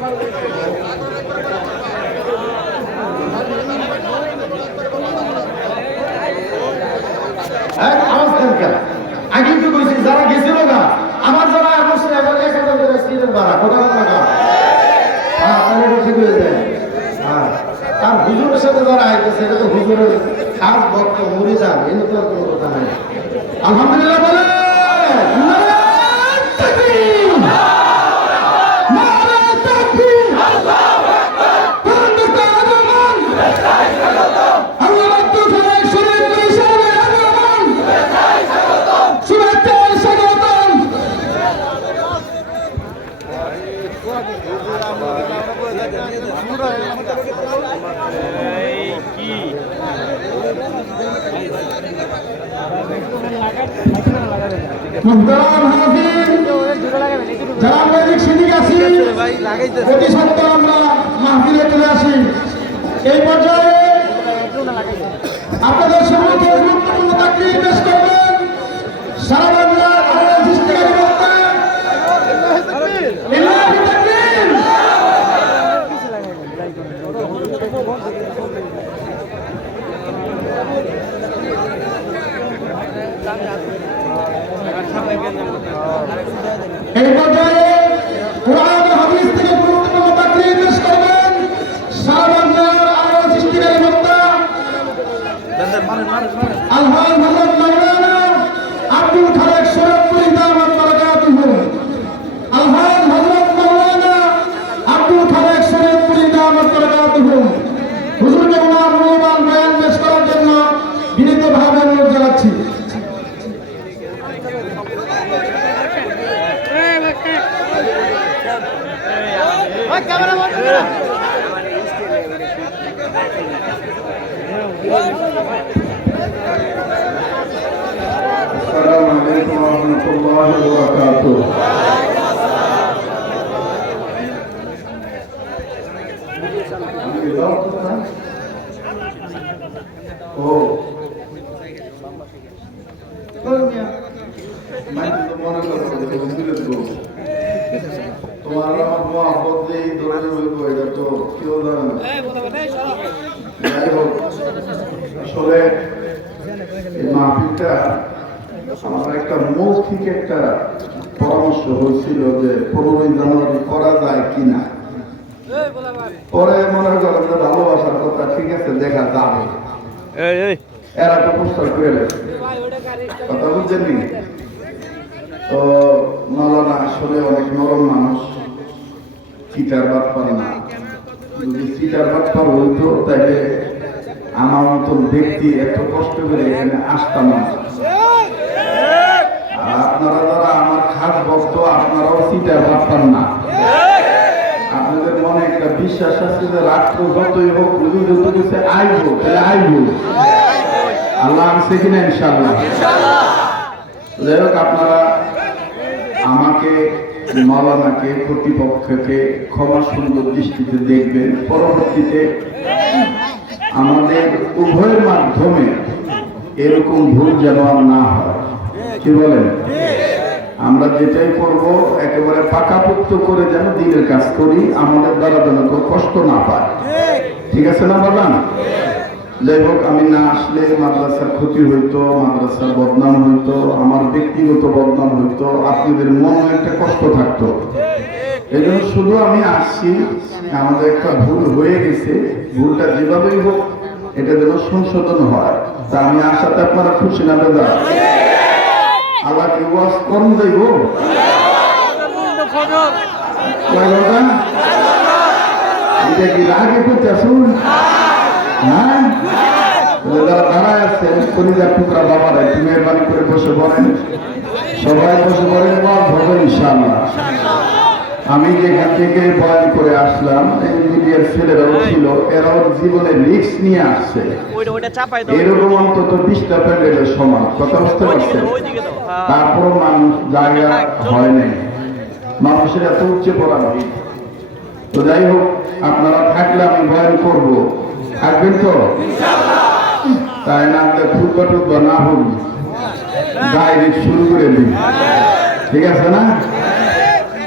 আওয়াজ দেন কেন? আগে তো কইছি যারা গেছিল না আমার যারা অবশ্যই এবার 1000 করে সিলের ভাড়া কত টাকা? হ্যাঁ তাহলে ঠিক হয়ে যায়। হ্যাঁ আর হুজুরের সাথে যারা আইতেছে এটা তো হুজুরের খাস ভক্ত মরে যান এর তো কোনো কথা নাই। আলহামদুলিল্লাহ বলে যারা বৈদিক সিদ্দিক আছি প্রতি সপ্তাহ আমরা মাহফিলে চলে আসি। এই পর্যায়ে আপনাদের সম্মুখে গুরুত্বপূর্ণ তাকরীর পেশ করবেন সারা বাংলার আওয়াজ সৃষ্টিকারী বক্তা এই পর্যায়ে কোরআন ও হাদিস থেকে গুরুত্বপূর্ণ তাকরীর পেশ করবেন সারা বাংলার আওয়াজ সৃষ্টিকারী বক্তা আলহাজ হযরত মাওলানা আব্দুল খালেক শরীফপুরী দামাত বারাকাতুহু। আলহাজ হযরত মাওলানা আব্দুল খালেক শরীফপুরী দামাত বারাকাতুহু হুজুরকে ওনার মূল্যবান বয়ান পেশ করার জন্য বিনীতভাবে অনুরোধ জানাচ্ছি। السلام عليكم ورحمة الله وبركاته. তোমার আমার মহব্বত দিয়ে দৌড়ে বলবো এটা তো কেউ জানে না। আসলে এই মাহফিলটা আমার একটা মৌখিক একটা পরামর্শ হয়েছিল যে 15 জানুয়ারি করা যায় কিনা। পরে মনে করেন যে ভালোবাসার কথা ঠিক আছে দেখা যাবে, এরা তো প্রস্তাব করে কথা বুঝছেন নি? তো মাওলানা আসলে অনেক নরম মানুষ, চিটার বাটপার না। যদি চিটার বাটপার হইতো তাহলে আমার মতন ব্যক্তি এত কষ্ট করে এখানে আসতাম না। আপনারা যারা আমার খাস ভক্ত আপনারাও চিটার বাটপার না। আপনাদের মনে একটা বিশ্বাস আছে যে রাত্র যতই হোক যত কিছু আইব তাহলে আইব, আল্লাহ আছে কিনা ইনশাআল্লাহ। যাই হোক আপনারা আমাকে মাওলানাকে কর্তৃপক্ষকে ক্ষমা সুন্দর দৃষ্টিতে দেখবেন। পরবর্তীতে আমাদের উভয়ের মাধ্যমে এরকম ভুল যেন আর না হয়। কি বলেন? আমরা যেটাই করব একেবারে পাকাপোক্ত করে যেন দিনের কাজ করি, আমাদের দ্বারা যেন কেউ কষ্ট না পায়। ঠিক আছে না বললাম? যাই হোক আমি না আসলে মাদ্রাসার ক্ষতি হইতো, মাদ্রাসার বদনাম হইতো, আমার ব্যক্তিগত বদনাম হইতো, আপনাদের মনে একটা কষ্ট থাকতো। এই জন্য শুধু আমি আসছি, আমাদের একটা ভুল হয়ে গেছে, ভুলটা যেভাবেই হোক এটা যেন সংশোধন হয়। তা আমি আসাতে আপনারা খুশি না দাদা? আল্লাহ কি ওয়াজ করুন যাইব এটা কি আগে করতে আসুন? হ্যাঁ যারা দাঁড়ায় আসছেন কলিজার টুকরা বাবারা একটু মেহরবানি করে বসে পড়েন, সবাই বসে পড়েন, হবে ইনশাআল্লাহ। আমি যেখান থেকে বয়ান করে আসলাম এই মিডিয়ার ছেলেরাও ছিল, এরাও জীবনে রিস্ক নিয়ে আসছে। এরকম অন্তত 20টা প্যান্ডেলের সমান কথা বুঝতে পারছেন। তারপরও মানুষ জায়গা হয় নাই, মানুষের এত উচ্চে পড়া নেই। তো যাই হোক আপনারা থাকলে আমি বয়ান করবো, থাকবেন তো? তাই না ফুটবল টুকবা না হোক, ডাইরেক্ট শুরু করে দিই, ঠিক আছে না?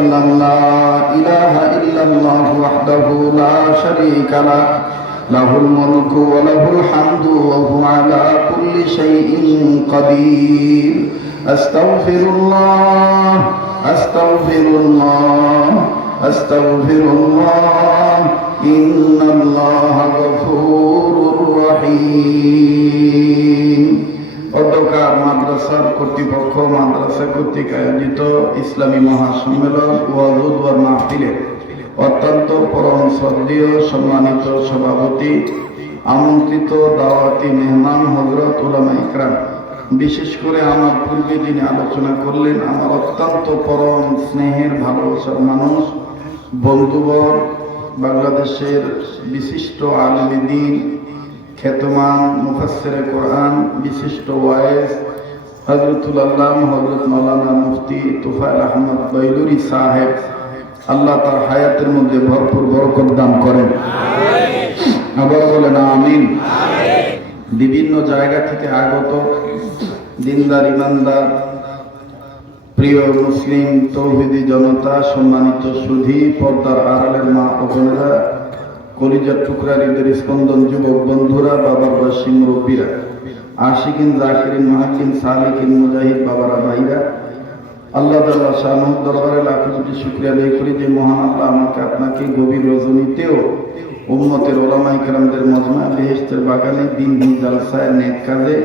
أن لا إله إلا الله وحده لا شريك له له الملك وله الحمد وهو على كل شيء قدير أستغفر الله أستغفر الله أستغفر الله إن الله غفور رحيم অধ্যকার মাদ্রাসার কর্তৃপক্ষ মাদ্রাসা কর্তৃক আয়োজিত ইসলামী মহাসম্মেলন ওয়াজুদ ওয়ার মাহফিলে অত্যন্ত পরম শ্রদ্ধেয় সম্মানিত সভাপতি আমন্ত্রিত দাওয়াতি মেহমান হযরত উলামা ইকরাম, বিশেষ করে আমার পূর্বে যিনি আলোচনা করলেন আমার অত্যন্ত পরম স্নেহের ভালোবাসার মানুষ বন্ধুবর, বাংলাদেশের বিশিষ্ট আলেমে দ্বীন, খ্যাতমান মুফাসসিরে কোরআন, বিশিষ্ট ওয়াইজ হযরতুল আল্লামা হযরত মাওলানা মুফতি তুফাইল আহমদ বাইলুরি সাহেব, আল্লাহ তার হায়াতের মধ্যে ভরপুর বরকত দান করেন। আবার বলেন আমিন। বিভিন্ন জায়গা থেকে আগত দিনদার ইমানদার প্রিয় মুসলিম তৌহিদি জনতা, সম্মানিত সুধী, পর্দার আড়ালের মা ও বোনেরা, কলিজার টুকরা হৃদয়ের স্পন্দন যুবক বন্ধুরা, বাবার বয়সী মুরব্বীরা, আশিকিন জাকিরিন মুহাক্কিন সালিকিন মুজাহিদ বাবারা ভাইরা, আল্লাহ তাআলা শানুর দরবারে লাখো কোটি শুকরিয়া আদায় করি যে মহান আল্লাহ আমাকে আপনাকে গভীর রজনীতেও উম্মতের ওলামায়ে কেরামদের মজমা বেহেশতের বাগানে দিনহী জালসায় নেক কাজে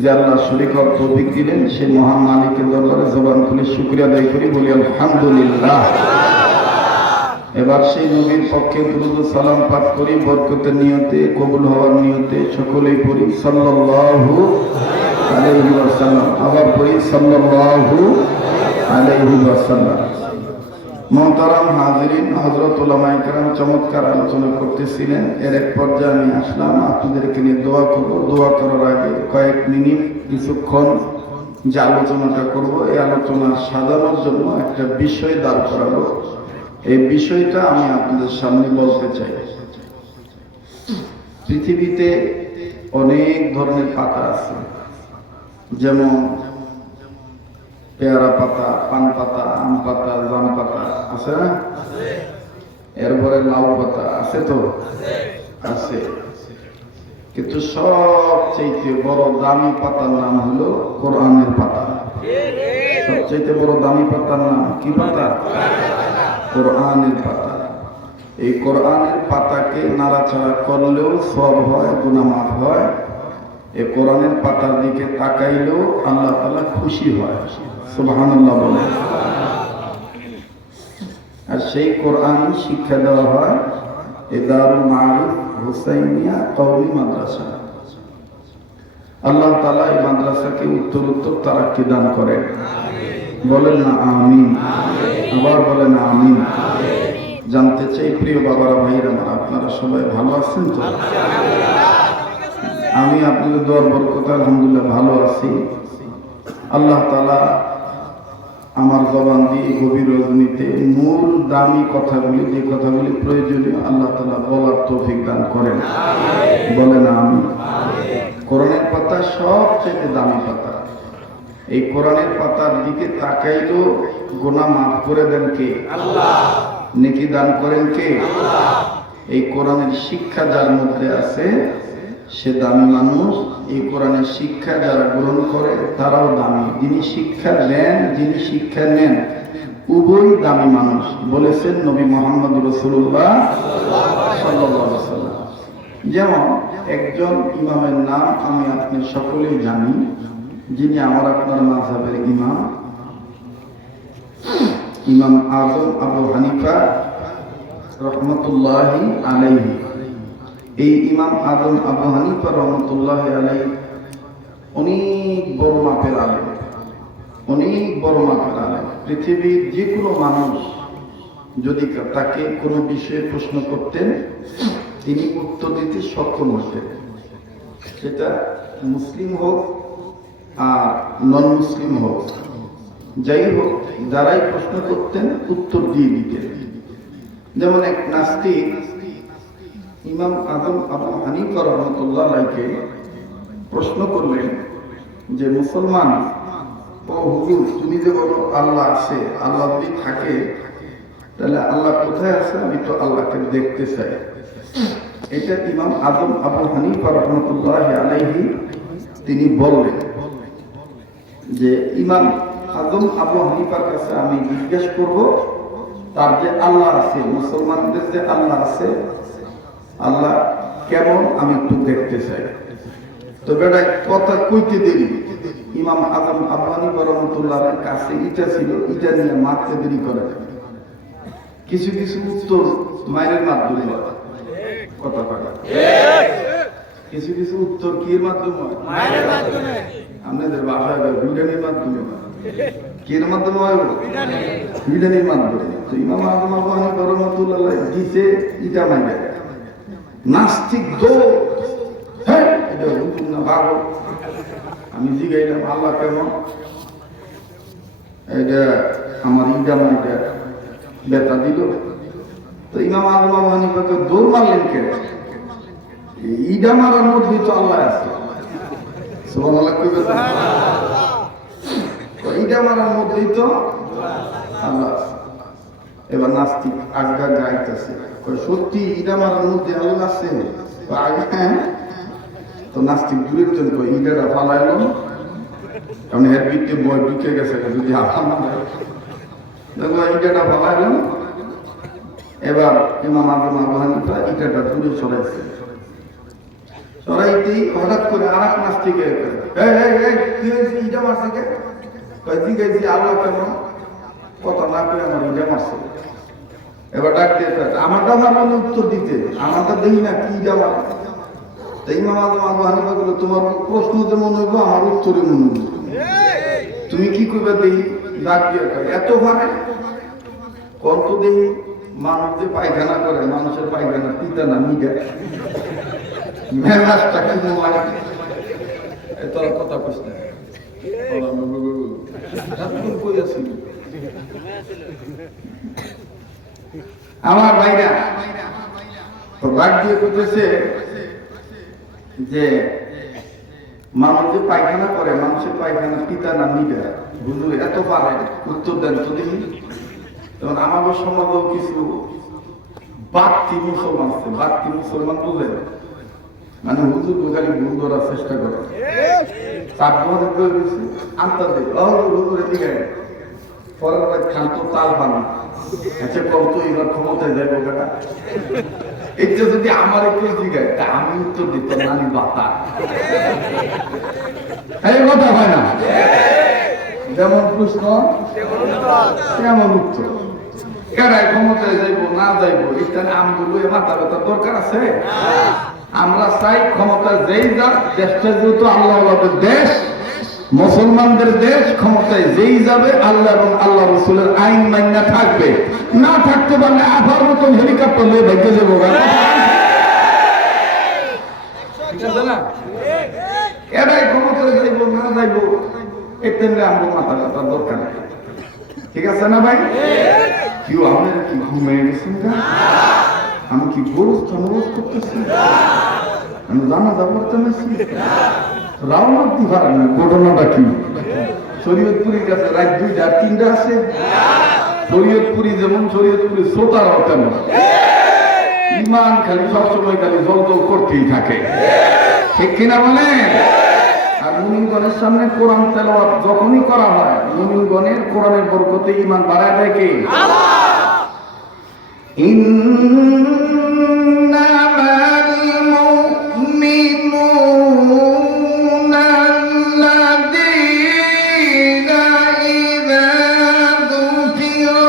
যে আল্লাহ শরীক হওয়ার তৌফিক দিলেন, সে মহান মালিকের দরবারে জবান খুলে শুকরিয়া আদায় করি, বলি আলহামদুলিল্লাহ। এবার সেই নবীর পক্ষে দুরূদ ও সালাম পাঠ করি, বরকতের নিয়তে, কবুল হওয়ার নিয়তে সকলেই পড়ি সাল্লাল্লাহু আলাইহি ওয়াসাল্লাম। আবার পড়ি সাল্লাল্লাহু আলাইহি ওয়াসাল্লাম। মুহতারাম হাজিরিন, হযরত উলামায়ে কেরাম চমৎকার আলোচনা করতেছিলেন। এর এক পর্যায়ে আমি আসলাম আপনাদেরকে নিয়ে দোয়া করব। দোয়া করার আগে কয়েক মিনিট কিছুক্ষণ যে আলোচনাটা করব, এই আলোচনা সাজানোর জন্য একটা বিষয় দাঁড় করাবো। এই বিষয়টা আমি আপনাদের সামনে বলতে চাই। পৃথিবীতে অনেক ধরনের পাতা আছে, যেমন পেয়ারা পাতা, পান পাতা, আম পাতা, জাম পাতা আছে না? এরপরে লাউ পাতা আছে, তো আছে। কিন্তু সবচেয়ে বড় দামি পাতার নাম হলো কোরআনের পাতা। সবচেয়ে বড় দামি পাতার নাম কি পাতা? কোরআনের পাতা। এই কোরআনের পাতাকে নাড়াচাড়া করলেও সওয়াব হয়, গুনাহ মাফ হয়। এই কোরআনের পাতার দিকে তাকাইলেও আল্লাহ তাআলা খুশি হয়। সুবহানাল্লাহ বলে। আর সেই কোরআন শিক্ষা দেওয়া হয় এই দারুল মাআরিফ হুসাইনিয়া কওমি মাদ্রাসা। আল্লাহ তাআলা এই মাদ্রাসাকে উত্তরোত্তর তারাক্কি দান করেন। বলেন না আমিন। আবার বলেন আমিন। জানতে চাই প্রিয় বাবারা ভাইরা আমার, আপনারা সবাই ভালো আছেন তো? আমি আপনাদের দোয়ার বরকতে আলহামদুলিল্লাহ ভালো আছি। আল্লাহ তাআলা আমার জবান দিয়ে গভীর রজনীতে মূল দামি কথাগুলি, যে কথাগুলি প্রয়োজনীয়, আল্লাহ তাআলা বলার তৌফিক দান করেন। বলেন আমিন। কোরআনের পাতা সবচেয়ে দামি পাতা। এই কোরআনের পাতার দিকে তাকাইলেও গুনাহ মাফ করে দেন কে? আল্লাহ। নেকি দান করেন কে? আল্লাহ। এই কোরআনের শিক্ষা যার মধ্যে আছে সে দামি মানুষ। এই কোরআনের শিক্ষা যারা গ্রহণ করে তারাও দামি। যিনি শিক্ষা দেন, যিনি শিক্ষা নেন, উভয় দামি মানুষ। বলেছেন নবী মুহাম্মদ রাসূলুল্লাহ সাল্লাল্লাহু আলাইহি ওয়াসাল্লাম। যেমন একজন ইমামের নাম আমি আপনি সকলেই জানি, যিনি আমার আপনার মাযহাবের ইমাম, ইমাম আযম আবু হানিফা রাহমাতুল্লাহি আলাইহি। এই ইমাম আযম আবু হানিফা রাহমাতুল্লাহি আলাইহি অনেক বড় মাপের আলেম, অনেক বড় মাপের আলেম। পৃথিবীর যে কোনো মানুষ যদি তাকে কোনো বিষয়ে প্রশ্ন করতেন, তিনি উত্তর দিতে সক্ষম হতেন। সেটা মুসলিম হোক আর নন মুসলিম হোক, যাই হোক, যারাই প্রশ্ন করতেন উত্তর দিয়ে দিতেন। যেমন এক নাস্তিক ইমাম আযম আবু হানিফা রাহমাতুল্লাহ আলাইহিকে প্রশ্ন করলেন যে মুসলমান ও হুজুর তুমি যে বলো আল্লাহ আছে, আল্লাহ যদি থাকে তাহলে আল্লাহ কোথায় আছে? আমি তো আল্লাহকে দেখতে চাই। এটা ইমাম আজম আবু হানিফা রাহমাতুল্লাহি আলাইহি তিনি বললেন যে ইমাম আজম আবু হানিফার কাছে আমি জিজ্ঞেস করব তার যে আল্লাহ আছে, মুসলমানদের যে আল্লাহ আছে, আল্লাহ কেমন আমি একটু দেখতে চাই। তো বেটা কথা কইতে দেরি, ইমাম আজম আবু হানিফা রাহমাতুল্লাহির কাছে ইটা ছিল, ইটা নিয়ে মারতে দেরি করে। কিছু কিছু উত্তর মায়ের মাধ্যমে কথা কয়, কিছু কিছু উত্তর কির মাধ্যমে? মায়ের মাধ্যমে। আপনাদের ভাষায় বিধানের মাধ্যমে। কির মাধ্যমে হয়? বিধানের মাধ্যমে। তো ইমাম আজম আবু হানিফা রাহমাতুল্লাহ দিছে ইটা মাইরে নাস্তিক দো, হ্যাঁ এটা হুজুর না ভালো। আমি জিগাইলাম আল্লাহ কেমন? এটা আমার ইটা মাইরে বেতা দিল। তো ইমাম আজম আবু হানিফাকে দৌড় মারলেন কে? ইটা মারার মধ্যে তো আল্লাহ আছে। সুবহানাল্লাহ কইবে তো। ইটা মারার মধ্যেই তো আল্লাহ আছে। এবার নাস্তিক আজ্ঞা গাইতেছে, সত্যি ইটা মারার মধ্যে আল্লাহ আছে? তো নাস্তিক দূরের জন্য ইটাটা ফালাইল, কারণ এর ভিত্তি বই ঢুকে গেছে, যদি আফা না দেখলো ইটাটা ফালাইল। এবার ইমাম আজম আবু হানিফা ইটাটা দূরে সরাইছে। সরাইতেই হঠাৎ করে আর এক নাস্তিকে ইটা মারছে কে? জিজ্ঞাসি আল্লাহ কেমন? কথা না করে আমার ইটা মারছে। এবার ডাক দিয়ে আমারটা আমার উত্তর দিতে, আমারটা দেখি না কি ইটা মার। তাই ইমাম আজম আবু হানিফা বলল তোমার প্রশ্ন যে মনে হইব আমার উত্তরে মনে হইব, তুমি কি করবে দেখি। ডাক দিয়ে এত ভাবে কত দেখি মানুষ যে পায়খানা করে, মানুষের পায়খানা পিতা না মিটা মেলাজটা কি লাগে। তোর কথা কইস না, আমার ভাইরা তো ডাক দিয়ে করতেছে যে মানুষ যে পায়খানা করে, মানুষের পায়খানা পিতা না মিটা, হুজুর এত পারে উত্তর দেন তো দেখি। তখন আমাদের সমাজেও কিছু বাড়তি মুসলমান আছে, বাড়তি মুসলমান বুঝলেন, মানে হুজুর খালি ভুল করার চেষ্টা করে, চাপ গ্রহণ করে দিচ্ছে আন্তাজে হুজুরের দিকে পরের বার খান তো তাল বানা। আচ্ছা কত এবার ক্ষমতায় যাইব বেটা, এটা যদি আমার একটু জিগায় তা আমি উত্তর দিতাম নানি বাতা। এই কথা হয় না, যেমন প্রশ্ন তেমন উত্তর। কেডায় ক্ষমতায় যাইব না যাইব এটা আমগুলো মাথা ব্যথার দরকার আছে? আমরা চাই ক্ষমতা যেই যাক, দেশটা যেহেতু আল্লাহর দেশ, মুসলমানদের দেশ, ক্ষমতায় যেই যাবে আল্লাহ এবং আল্লাহ রসুলের আইন মান্য থাকবে। না থাকতে পারলে আবার মতন হেলিকপ্টার নিয়ে ভেঙে যাবো। এরাই ক্ষমতায় যাইব না যাইব এটা আমরা মাথা ব্যথার দরকার নেই। ঠিক আছে না ভাই? কেউ আমাদের কি ঘুমিয়ে গেছেন? আমি কি গোরস্ত অনুরোধ করতেছি? আমি জানাজা পড়তে নাছি রাওনা দিবার না। ঘটনাটা কি? শরীয়তপুরের কাছে রাত 2টা 3টা আছে। শরীয়তপুরি যেমন শরীয়তপুরি শ্রোতারাও তেমন, ইমান খালি সবসময় খালি জল জল করতেই থাকে, ঠিক কিনা বলে? আর মুমিনগণের সামনে কোরআন তেলাওয়াত যখনই করা হয়, মুমিনগণের কোরআনের বরকতে ঈমান বাড়ায় দেয় কে? আল্লাহ। ইন্নামাল মুমিনুনা আল্লাযীনা ইযা যুকিরাল্লাহু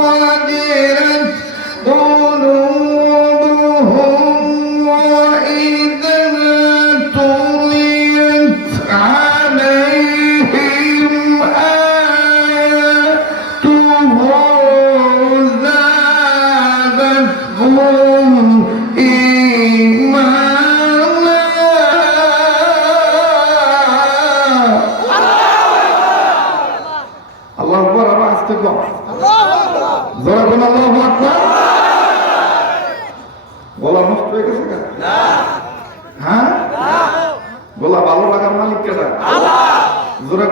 ওয়াজিলাত কুলুবুহুম ওয়া ইযা তুলিয়াত আলাইহিম আয়াতুহু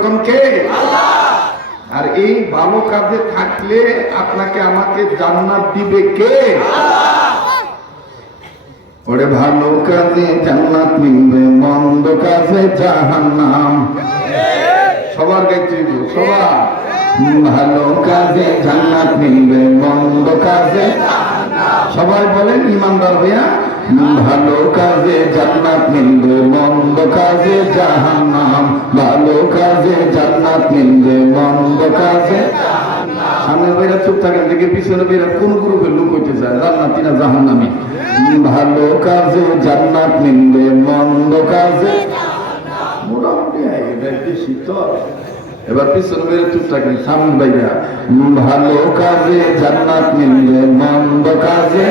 কোন কে? আর এই ভালো কাজে থাকলে আপনাকে আমাকে জান্নাত দিবে কে? ওরে ভালো কাজে জান্নাত মিলবে, মন্দ কাজে জাহান্নাম। সবার গাইতে সবার। ভালো কাজে জান্নাত মিলবে, মন্দ কাজে সবাই বলেন ইমানদার হইয়া। ভালো কাজে জান্নাত মিলবে, মন্দ কাজে জাহান্নাম। ভালো কাজে জান্নাত মিলবে, মন্দ কাজে সামনে বেরা চুপ থাকেন, দেখে পিছনে বেরা কোন গ্রুপের লোক হইতে চায়, জান্নাতি না জাহান্নামী? ভালো কাজে জান্নাত মিলবে, মন্দ কাজে মোটামুটি বেশি তো। এবার পিছনে বেরা চুপ থাকেন, সামনে বাইরা ভালো কাজে জান্নাত মিলবে, মন্দ কাজে।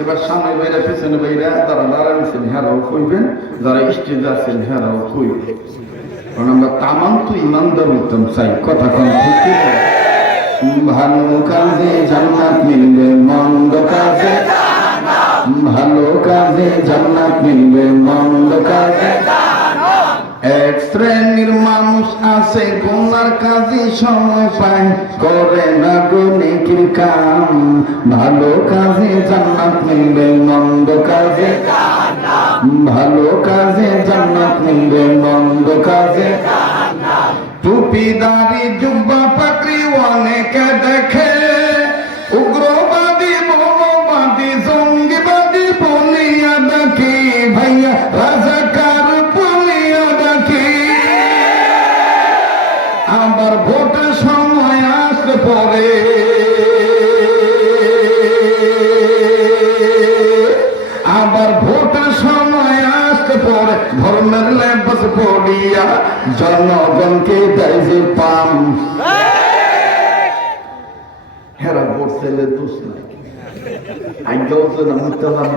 এবার সামনে বাইরা পিছনে বাইরা যারা দাঁড়াইছেন হেরাও কইবেন, যারা স্টেজে আছেন হেরাও কইবেন। কারণ আমরা তামাম তো ইমানদার উত্তম চাই, কথা কোন ঠিক কি? ভালো কাজে জান্নাত মিলবে, মন্দ কাজে ভালো কাজে জান্নাত মিলবে, মন্দ কাজে। এক শ্রেণীর মানুষ আছে গুনার কাজে সময় পায়, করে না গো নেকির কাম। ভালো কাজে জান্নাত মিলবে, মন্দ কাজে ভালো কাজে জান্নাত মিলবে, মন্দ কাজে। টুপিদারি জুব্বা পাকড়ি অনেকে দেখে, উগ্রবাদী মৌলবাদী জঙ্গিবাদী বলিয়া দেখি, ভাইয়া রাজাকার বলিয়া দেখি। আবার ভোটের সময় আসতে পরে আবার ভোটের সময় আসতে পরে ধর্মের লেবাস পড়িয়া জনগণকে দেয় যে পাম। হেরা ভোট ছেলে দোষ নাই, আজ্ঞা হচ্ছে না মুক্তা জানি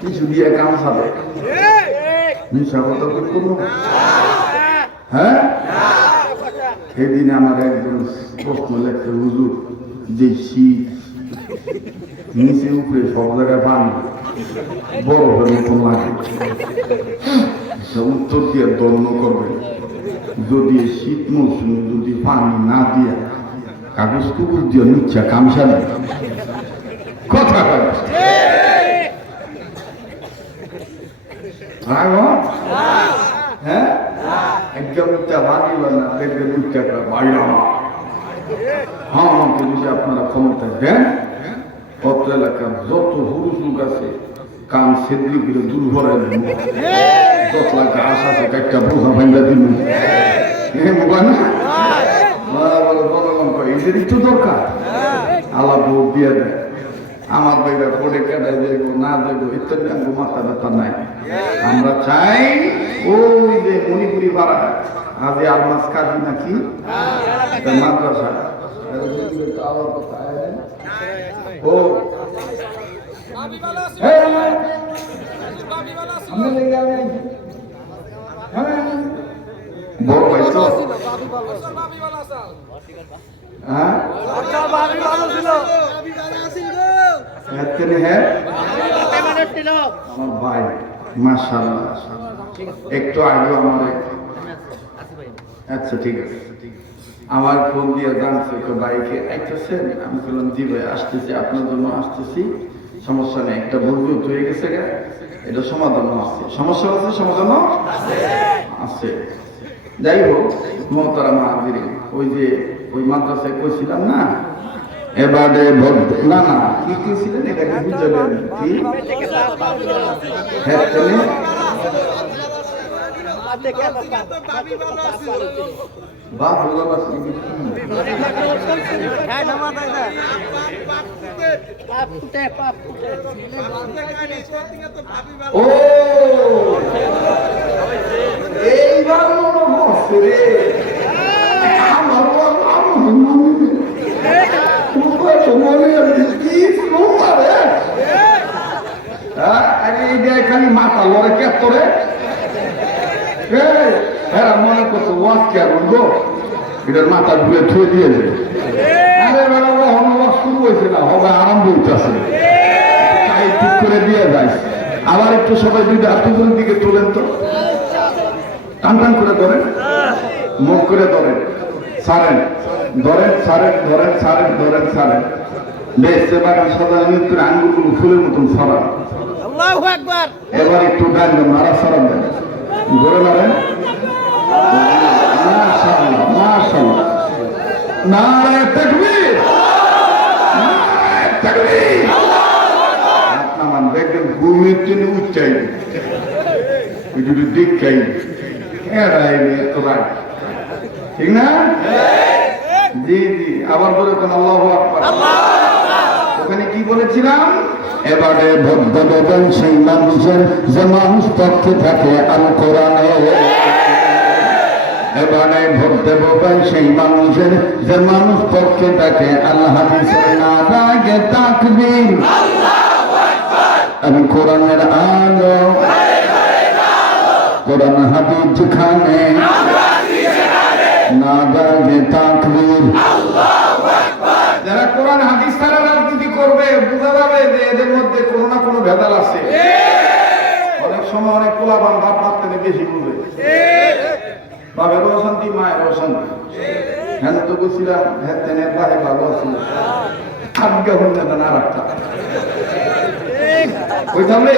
কিছু দিয়ে কাম সাবে মিশা কথা কোনো। হ্যাঁ, সেদিন আমার একজন প্রশ্ন লেখছে, হুজুর যে শীত নিচে উপরে সব জায়গায় পানি বরফের মতন লাগে, উত্তর দিয়ে দণ্ড করবে যদি শীত মৌসুমে যদি পানি না দিয়ে কাগজ কুকুর দিয়ে নিচ্ছে কামসা নেই। কথা হ্যাঁ, একদম বাড়িবার না দেখবেন বাইরে। হ্যাঁ, আমাকে যদি আপনারা ক্ষমতা দেন, পত্র এলাকার যত হুরুস লোক আছে কাম সেদ্রি করে দূর ভরাই দেব, 10 লাখ আশ আছে একটা বোঝা ভাঙ্গা দিব। জনগণ কয় এদেরই তো দরকার, আল্লাহ ভোট দিয়ে দেয়। আমার বাইরা পড়ে কেটাই দেবো না দেবো ইত্যাদি আমাকে মাথা ব্যথা নাই। আমরা চাই ওই যে মণিপুরি পাড়া আজ আলমাস কাজী নাকি মাদ্রাসা ও বড় ভাই তো হ্যাঁ আমার ভাই মাশাআল্লাহ একটু আগে আমার আচ্ছা ঠিক আছে আমার ফোন দিয়ে জানছে বাইকে আইতেছেন, আমি বললাম জি ভাই আসতেছি, আপনার জন্য আসতেছি, সমস্যা নেই, একটা ভুল হয়ে গেছে এটা সমাধান আছে, সমস্যা আছে সমাধান আছে। যাই হোক মোহতারাম হাজিরিন, ওই যে ওই মাদ্রাসায় কইছিলাম না এবারে ভোট না না কি কইছিলেন এটাকে বুঝাবেন কি হ্যাঁ বাপ বাবা ও এইবার বসে রে আমার খালি মাথা লড়ে কে তোরে হ্যাঁ মনে করছো ওয়াজ কে বলবো এটার মাথা ঘুরে থুয়ে দিয়ে যাবে। শুরু হয়েছে না হবে আরম্ভ হইতেছে ঠিক করে দিয়ে যায়। আবার একটু সবাই যদি আপনাদের দিকে তোলেন তো টান করে ধরেন, মুখ করে ধরেন, ছাড়েন, ধরেন ছাড়েন, ধরেন ছাড়েন, ধরেন ছাড়েন। বেশে বাগান সাধারণ মৃত্যুর আঙ্গুলগুলো ফুলের মতন ছড়ান। এবার একটু ডান নাড়া ছড়ান দেন, ঘুরে নাড়েন। মাশাআল্লাহ, মাশাআল্লাহ, নারে তাকবীর, নারে তাকবীর। আপনার দেখবেন ঘুমের জন্য উচ্চাই একটু দীক্ষাই এরাই তো রাগ, ঠিক না? জি জি, আবার বলে কোন আল্লাহু আকবার। ওখানে কি বলেছিলাম? এবারে ভক্ত দেবেন সেই মানুষের যে মানুষ পক্ষে থাকে আল কোরআনে। এবারে ভক্ত দেবেন সেই মানুষের যে মানুষ পক্ষে থাকে আল হাদিসের নাদাগে তাকবীর, আমি কোরআনের আলো, কোরআন হাদিস যেখানে নাদাগে তাকবীর। যারা কোরআন হাদিস ছাড়া রাজনীতি করবে বোঝা যাবে যে এদের মধ্যে কোনো না কোনো ভেদাল আছে। অনেক সময় অনেক পোলাপান বাপ মারতে বেশি বুঝে, বাবের অশান্তি মায়ের অশান্তি। হ্যাঁ তো বলছিলাম হ্যাঁ তেনের ভাই ভালো আছে, আজ্ঞা হলে না আর একটা ওই থামলে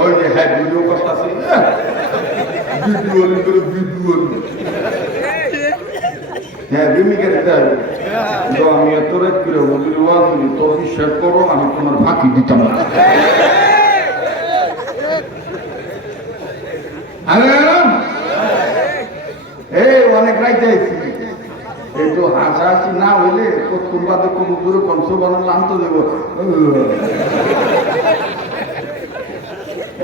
ওই যে হ্যাঁ ভিডিও কষ্ট আছে, ভিডিও করে ভিডিও হ্যাঁ ভূমিকা দিতে হবে। আমি এত রাত করে হুজুর ওয়াজ করি, তো বিশ্বাস করো আমি তোমার ফাঁকি দিতাম না। এই অনেক রাইতে আইছি, এই তো হাসাহাসি না হইলে কতক্ষণ বাদে কোন দূরে কংস বানালে আনতে দেবো।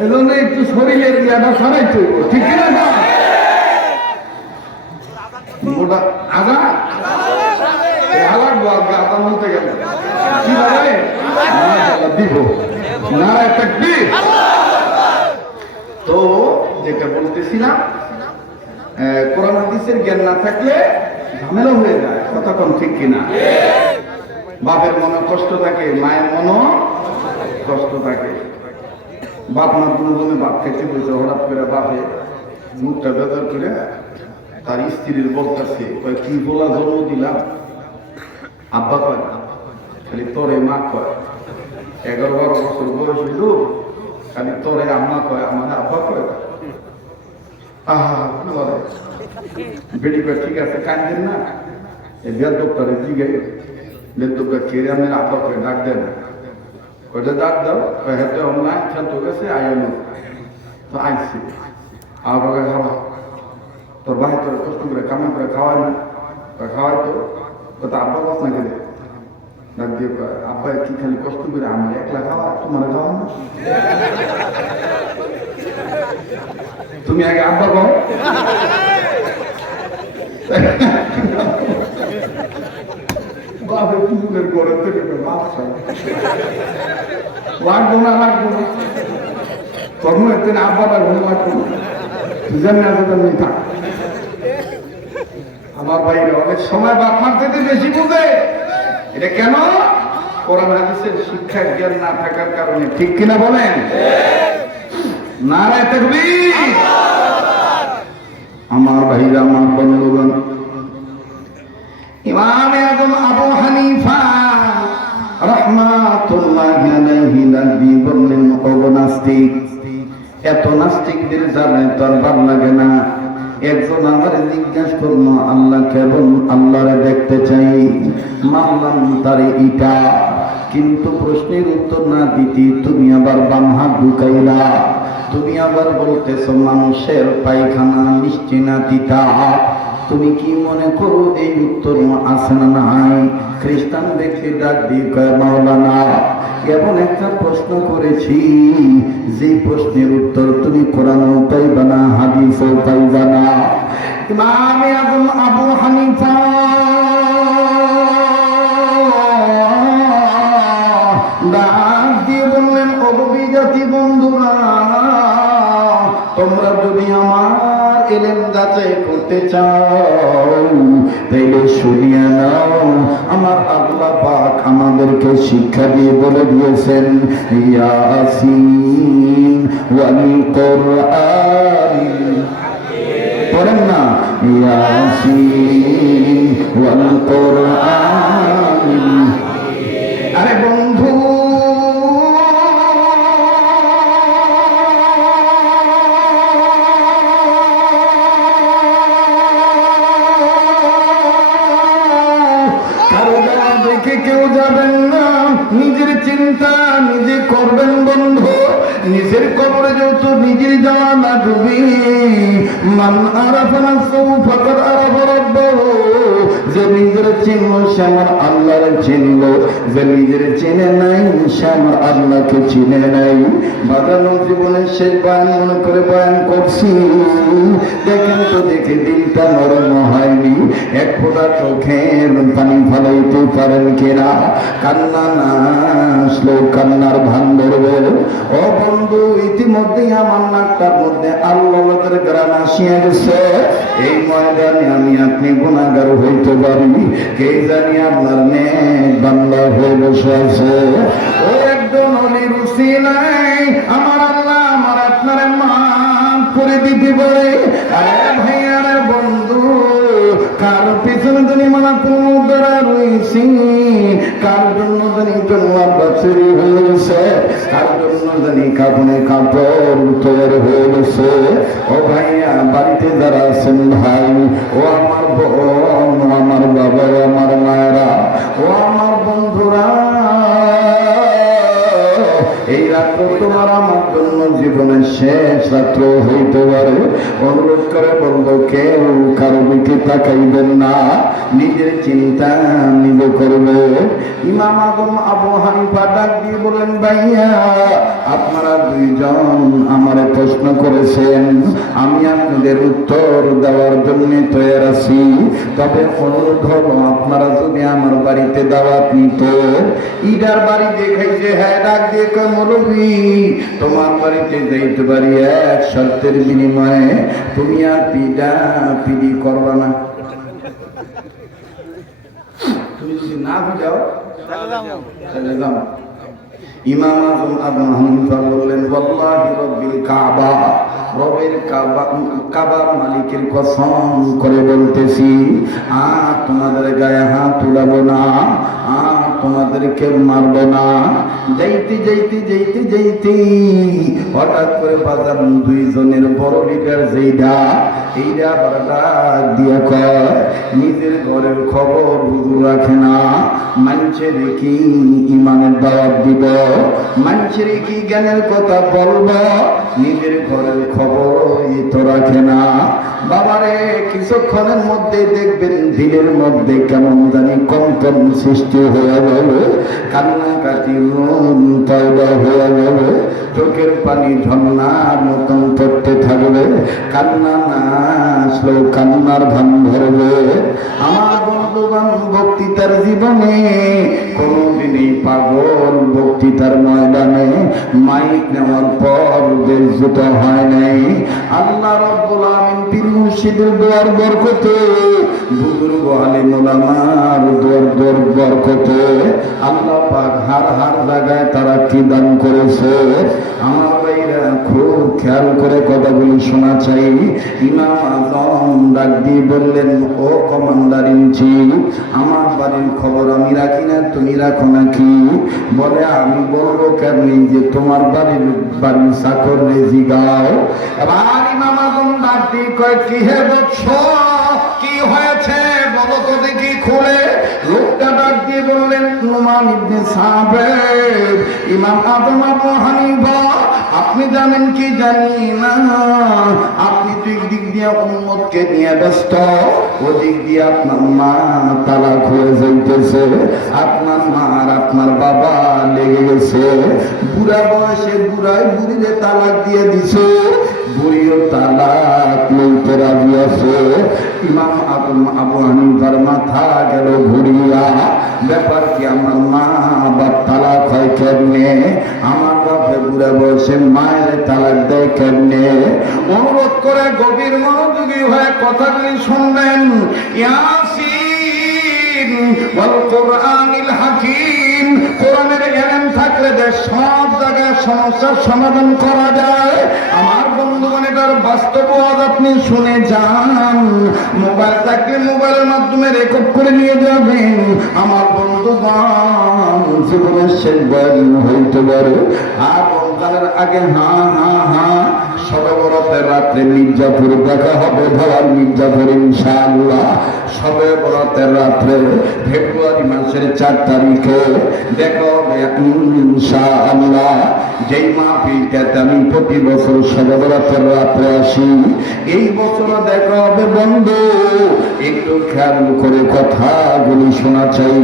এই জন্য একটু শরীরের ইয়াটা সরাইতে হইব, ঠিক কিনা? ওটা আগা বলতে গেলে কি ভাবে দিব না একটা তো যেটা বলতেছিলাম, কোরআন হাদিসের জ্ঞান না থাকলে ঝামেলা হয়ে যায়। কথা কম ঠিক কিনা? বাপের মনে কষ্ট থাকে, মায়ের মনও কষ্ট থাকে। বাপ না কোনো জনে বাপ খেতে বলছে, হঠাৎ করে বাপে মুখটা বেদর করে তার স্ত্রীর বলতেছে, কি বলা জন্ম দিলাম? আব্বা কয় খালি তোরে মা কয়, 11-12 বছর বয়স হইল খালি তোরে আম্মা কয়, আমার আব্বা কয়। বেটি কয় ঠিক আছে কান্দেন না, এই বেদটারে জিগাই, বেদটা কেড়ে আমার আব্বা কয় ডাক দেন, কয়টা ডাক দাও, হেঁটে অনলাইন খেলতে গেছে আইন তো আইসি আব্বাকে খাওয়া, তোর ভাই তোর কষ্ট করে কামে করে খাওয়ায় না, খাওয়াই তো কথা আব্বা বাস না গেলে ডাক দিয়ে আব্বা কি খালি কষ্ট করে আমার একলা খাওয়া, তোমার খাওয়া না? তুমি আগে আব্বা কও, বাপের পুজোদের ঘরের থেকে মাছ লাগবো না, লাগবো না, কর্ম এতে না আব্বা লাগবো না, লাগবো না, তুই জানি আছে তুমি থাক। আমার ভাইরা অনেক সময় বাপ মার থেকে বেশি বুঝে, এটা কেন? কোরআন হাদিসের শিক্ষার জ্ঞান না থাকার কারণে, ঠিক কিনা বলেন? নারে তাকবীর। আমার ভাইরা, আমার বন্ধুগণ, ইমাম আযম আবু হানিফা রাহমাতুল্লাহি আলাইহি নবী বললেন, ও নাস্তিক, এত নাস্তিকদের জানাই তো আর ভালো লাগে না। একজন আমার জিজ্ঞাসা করলো, আল্লাহ কেবল আল্লাহরে দেখতে চাই, মানলাম তারে ইটা, কিন্তু প্রশ্নের উত্তর না দিতে তুমি আবার বাম হাত ঢুকাইলা, তুমি আবার বলতেছো মানুষের পায়খানা মিষ্টি না তিতা। তুমি কি মনে করো এই উত্তর আছে না নাই? খ্রিস্টান ব্যক্তি ডাক দিয়ে কয়, মাওলানা এমন একটা প্রশ্ন করেছি যে প্রশ্নের উত্তর তুমি কোরআনও পাইবা না, হাদিসও পাইবা না। ইমাম আযম আবু হানিফা ডাক দিয়ে বললেন, অভিজাতি বন্ধুরা, তোমরা যদি আমার ইলম যাচাই করতে চাও তাইলে শুনিয়ে নাও, আমার আল্লাহ পাক আমাদেরকে শিক্ষা দিয়ে বলে দিয়েছেন, ইয়াসিন ওয়াল কুরআন পড়েন না, ইয়াসিন ওয়াল কুরআনিল। আরে বন্ধু কেউ যাবেন না, নিজের চিন্তা নিজে করবেন বন্ধু। নিজের কবরে যত নিজের যাওয়া না ডুবি, মান আরাফা নাফসাহু ফাকাদ আরাফা রাব্বাহু। যে নিজের চিনল সে আমার আল্লাহর চিনল, যে নিজের চিনে নাই সে আমার আল্লাহকে চিনে নাই। বাজানো জীবনের শেষ বয়ান মনে করে বয়ান করছি, দেখেন তো দেখে দিলটা নরম হয়নি, এক ফোঁটা চোখের পানি ফলাইতে পারেন কিনা? কান্না না আসলো কান্নার ভান ধরবে। ও বন্ধু, ইতিমধ্যেই আমার নাকটার মধ্যে আল্লাহর গ্রাম আসিয়া গেছে। এই ময়দানে আমি আপনি গুনাহগার হইতে পারি, কে জানি আপনার নেক বান্দা হয়ে বসে আছে। ও একজন অলির উসিলায় আমার আল্লাহ আমার আপনার মাফ করে দিতে পারে। আরে ভাইয়ার বন্ধু, কার পিছনে জানি মানা কোনো দ্বারা রয়েছি, কার জন্য জানি তোমার বাছুরি হয়ে গেছে, কার জন্য জানি কাপড়ে কাপড় তৈরি হয়ে গেছে। ও ভাইয়া বাড়িতে যারা আছেন ভাই, ও আমার বোন, ও আমার বাবা, ও আমার মায়েরা, ও আমার বন্ধুরা, এই রাত্র তোমার আমার জন্য জীবনের শেষ রাত্র হইতে পারে। অনুরোধ করে বলবো, কেউ কারো দিকে তাকাইবেন না, নিজের চিন্তা নিজে করবে। ইমাম আজম আবু হানিফা ডাক দিয়ে বলেন, ভাইয়া আপনারা দুইজন আমারে প্রশ্ন করেছেন, আমি আপনাদের উত্তর দেওয়ার জন্য তৈরি আছি। তবে অনুরোধ হলো, আপনারা যদি আমার বাড়িতে দাওয়াত নিত, ইডার বাড়ি দেখাইছে, হ্যাঁ ডাক দিয়ে মৌলভী তোমার বাড়িতে যাইতে পারি এক শর্তের বিনিময়ে, তুমি আর পিডা পিডি করবা না। তুমি যদি না যাও তাহলে যাও। ইমাম আজম আবু হানিফা বললেন, ওয়াল্লাহি রাব্বিল কাবা, রবের কাবার মালিকের কসম করে বলতেছি, তোমাদের গায়ে হাত তুলাবো না, তোমাদেরকে মারবো না। যাইতে যাইতে যাইতে যাইতে হঠাৎ করে বাজার দুইজনের বড় লিডার যেইটা, এইটা আবার ডাক দিয়া কয়, নিজের ঘরের খবর বুঝু রাখে না, মানুষের কি ইমানের দাওয়াত দিব, মানুষের কি জ্ঞানের কথা বলবো, নিজের ঘরের খবর তো রাখে না। বাবারে কিছুক্ষণের মধ্যে দেখবেন দিলের মধ্যে কেমন জানি কম্পন সৃষ্টি হয়ে যাবে, কান্নাকাটি পয়দা হয়ে যাবে, চোখের পানি ঝর্ণার মতন পড়তে থাকবে, কান্না না আসলেও কান্নার ভান ধরবে। আমার বন্ধুবান বক্তৃতার জীবনে কোনদিনই পাগল বক্তৃতার ময়দানে মাইক নেওয়ার পর বেজ্জত হয় নাই। আল্লাহ রাব্বুল আমিন পীর মুর্শিদের দোয়ার বরকতে, বুজুর্গ আলিম ওলামার দোয়ার বরকতে আল্লাহ পাক হার জায়গায় তারা কি দান করেছে। আমার ভাইরা খুব খেয়াল করে কথাগুলি শোনা চাই। ইমাম আজম ডাক দিয়ে বললেন, ও কমান্ডার ইন চিফ, আমার বাড়ির খবর আমি রাখি না, তুমি রাখো নাকি? বলে, আমি বলবো কেমনি যে তোমার বাড়ির চাকর রেজি গাও। এবার ইমাম আজম ডাক দিয়ে কয়, কি হে বৎস, কি হয়েছে বলো তো দেখি খুলে। লোকটা ডাক দিয়ে বললেন, নোমান ইবনে সাবের, ইমাম আজম আবু হানিফা, আপনি জানেন কি জানি না, আপনি তো দিক দিয়ে উম্মতকে নিয়ে ব্যস্ত, ওদিক দিয়ে আপনার মা তালাক হয়ে যাইতেছে, আপনার মা আর আপনার বাবা লেগে গেছে, বুড়া বয়সে বুড়িরে তালাক দিয়ে দিছে, বুড়িও তালাক লইতে রাজি আছে। ইমাম আবু হানিফার মাথা গেল ঘুরিয়া, ব্যাপার কি, আমার মা বাপ তালাক হয় কেমনে, আমার বাপে বুড়া বয়সে মায়ের তালাক দেয় কেমনে? অনুরোধ করে গভীর মনোযোগী হয়ে কথাগুলি শুনবেন। ইয়াসিন ওয়াল কুরআনিল হাকীম, কোরআনের জ্ঞান থাকলে যে সব জায়গায় সমস্যার সমাধান করা যায়। আমার বন্ধুগণ, এটার বাস্তব আজ আপনি শুনে যান। মোবাইল থাকলে মোবাইলের মাধ্যমে রেকর্ড করে নিয়ে যাবেন। আমার বন্ধুগণ, জীবনের শেষ বয়ান হইতে পারে, আর রমজানের আগে সবে বরাতের রাত্রে মির্জাপুর দেখা হবে। ধরার মির্জাপুর ইনশাআল্লাহ সবে বরাতের রাত্রে ফেব্রুয়ারি মাসের 4 তারিখে দেখা হবে ইনশাআল্লাহ। যেই মাহফিলটাতে আমি প্রতি বছর সবে বরাতের রাত্রে আসি, এই বছর দেখা হবে বন্ধু। একটু খেয়াল করে কথাগুলি শোনা চাই।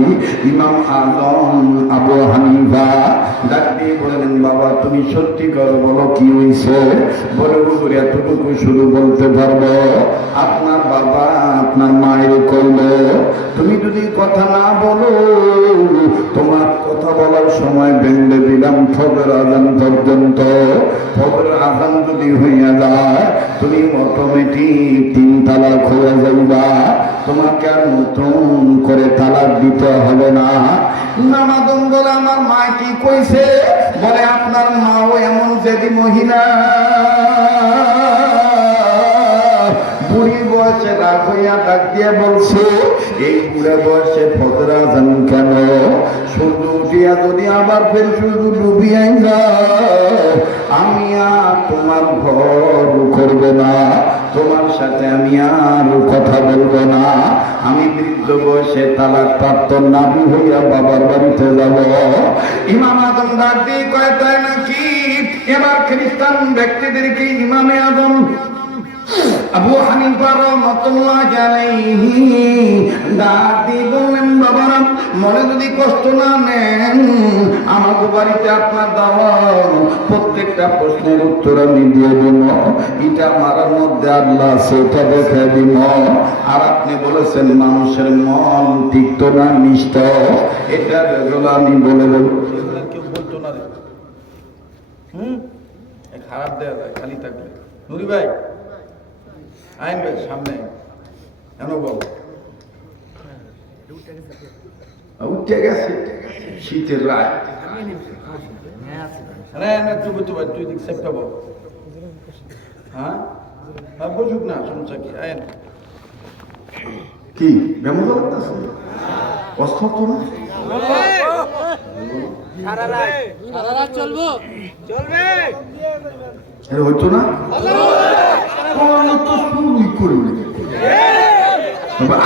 ইমাম আজম আবু হানিফা ডাক দিয়ে বললেন, বাবা তুমি সত্যি করে বলো কি হয়েছে? বলে হুজুর এতটুকু শুধু বলতে পারবো, আপনার বাবা আপনার মায়ের কইল তুমি যদি কথা না বলো, তোমার কথা বলার সময় বেঁধে দিলাম ফজর আজান পর্যন্ত। ফজর আজান যদি হইয়া যায়, তুমি অটোমেটিক 3 তালাক হয়ে যাইবা। তোমাকে আর নতুন করে তালাক দিতে হবে না। নামাদম বলে, আমার মা কি কইছে? বলে আপনার মাও এমন জেদি মহিলা, বুড়ি বয়সে রাগ হইয়া ডাক দিয়ে বলছে, এই বুড়ে বয়সে ফজর আজান কেন? সূর্য উঠিয়া যদি আবার ফের সূর্য ডুবিয়াই যায়, আমি আর তোমার ঘর করব না, তোমার সাথে আমি আর কথা বলবো না। আমি বৃদ্ধ বয়সে তালাক প্রাপ্ত নাবি হইয়া বাবার বাড়িতে যাব। ইমাম আজম ডাক দিয়ে কয়, তাই নাকি? এবার খ্রিস্টান ব্যক্তিদেরকে ইমামে আজম আবু হানিফা রাহমাতুল্লাহি আলাইহি ডাক দিয়ে বললেন, বাবারা মনে যদি কষ্ট না নেন, আমাদের বাড়িতে আপনার দাওয়াত, প্রত্যেকটা প্রশ্নের উত্তর আমি দিয়ে দেব। এটা মারার মধ্যে আল্লাহ সেটা দেখে দিব। আর আপনি বলেছেন মানুষের মন তিক্ত না মিষ্ট, এটা যেগুলো আমি বলে দেব। কেউ বলতো না রে, খারাপ দেওয়া যায় খালি থাকলে। নুরি ভাই আইন ভাই সামনে কেন বল? উঠে গেছে শীতের রাত। তুই দিক সেপটা বল। হ্যাঁ বসুক না, সমস্যা কি? আইন কি ব্যবহার করতেছে? কষ্ট তো না, সারা রাত চলবে হইতো না,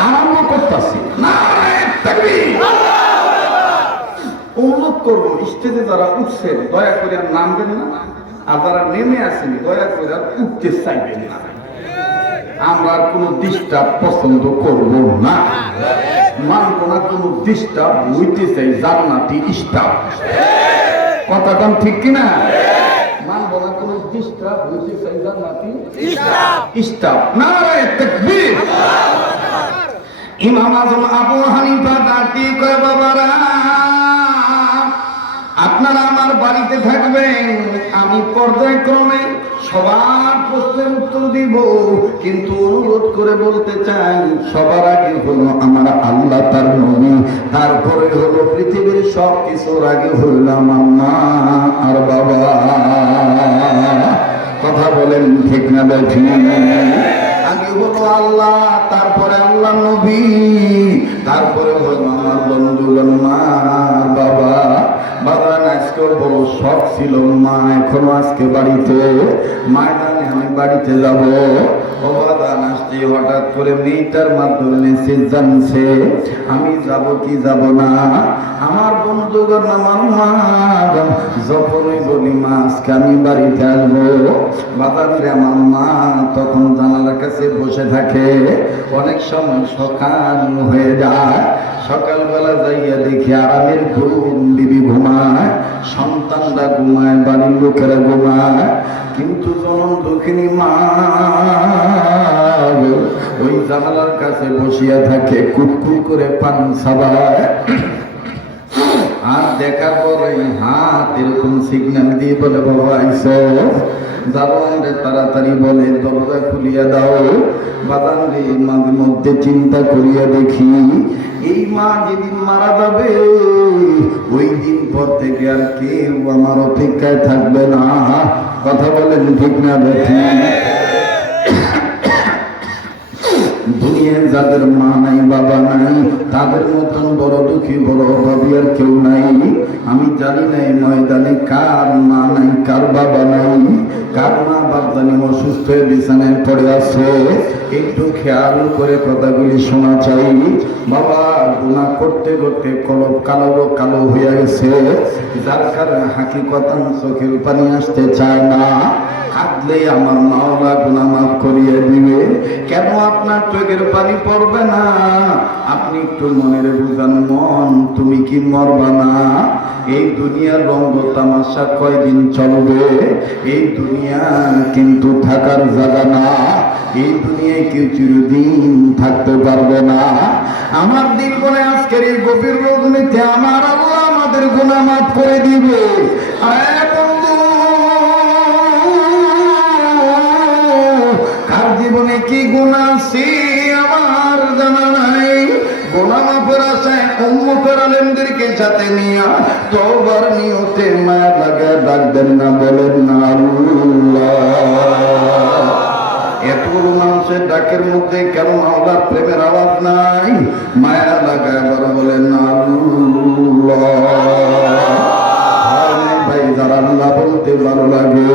আরম্ভ করতেছি না। অনুরোধ করবো, স্টেজে যারা উঠছেন দয়া করে আর নামবেন না, আর যারা নেমে আসেনি দয়া করে আর উঠতে চাইবেন না। আমরা আর কোনো ডিস্টার্ব পছন্দ করব না, মানব না কোনো ডিস্টার্ব। হইতে চাই জান্নাতি স্টাফ। কথাটা ঠিক কিনা? মানব না কোনো ডিস্টার্ব, হইতে চাই জান্নাতি স্টাফ। নারায়ে তাকবীর। ইমাম আজম আবু হানিফা ডাক দিয়ে কয়, বাবারা আপনারা আমার বাড়িতে থাকবেন, আমি পর্যায়ক্রমে সবার প্রশ্নের উত্তর দিব, কিন্তু অনুরোধ করে বলতে চাই, সবার আগে হলো আমার আল্লাহ তার নবী, তারপরে হলো পৃথিবীর সব কিছুর আগে হইল আমার মা আর বাবা। কথা বলেন ঠিক না বেঠি? আগে হলো আল্লাহ, তারপরে আল্লাহ নবী, তারপরে হলো আমার বন্ধুগণ মা বাবা। বাবার আজকেও বড় শখ ছিল মা এখনো আজকে বাড়িতে, ময়দানে আমি বাড়িতে যাব। বাবাদান আসতে হঠাৎ করে মেয়েটার মাধ্যমে মেসেজ জানছে, আমি যাব কি যাব না। আমার বন্ধুগণ আমার মা যখনই বলি মা আজকে আমি বাড়িতে আসবো, বাবারে আমার মা তখন জানালার কাছে বসে থাকে। অনেক সময় সকাল হয়ে যায়, সকালবেলা যাইয়া দেখি আরামের ঘুম, বিবি ঘুমায়, সন্তানরা ঘুমায়, বাড়ির লোকেরা ঘুমায়, কিন্তু জনম দুঃখিনী মা ওই জানালার কাছে বসিয়া থাকে, কুটকুট করে পান সাবায়। আর দেখার পরে হাত এরকম সিগন্যাল দিয়ে বলে, বাবা আইসো। দারোয়ান রে তাড়াতাড়ি বলে, দরজা খুলিয়া দাও। বাদান রে মাঝে মধ্যে চিন্তা করিয়া দেখি, এই মা যেদিন মারা যাবে ওই দিন পর থেকে আর কেউ আমার অপেক্ষায় থাকবে না। কথা বলেন ঠিক না বেঠি? দুনিয়ায় যাদের মা নাই বাবা নাই তাদের মতন বড় দুঃখী বড় অভাবী আর কেউ নাই। আমি জানি না এই ময়দানে কার মা নাই কার বাবা নাই, কার মা বাপ জানি অসুস্থ হয়ে বিছানায় পড়ে আছে। একটু খেয়াল করে কথাগুলি শোনা চাই। বাবা গুনাহ করতে করতে কলব কালো কালো হয়ে গেছে, যার কারণে হাকিকতান চোখের পানি আসতে চায় না। কাঁদলে আমার মাওলা গুনাহ মাফ করিয়ে দিবে। কেন আপনার চোখের পানি পড়বে না? আপনি একটু মনের বুঝান, মন তুমি কি মরবা না? এই দুনিয়ার রঙ্গ তামাশা কয়দিন চলবে? এই দুনিয়া কিন্তু থাকার জায়গা না। এই দুনিয়ায় কেউ চিরদিন থাকতে পারবে না। আমার দিন বলে আজকের এই গভীর রজনীতে আমার আল্লাহ আমাদের গুনাহ মাফ করে দিবে। কার জীবনে কি গুনাহ আছে আমার জানা নাই। গুনাহ মাফের আশায় উম্মতের আলেমদেরকে সাথে নিয়ে তওবার নিয়তে মায়া লাগা ডাক দেন না, বলেন না আল্লাহ। এতগুলো মানুষের ডাকের মধ্যে কেন মাওলার প্রেমের আওয়াজ নাই? মায়া লাগা এবার বলেন না আল্লাহ। ভাই যারা আল্লাহ বলতে ভালো লাগে,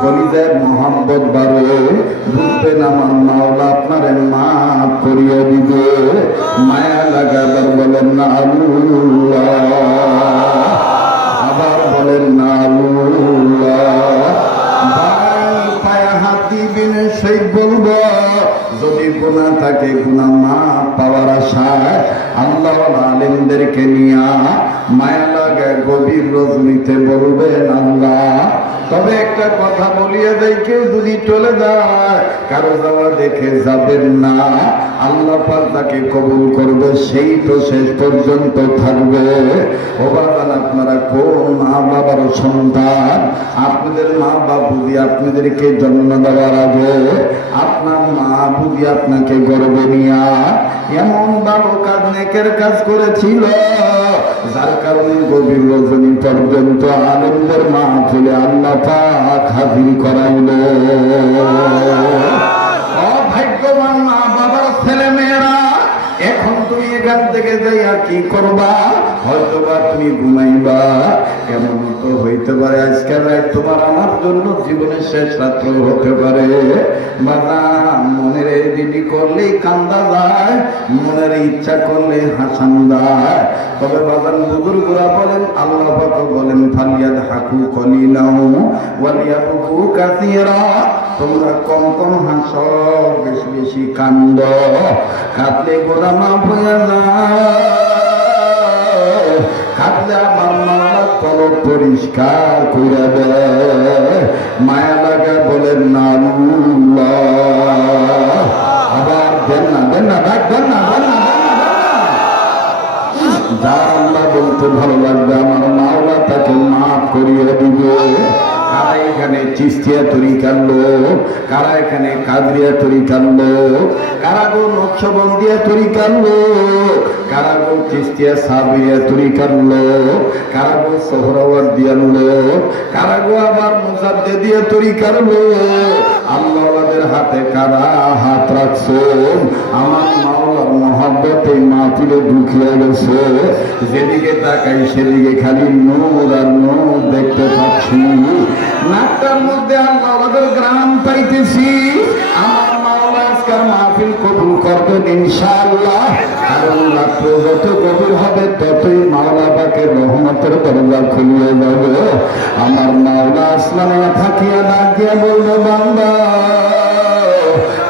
কলিজায় মোহাম্মত বাড়ে, বুঝবেন আমার মাওলা আপনারে মাফ করিয়ে দিবে। মায়া লাগাবার বলেন না আল্লাহ, আবার বলেন না আল্লাহ। ভাই পায়ে হাত দিবেন সেই বলবো, যদি গুনাহ থাকে গুনাহ মাফ পাওয়ার আশায় আল্লাহ আলেমদেরকে নিয়া মায়া লাগায় গভীর রজনীতে বলবেন আল্লাহ। তবে একটা কথা বলিয়ে দেয়, কেউ যদি চলে যায় কারো যাওয়া দেখে যাবেন না। আল্লাহ পাক তাকে কবুল করবে, সেই তো শেষ পর্যন্ত থাকবে। ও বাবা, আপনারা কোন মা বাবার সন্তান? আপনাদের মা বাবুজি আপনাদেরকে জন্ম দেওয়ার আগে আপনার মা বুঝি আপনাকে গর্বে নিয়া এমন ভালো কাজ নেকের কাজ করেছিল, যার কারণে গভীর রজনী পর্যন্ত আনন্দের মাহফিলে আল্লাহ পাক হাজির করাইল। অভাগ্যবান মা বাবার ছেলে মেয়েরা, এখন তুমি এখান থেকে যাইয়া কি করবা? হয়তোবা তুমি ঘুমাইবা। এমন তো হইতে পারে আজকের রাত তোমার আমার জন্য জীবনের শেষ রাত্র হতে পারে। বাবা, মনের দিদি করলেই কান্দা যায়, মনের ইচ্ছা করলে হাসান যায়। তবে বাবার বুজুর্গরা বলেন, আল্লাহ পাক বলেন, ফালিয়াদ হাকু কলিলাও ওয়ালিয়াবকু কাসীরা। তোমরা কম কম হাসো, বেশি বেশি কান্দ। কাঁদলে গোনা মাফ হয়ে যায়, কাঁদলে আমার মাওলা কলব পরিষ্কার করে দেয়। মায়া লাগা বলেন না আল্লাহ, আবার দেন না দেন না ডাক দেন না দেন না। যার আল্লাহ বলতে ভালো লাগবে আমার মাওলা তাকে মাফ করিয়ে দিবে। কারা এখানে চিস্তিয়া তরিকার লোক, কারা এখানে কাদরিয়া তরিকার লোক, কারা গো নকশবন্দিয়া তরিকার লোক, কারা গো চিস্তিয়া সাবিরিয়া তরিকার লোক, কারা গো সোহরাওয়ার্দিয়ার লোক, কারা গো আবার মুজাদ্দিদিয়া তরিকার লোক। আল্লাহওয়ালাদের হাতে কারা হাত রাখছেন? আমার মাওলার মহব্বতে মাহফিলে ঢুকিয়ে গেছে। যেদিকে তাকাই সেদিকে খালি নূর আর নূর দেখতে পাচ্ছি। নাকটার মধ্যে আল্লাহওয়ালাদের গ্রাম পাইতেছি। আমার মাওলা আজকের মাহফিল কবুল করবেন ইনশাআল্লাহ। কারণ রাত্র যত গভীর হবে ততই মাওলা পাকের রহমতের দরজা খুলিয়ে যাবে। আমার মাওলা আসমানে থাকিয়া ডাক দিয়া বলবে, বান্দা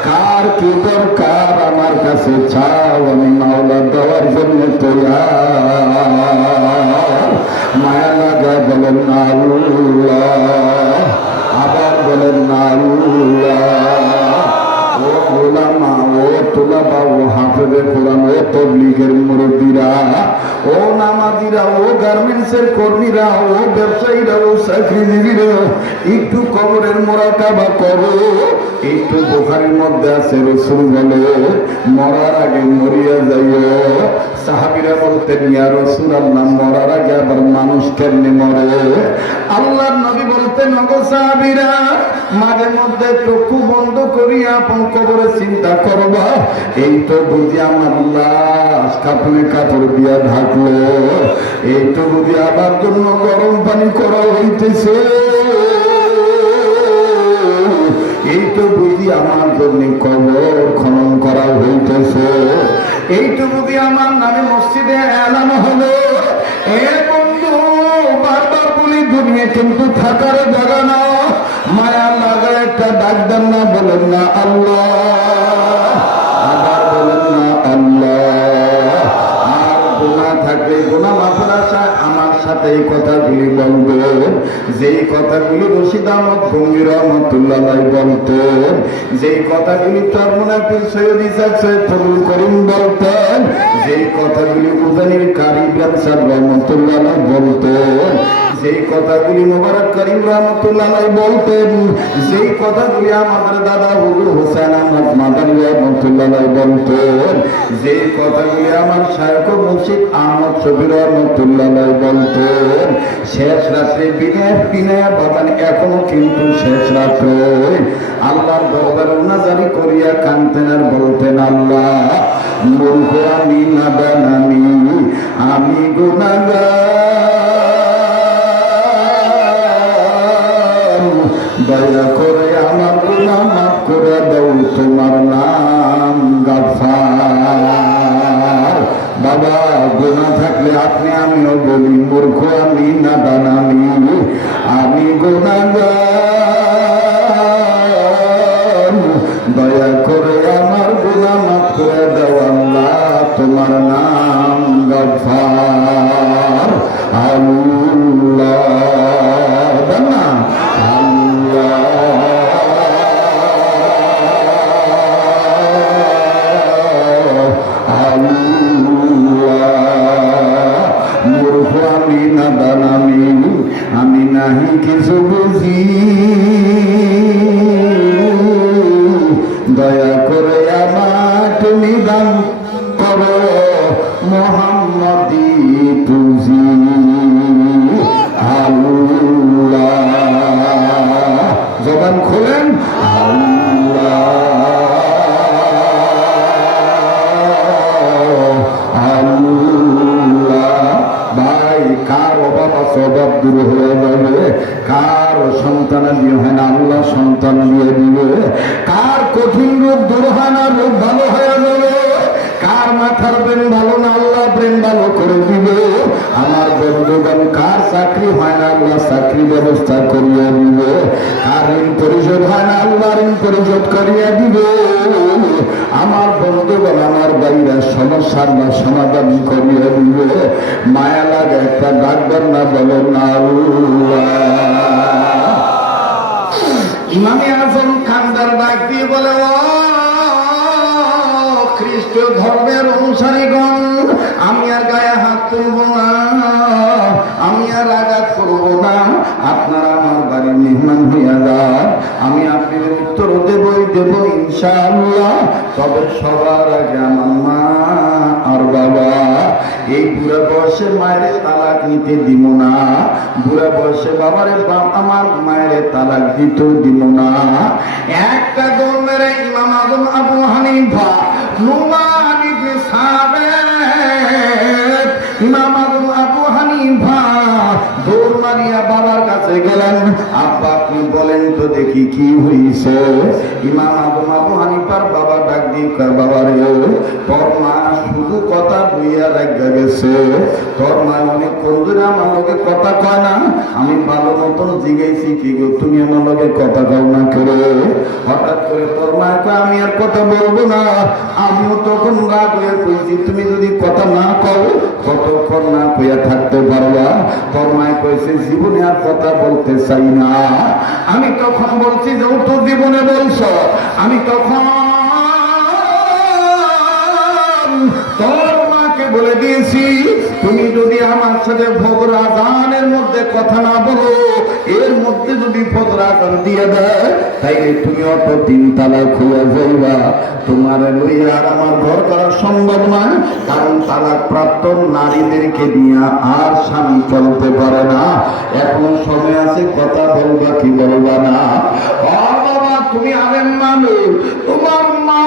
কার কি দরকার আমার কাছে চাও, আমি মাওলা দেওয়ার জন্য তৈয়ার। মায়া লাগা বলেন না আল্লাহ, আবার বলেন না আল্লাহ। ও ওলামা, ও তোলাবা, ও হাফেজে কোরআন, ও তবলিগের মুরব্বীরা, ও নামাজিরা, ও গার্মেন্টসের কর্মীরা, ও ব্যবসায়ীরা, ও চাকরিজীবীরা, একটু কবরের মোরাকাবা করো। একটু বুখারীর মধ্যে আছে, রাসূল বলে, মরার আগে মরিয়া যাইও। সাহাবীরা বলতেন, ইয়া রাসূলুল্লাহ, মরার আগে আবার মানুষ কেমনে মরে? আল্লাহর নবী বলতেন, ওগো সাহাবীরা, মাঝে মধ্যে চক্ষু বন্ধ করিয়া আপন কবরে চিন্তা করবা, এই তো বুঝি আমার লাশ কাপড়ে কাপড় দিয়া ঢাকলো, এই তো বুঝি আবার জন্য গরম পানি করা হইতেছে, এই তো বুঝি আমার জন্য কবর খনন করা হইতেছে, এই তো বুঝি আমার নামে মসজিদে এলান হলো। এ বন্ধু, বারবার বলি দুনিয়া কিন্তু থাকার জায়গা না, মায়া লাগা একটা ডাক দেন না, বলেন না আল্লাহ, আবার বলেন না আল্লাহ। আর গুনাহ থাকলে গুনাহ মাফের আশায় আমার সাথে এই কথাগুলি বলবেন, যেই কথাগুলি রশিদ আহমদ গঙ্গি রহমতুল্লাহ বলতেন, যেই কথাগুলি চরমনাফির সৈয়দ ইসাক সৈয়দ ফজলুল করিম বলতেন, যেই কথাগুলি উজানির কারি ইব্রাহিম সাহেব রহমতুল্লাহ বলতেন, যেই কথাগুলি মোবারক করিম রহমতুল্লাহ বলতেন, যেই কথাগুলি আমাদের দাদা হুজুর হোসেন আহমদ মাদানী রহমতুল্লাহ বলতেন, যেই কথাগুলি আমার শায়খ মুর্শিদ আহমদ শফির রহমতুল্লাহ বলতেন, শেষ রাত্রে বিনয় বিনয় বাগান এখনো কিন্তু শেষ রাত্রে আল্লাহর দরবারে উনাজারি করিয়া কাঁদতেন আর বলতেন, আল্লাহ মূর্খ আমি নাদান আমি গুনাহগার, দয়া করে আমার গুনাহ মাফ করে দাও, তোমার নাম গাফফার। বাবা, গুনাহ থাকলে আপনি আমিও বলি, মূর্খ আমি নাদান আমি গুনাহগার, দয়া করে আমার গুনাহ মাফ করে দাও, আল্লাহ তোমার নাম গাফফার। আল্লাহ বান্না মূর্খ আমি নাদান আমি নাহি কিছু বুঝি, দয়া করে আমার তুমি দান করো মোহাম্মদী পুঁজি। আল্লাহ, জবান খোলেন আল্লাহ আল্লাহ। ভাই, কার অভাব আছে, অভাব দূর হয়ে যাবে, কার সন্তান দিয়ে হয় না, আল্লাহ সন্তান দিয়ে দিবে, কার কঠিন রোগ দূর হয় না, রোগ ভালো হয়ে যাবে, কার মাথার ব্রেন ভালো না, আল্লাহ ব্রেন ভালো করে দিবে। আমার বন্ধুগণ, কার চাকরি হয় না, আল্লাহ চাকরি ব্যবস্থা করিয়া দিবে, কার ঋণ পরিশোধ হয় না, আল্লাহ ঋণ পরিশোধ করিয়া দিবে। আমার বন্ধুগণ, আমার বাইরা সমস্যার না সমাধান করিয়া দিবে। মায়া লাগে একটা ডাকবেন না, বলেন না আল্লাহ। ইমামে আজম খানদার ডাক দিয়ে বলে, ও খ্রিস্ট ধর্মের অনুসারীগণ, আমি আর গায়ে হাত তুলব না, আমি আর আঘাত করব না, আপনারা আমার বাড়ির মেহমান হইয়া যান, আমি আপনাদের উত্তর দেবই দেব ইনশাআল্লাহ। তবে সবার আগে আমার মা আর বাবা, এই বুড়া বয়সে মায়ের তালাক নিতে দিব না, বুড়া বয়সে বাবারে আমার মায়ের তালাক দিতেও দিব না। একটা দৌড় মেরে ইমাম আজম আবু হানিফা নুমান ইবনে সাবিত, ইমাম আজম আবু হানিফা দৌড় মারিয়া বাবার কাছে গেলেন। আব্বা, আপনি বলেন তো দেখি কি হইছে? ইমাম আজম আবু হানিফার বাবা ডাক দিয়ে কয়, বাবা রে, তোর মা শুধু কথা বইয়া রাখা গেছে, তোর মা অনেক ধরে আমার লগে কথা কয় না, আমি ভালো মতন জিজ্ঞাসি কি গো তুমি আমার লগে কথা কও না করে? হঠাৎ করে তোর মা কয়, আমি আর কথা বলবো না। আমিও তখন রাগ হয়ে কইছি, তুমি যদি কথা না কও কতক্ষণ না কইয়া থাকতে পারবা? তোর মায় কইছে, জীবনে আর কথা বলতে চাই না। আমি তখন বলছি যে ও তো জীবনে বলছো, আমি তখন তোর মাকে বলে দিয়েছি, তুমি যদি আমার সাথে ফজর আযানের মধ্যে কথা না বলো, এর মধ্যে যদি ফজর আযান দিয়ে দেয় তাইলে তুমি অত 3 তালাক হইয়া যাইবা। তোমার লইয়া আর আমার ঘর করা সম্ভব নয়, কারণ তালাক প্রাপ্ত নারীদেরকে নিয়ে আর স্বামী চলতে পারে না। এখন সময় আছে, কথা বলবা কি বলবা না? ও বাবা, তুমি আলেম মানুষ, তোমার মা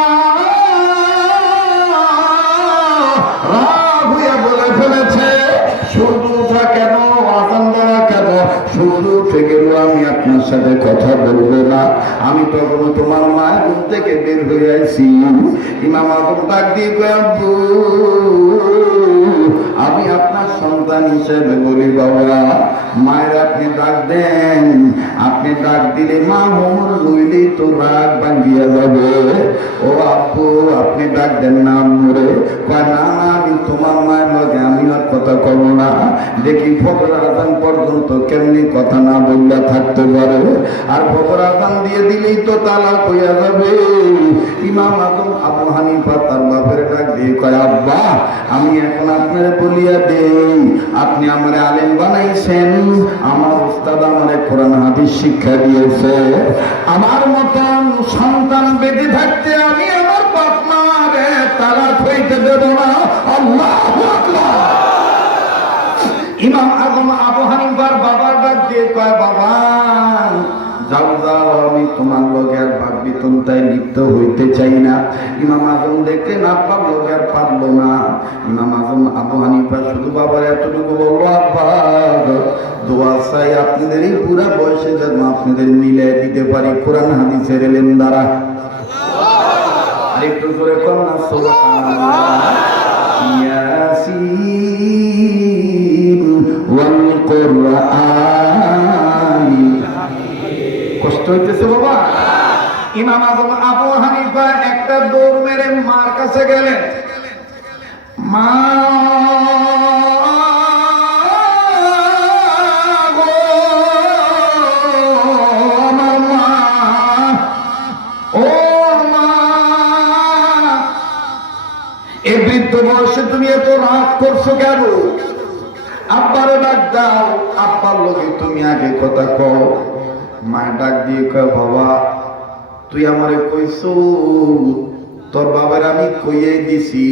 রাগ হইয়া বলে ফেলেছে সূর্য ওঠা কেন, আযান দেওয়া কেন? সূর্য উঠে গেল, আমি আপনার সাথে কথা বলবো না। আমি তখন তোমার মায়ের ঘুম থেকে বের হয়ে আইছি। ইমাম আযম ডাক দিয়ে কয়, আব্বু আমি আপনার সন্তান হিসেবে বলি, বাবা মায়ের আপনি ডাক দেন, আপনি ডাক দিলে মা হোমর লইলেই তো রাগ ভাঙ্গিয়া যাবে। ও আব্বু আপনি ডাক দেন না আম্মুরে। কয় না না, আমি তোমার মায়ের লগে আমি আর কথা কব না। দেখি ফজর আযান পর্যন্ত কেমনি কথা না বললা থাকতে পারে, আর ফজর আযান দিয়ে দিলেই তো তালাক হইয়া যাবে। ইমাম আযম আবু হানিফা তার বাপের ডাক দিয়ে কয়, আব্বা আমি এখন আপনারে বলিয়া দেই, আপনি আমারে আলেম বানাইছেন, আমার উস্তাদ আমারে কোরআন হাদিস শিক্ষা দিয়েছে। আমার মতন সন্তান বেঁচে থাকতে আমি আমার বাপ মারে তালাক হইতে দেব না। আল্লাহু আকবার। ইমাম আযম আবু হানিফার বাবার ডাক দিয়ে কয়, বাবা যাও যাও, আমি তোমার লগে আর বাদ বিতন্তায় লিপ্ত হইতে চাই না। ইমাম আযম দেখলেন আব্বার লগে আর পারলো না। ইমাম আযম আবু হানিফা শুধু বাবার এতটুকু বললো, আব্বা দোয়া চাই আপনাদের এই পুরা বয়সে যেন আপনাদের মিলে দিতে পারি কোরআন হাদিসের এলেম দ্বারা। আরেকটু করে কর না সুবহানাল্লাহ। ইয়াসিন ওয়াল কুরআন। কষ্ট হইতেছে বাবা? ইমাম আযম আবু হানিফা একটা দৌড় মেরে মার কাছে গেলেন। মা গো, আমার মা, ও মা, এই বৃদ্ধ বয়সে তুমি এত রাগ করছো কেন? আব্বারে ডাক দাও, আব্বার লগে তুমি আগে কথা কও। মা ডাক দিয়ে কয়, বাবা তুই আমারে কইছো, তোর বাবার আমি কইয়ে দিছি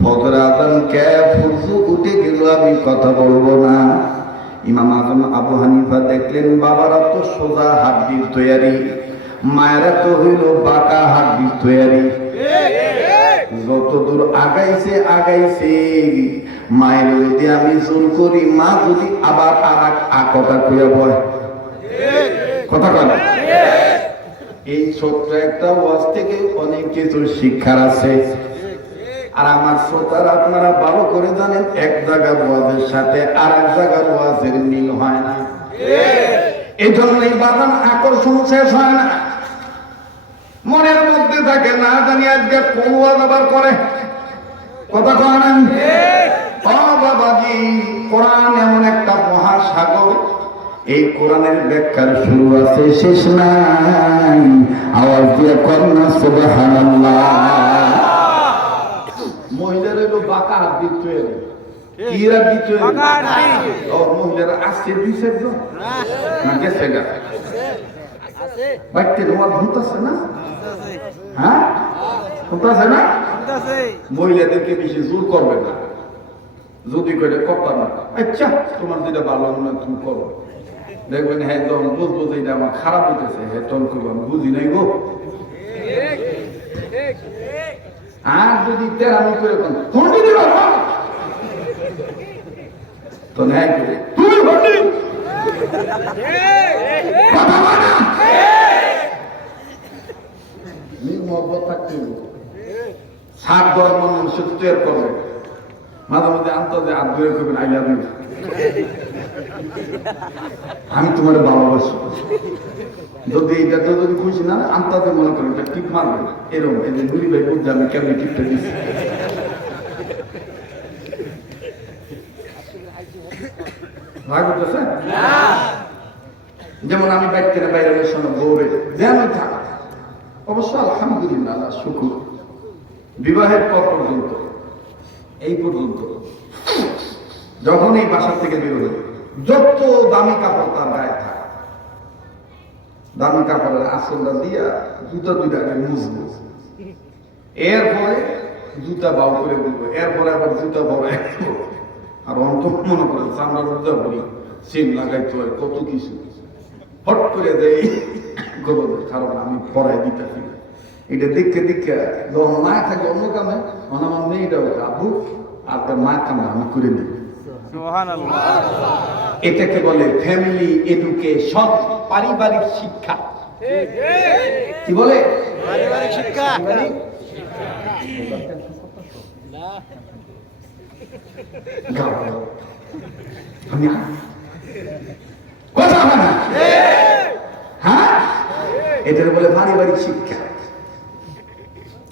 ফজর আযান কে ফুরজু উঠে গেল, আমি কথা বলবো না। ইমাম আযম আবু হানিফা দেখলেন বাবারা তো সোজা হাড্ডির তৈয়ারি, মায়েরা তো হইল বাঁকা হাড্ডির তৈয়ারি। যতদূর আগাইছে আগাইছে, মায়ের যদি আমি জোর করি, মা যদি আবার আর কথা কইয়া বয়, কথা কয় না? এই ছোট্ট একটা ওয়াজ থেকে অনেক কিছু শিক্ষার আছে। আর আমার শ্রোতার আপনারা ভালো করে জানেন, এক জায়গার ওয়াজের সাথে আর এক জায়গার ওয়াজের মিল হয় না। এই জন্যই বাদান আকর্ষণ শেষ হয় না, মনের মধ্যে থাকে না জানি আজকে কোন ওয়াজ আবার করে, কথা কয় না? ও বাবাজি, কোরআন এমন একটা মহাসাগর, এই কোরআনের ব্যাখ্যার শুরু আছে শেষ নাই। আওয়াজ দিয়ে কন্যা সুবহানাল্লাহ। মহিলার হইলো বাঁকা হাড্ডির তৈরি, কিরা দিতে ও মহিলারা আসছে দিছে না গেছে গা বাইতে রোয়া ভুলতাছে না? হ্যাঁ ভুলতাছে না? মহিলাদেরকে বেশি জোর করবে না, যদি করে করতাম না, আচ্ছা তোমার যেটা ভালো মনে তুমি করো, দেখবেন হ্যাঁ যখন বুঝবো যে এটা আমার খারাপ হইতেছে, হ্যাঁ তখন করবো আমি বুঝি নাই গো। আর যদি তেরামি করে তো ন্যায় করে তুমি মহব্বত থাকতে সাত ধর্ম মানুষের তৈরি করবে, মাঝে মাঝে আন্তর্জাতিক হাত ধরে করবেন আই লাভ ইউ, আমি তোমার ভালোবাসি। যদি এইটা তো যদি খুশি না আন্তর্জাতিক মনে করেন এটা টিপ মারবে, এরকম এই যে গুলি ভাই বুঝছে আমি কেমন টিপটা দিচ্ছি। ভাগ হতেছে যেমন আমি বাইরে বাইরে শোনো গৌরে যেন থাক, অবশ্য আলহামদুলিল্লাহ আল্লাহ শুকুর, বিবাহের পর পর্যন্ত এই পর্যন্ত যখন এই বাসার থেকে বেরোবে যত দামি কাপড় তার গায়ে থাকে, দামি কাপড়ের আসলটা দিয়া জুতা দুইটা আগে মুছবো, এরপরে জুতা বাউ করে দিব, এরপরে আবার জুতা ভরে আর অন্তর মনে করেন চামড়ার জুতা ভরি সিম লাগাইতে হয় কত কিছু হট করে দেয় কারণ আমি পড়াই দিতেছি। এটা দেখতে দেখতে যখন মায় থাকে অন্য কামে আমার মেয়েটাও আব্বু আপনার মায়ের কামে আমি করে দিই। এটাকে বলে ফ্যামিলি এডুকেশন, পারিবারিক শিক্ষা। কি বলে? পারিবারিক শিক্ষা। আমি কথা হয় না, হ্যাঁ, এটাকে বলে পারিবারিক শিক্ষা।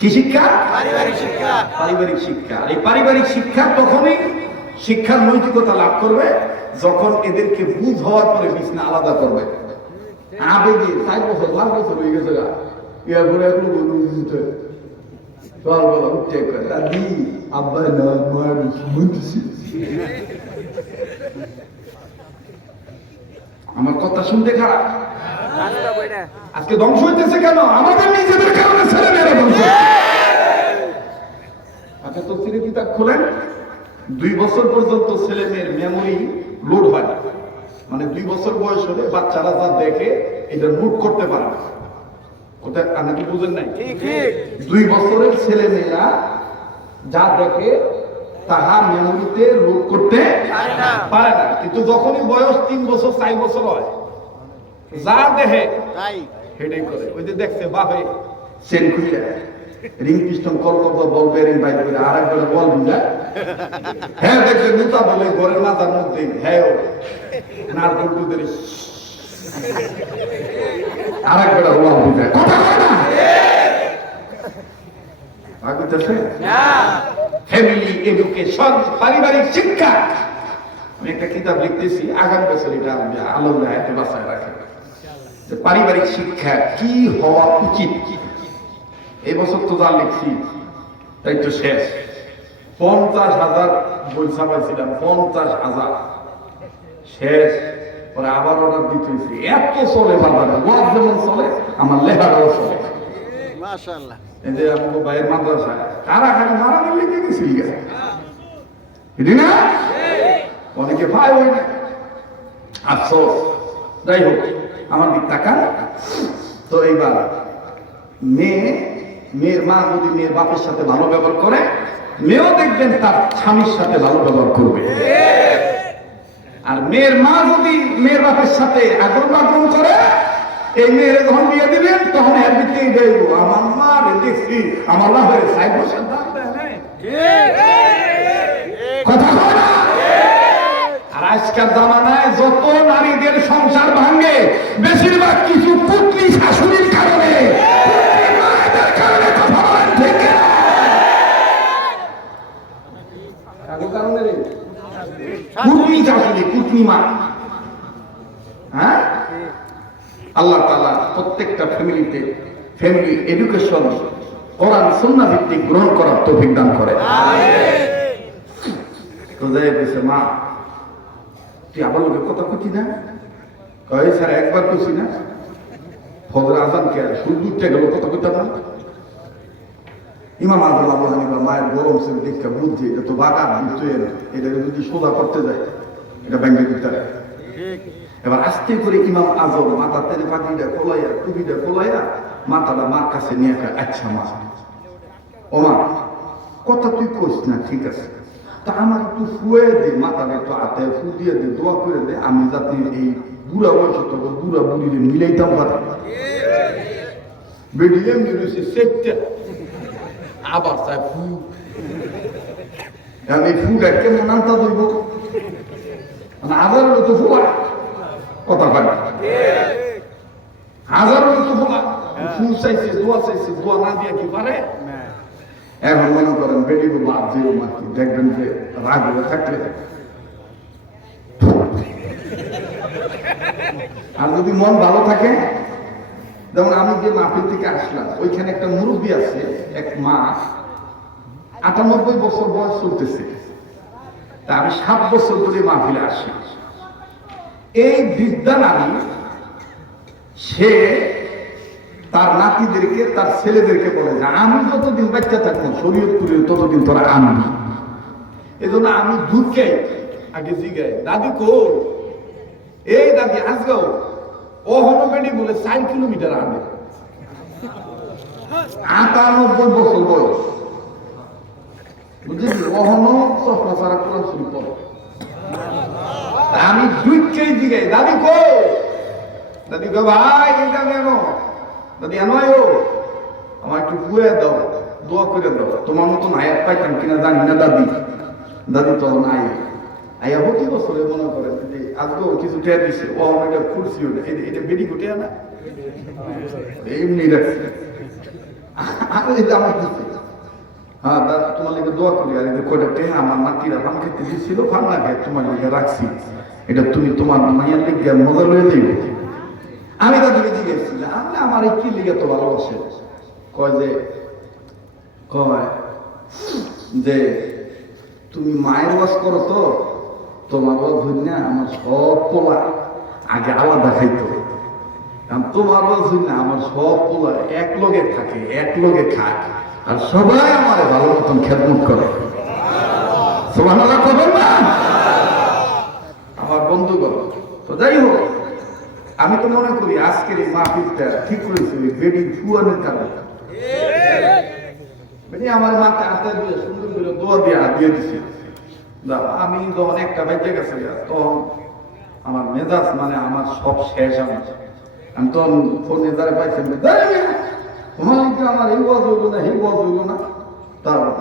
কি শিক্ষা? পারিবারিক শিক্ষা। পারিবারিক শিক্ষা। এই পারিবারিক শিক্ষা তখনই শিক্ষার নৈতিকতা লাভ করবে যখন এদেরকে বুঝ হওয়ার পরে বিছনা আলাদা করবে। আবেগে 4 বছর 5 বছর হয়ে গেছে গা, এরপরে এগুলো বলতে সকালবেলা উঠে কয় দাদি আব্বা না মার শুনতেছি। আমার কথা শুনতে খারাপ, আজকে ধ্বংস হইতেছে কেন? আমাদের নিজেদের কারণে ছেলে মেয়েরা ধ্বংস। আচ্ছা তো সিনে কিতাব খোলেন, 2 বছর পর্যন্ত ছেলে মেয়ের মেমোরি লোড হয় না, মানে 2 বছর বয়স হলে বাচ্চারা যা দেখে এটা নোট করতে পারে না। ওটা আপনি বুঝেন নাই? 2 বছরের ছেলে মেয়েরা যা দেখে তাহা মেমোরিতে লোড করতে পারে না, কিন্তু যখনই বয়স 3 বছর 4 বছর হয় যা দেখে হেডেই করে। ওই যে দেখছে বাপে সেন খুলে রিং পিস্টন কল করবো বল বেরিং বাইক করে আর একবার বল বুঝা, হ্যাঁ দেখবে মুতা বলে ঘরের মাথার মধ্যে, হ্যাঁ নারকল দুধের আর একবার বল বুঝা, কথা হয় না ভাবিতেছে। ফ্যামিলি এডুকেশন, পারিবারিক শিক্ষা। আমি একটা কিতাব লিখতেছি, আগামী বছর এটা আল্লাহ হাতে বাঁচায় রাখে যে পারিবারিক শিক্ষা কি হওয়া উচিত। এই বছর তো যা লিখছি তাই তো শেষ। 50,000 বই ছাপাইছিলাম, 50,000 শেষ। পরে আবার অর্ডার দিতেছি, এত চলে বাবার ওয়াজ যেমন চলে আমার লেখাটাও চলে। মাশাআল্লাহ। এই যে আমাকে ভাইয়ের মাদ্রাসায় কারা কারা মারামারি লিখে গেছিল এটি না, অনেকে পায় ওই না। আফসোস, যাই হোক আমার দিক তাকান তো। এইবার মেয়ের মা যদি মেয়ের বাপের সাথে ভালো ব্যবহার করে, মেয়েও দেখবেন তার স্বামীর সাথে ভালো ব্যবহার করবে। আর মেয়ের মা যদি মেয়ের বাপের সাথে আগ্রহ করে, এই মেয়ের যখন বিয়ে দিবেন তখন এর ভিতরেই দেখব আমার মা রে দেখছি আমার লাভের 4 বছর দাম দেয় নাই। কথা বলে না। আর আজকের জামানায় যত নারীদের সংসার ভাঙে বেশিরভাগ কিছু পুত্রী শাশুড়ির কারণে, মায়েদের কারণে। কথা বলেন ঠিক না? কারো কারণে রে পুত্রী শাশুড়ি, পুত্রী মা। হ্যাঁ, আল্লাহ তাআলা প্রত্যেকটা ফ্যামিলিতে ফ্যামিলি এডুকেশন কোরআন সুন্নাহ ভিত্তিক গ্রহণ করার তৌফিক দান করে। তো যাই বলছে মা তুই আবার লোকের কথা কইছি না? কয় স্যার একবার কইছি না, ফজর আজান কে শুধু উঠে গেল কথা কইতাম না। ইমাম আজম আবু হানিফা মায়ের গরম সে দেখতে বুঝছে এটা তো বাঁকা বুঝতে, এটাকে যদি সোজা করতে যায় এটা ব্যাংকে দিতে হয়। এবার আস্তে করে ইমাম আজম মাথা তেলে পাখিটা খোলাইয়া টুপিটা খোলাইয়া মাথাটা মার কাছে নিয়ে আচ্ছা মা ও মা কথা তুই কইস না ঠিক আছে, তা আমার একটু ফুয়ে দে, মাথাটা একটু হাতে ফু দিয়ে দে, দোয়া করে দে, আমি যাতে এই বুড়া বয়স বুড়া বুড়িরে মিলাইতাম পারি। বেডি এমনি রয়েছে সেটটা আবার চাই ফু, আমি ফুটা কেমন আনতা ধরব, মানে আবার তো ফুয়া কথা পাই হাজারো তো ফোলা ফুল চাইছে, দোয়া চাইছে, দোয়া না দিয়ে কি পারে? এখন মনে করেন বেটি তো বাদ যে মাটি দেখবেন যে রাগ হয়ে থাকলে, আর যদি মন ভালো থাকে, যেমন আমি যে মাহফিল থেকে আসলাম ওইখানে একটা মুরব্বী আছে, এক মা 98 বছর বয়স চলতেছে, তা আমি 7 বছর ধরে মাহফিলে আসি। এই বৃদ্ধা নারী সে তার নাতিদেরকে তার ছেলেদেরকে বলে যে আমি যতদিন বাচ্চা থাকবো শরীয়তপুরে ততদিন তোরা আনবি। এই জন্য আমি ঢুকে আগে জিগাই দাদি কো, এই দাদি আজগাও অহনো বেডি বলে 4 কিলোমিটার আনবে। 98 বছর বয়স, বুঝলি? অহনো চশমা ছাড়া কোরআন শরীফ পড়ে। আমি ঢুকেই জিগাই দাদি কো, দাদি কো ভাই এটা কেন, দাদি আনো আমার একটু ফুয়ে দাও, দোয়া করে দাও, তোমার মতন আয়াত পাইতাম কিনা জানি না দাদি। দাদি তো নাই আয়া প্রতি বছরে মনে করেন যে আজকেও কিছু টেয়া দিছে, ও আমার এটা খুলছিও না, এটা বেডি গুটে না এমনি রাখছে আমার দিচ্ছে। হ্যাঁ দাদা তোমার লিখে দোয়া করি, আর এই কয়টা টেয়া আমার নাতিরা ফান খেতে দিচ্ছিল, ফান না খেয়ে তোমার লিখে রাখছি, এটা তুমি তোমার মাইয়ার লিখে মজা লয়ে দিবে। আমি তাদেরকে জিজ্ঞেসছিলাম আপনি আমার এই কি লিগে তো ভালোবাসে? কয় যে তুমি মায়ের ওয়াজ করো তো, তোমার ওয়াজ হই না আমার সব পোলা আগে আলাদা খাইতো, তোমার ওয়াজ হই না আমার সব পোলা এক লগে থাকে, এক লগে খায়, আর সবাই আমার ভালো মতন খেদমত করে। সুবহানাল্লাহ করবেন না আমার বন্ধুগণ? তো যাই হোক, আমি তো মনে করি আজকের এই মাহফিলটা ঠিক করেছি বেডি ফুয়ানের কারণে। বেডি আমার মাকে হাতে দিয়ে সুন্দর করে দোয়া দিয়ে দিছি। আমি যখন একটা বেঁচে গেছে তখন আমার মেজাজ মানে আমার সব শেষ। আমি তখন ফোনে দ্বারা পাইছি আমার এই ওয়াজ হইল না, এই ওয়াজ হইল না। তারপর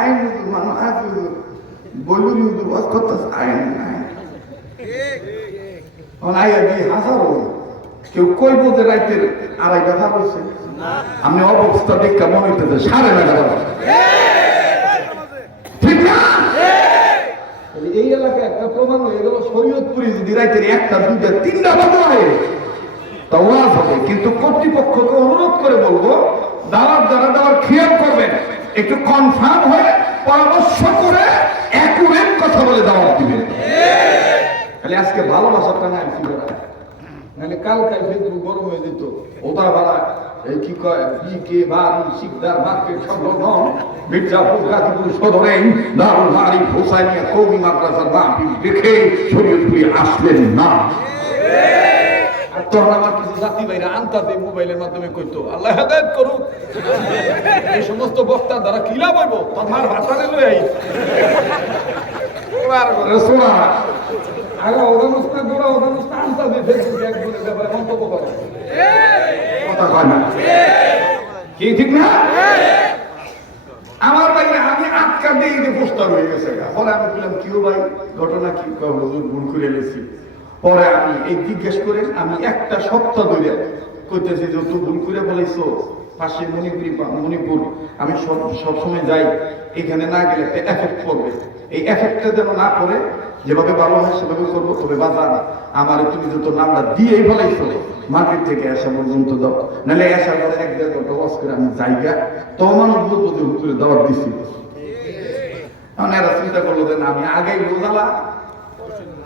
আইন মানুষ বলুন ওয়াজ করতেছে আইন কেউ কইব যে রাইতের 2:30 ভাব হয়েছে, আমি অবস্থা দেখে মনে হইতেছে 9:30। ঠিক না? এই এলাকায় একটা প্রমাণ হয়ে গেল শরীয়তপুরে যদি রাইতের 1টা 2টা 3টা বাজে হয় তা ওয়াজ হবে। কিন্তু কর্তৃপক্ষকে অনুরোধ করে বলবো দাওয়াত যারা দেওয়ার খেয়াল করবেন, একটু কনফার্ম হয়ে পরামর্শ করে একুরেট কথা বলে দাওয়াত দিবেন। খালি আজকে ভালোবাসাটা নাই নাহলে কালকাই ফেসবুক গরম হয়ে যেত। ওটা বাড়া এই কি কয় বিকে বাড়ি শিকদার মার্কেট সংলগ্ন মির্জাপুর গাজীপুর সদরে দারুল মারিফ হোসাইনিয়া কওমি মাদ্রাসার মাহফিল দেখে শরীয়তপুরে আসলেন না। আর তখন আমার কিছু জাতি ভাইরা আনতাছে মোবাইলের মাধ্যমে কইতো আল্লাহ হেদায়েত করুক, এই সমস্ত বক্তা দ্বারা কি লাভ হইব, তোমার ভাষারে লই আই ওরা করে শোনা আগে ওদানস্তা গোড়া ওদানস্তা আনতাছে ফেসবুকে একজনের ব্যাপারে মন্তব্য করে কথা কয় না কি ঠিক না? আমার ভাই আমি আটকা দিয়ে যে পোস্টার হয়ে গেছে, পরে আমি বললাম কিও ভাই ঘটনা কি? হুজুর ভুল করে এলেছি। পরে আমি এই জিজ্ঞেস করে আমি একটা সপ্তাহ ধরে কইতেছি যে তুই ভুল করে বলেছো পাশে মণিপুর আমি সবসময় যাই, এখানে না গেলে একটা এফেক্ট পড়বে, এই এফেক্টটা যেন না পড়ে, যেভাবে ভালো হয় সেভাবে করবো। তবে বাজার আমার তুমি যত নামটা দিয়েই বলেছো মার্কেট থেকে আসা পর্যন্ত দাও, নাহলে আসার পরে 1-1.5 ঘন্টা ওয়াজ করে আমি জায়গা তো মানুষ বুঝবো হুজুরে দাওয়াত দিছি। এখন এরা চিন্তা করলো যে আমি আগেই লোজালা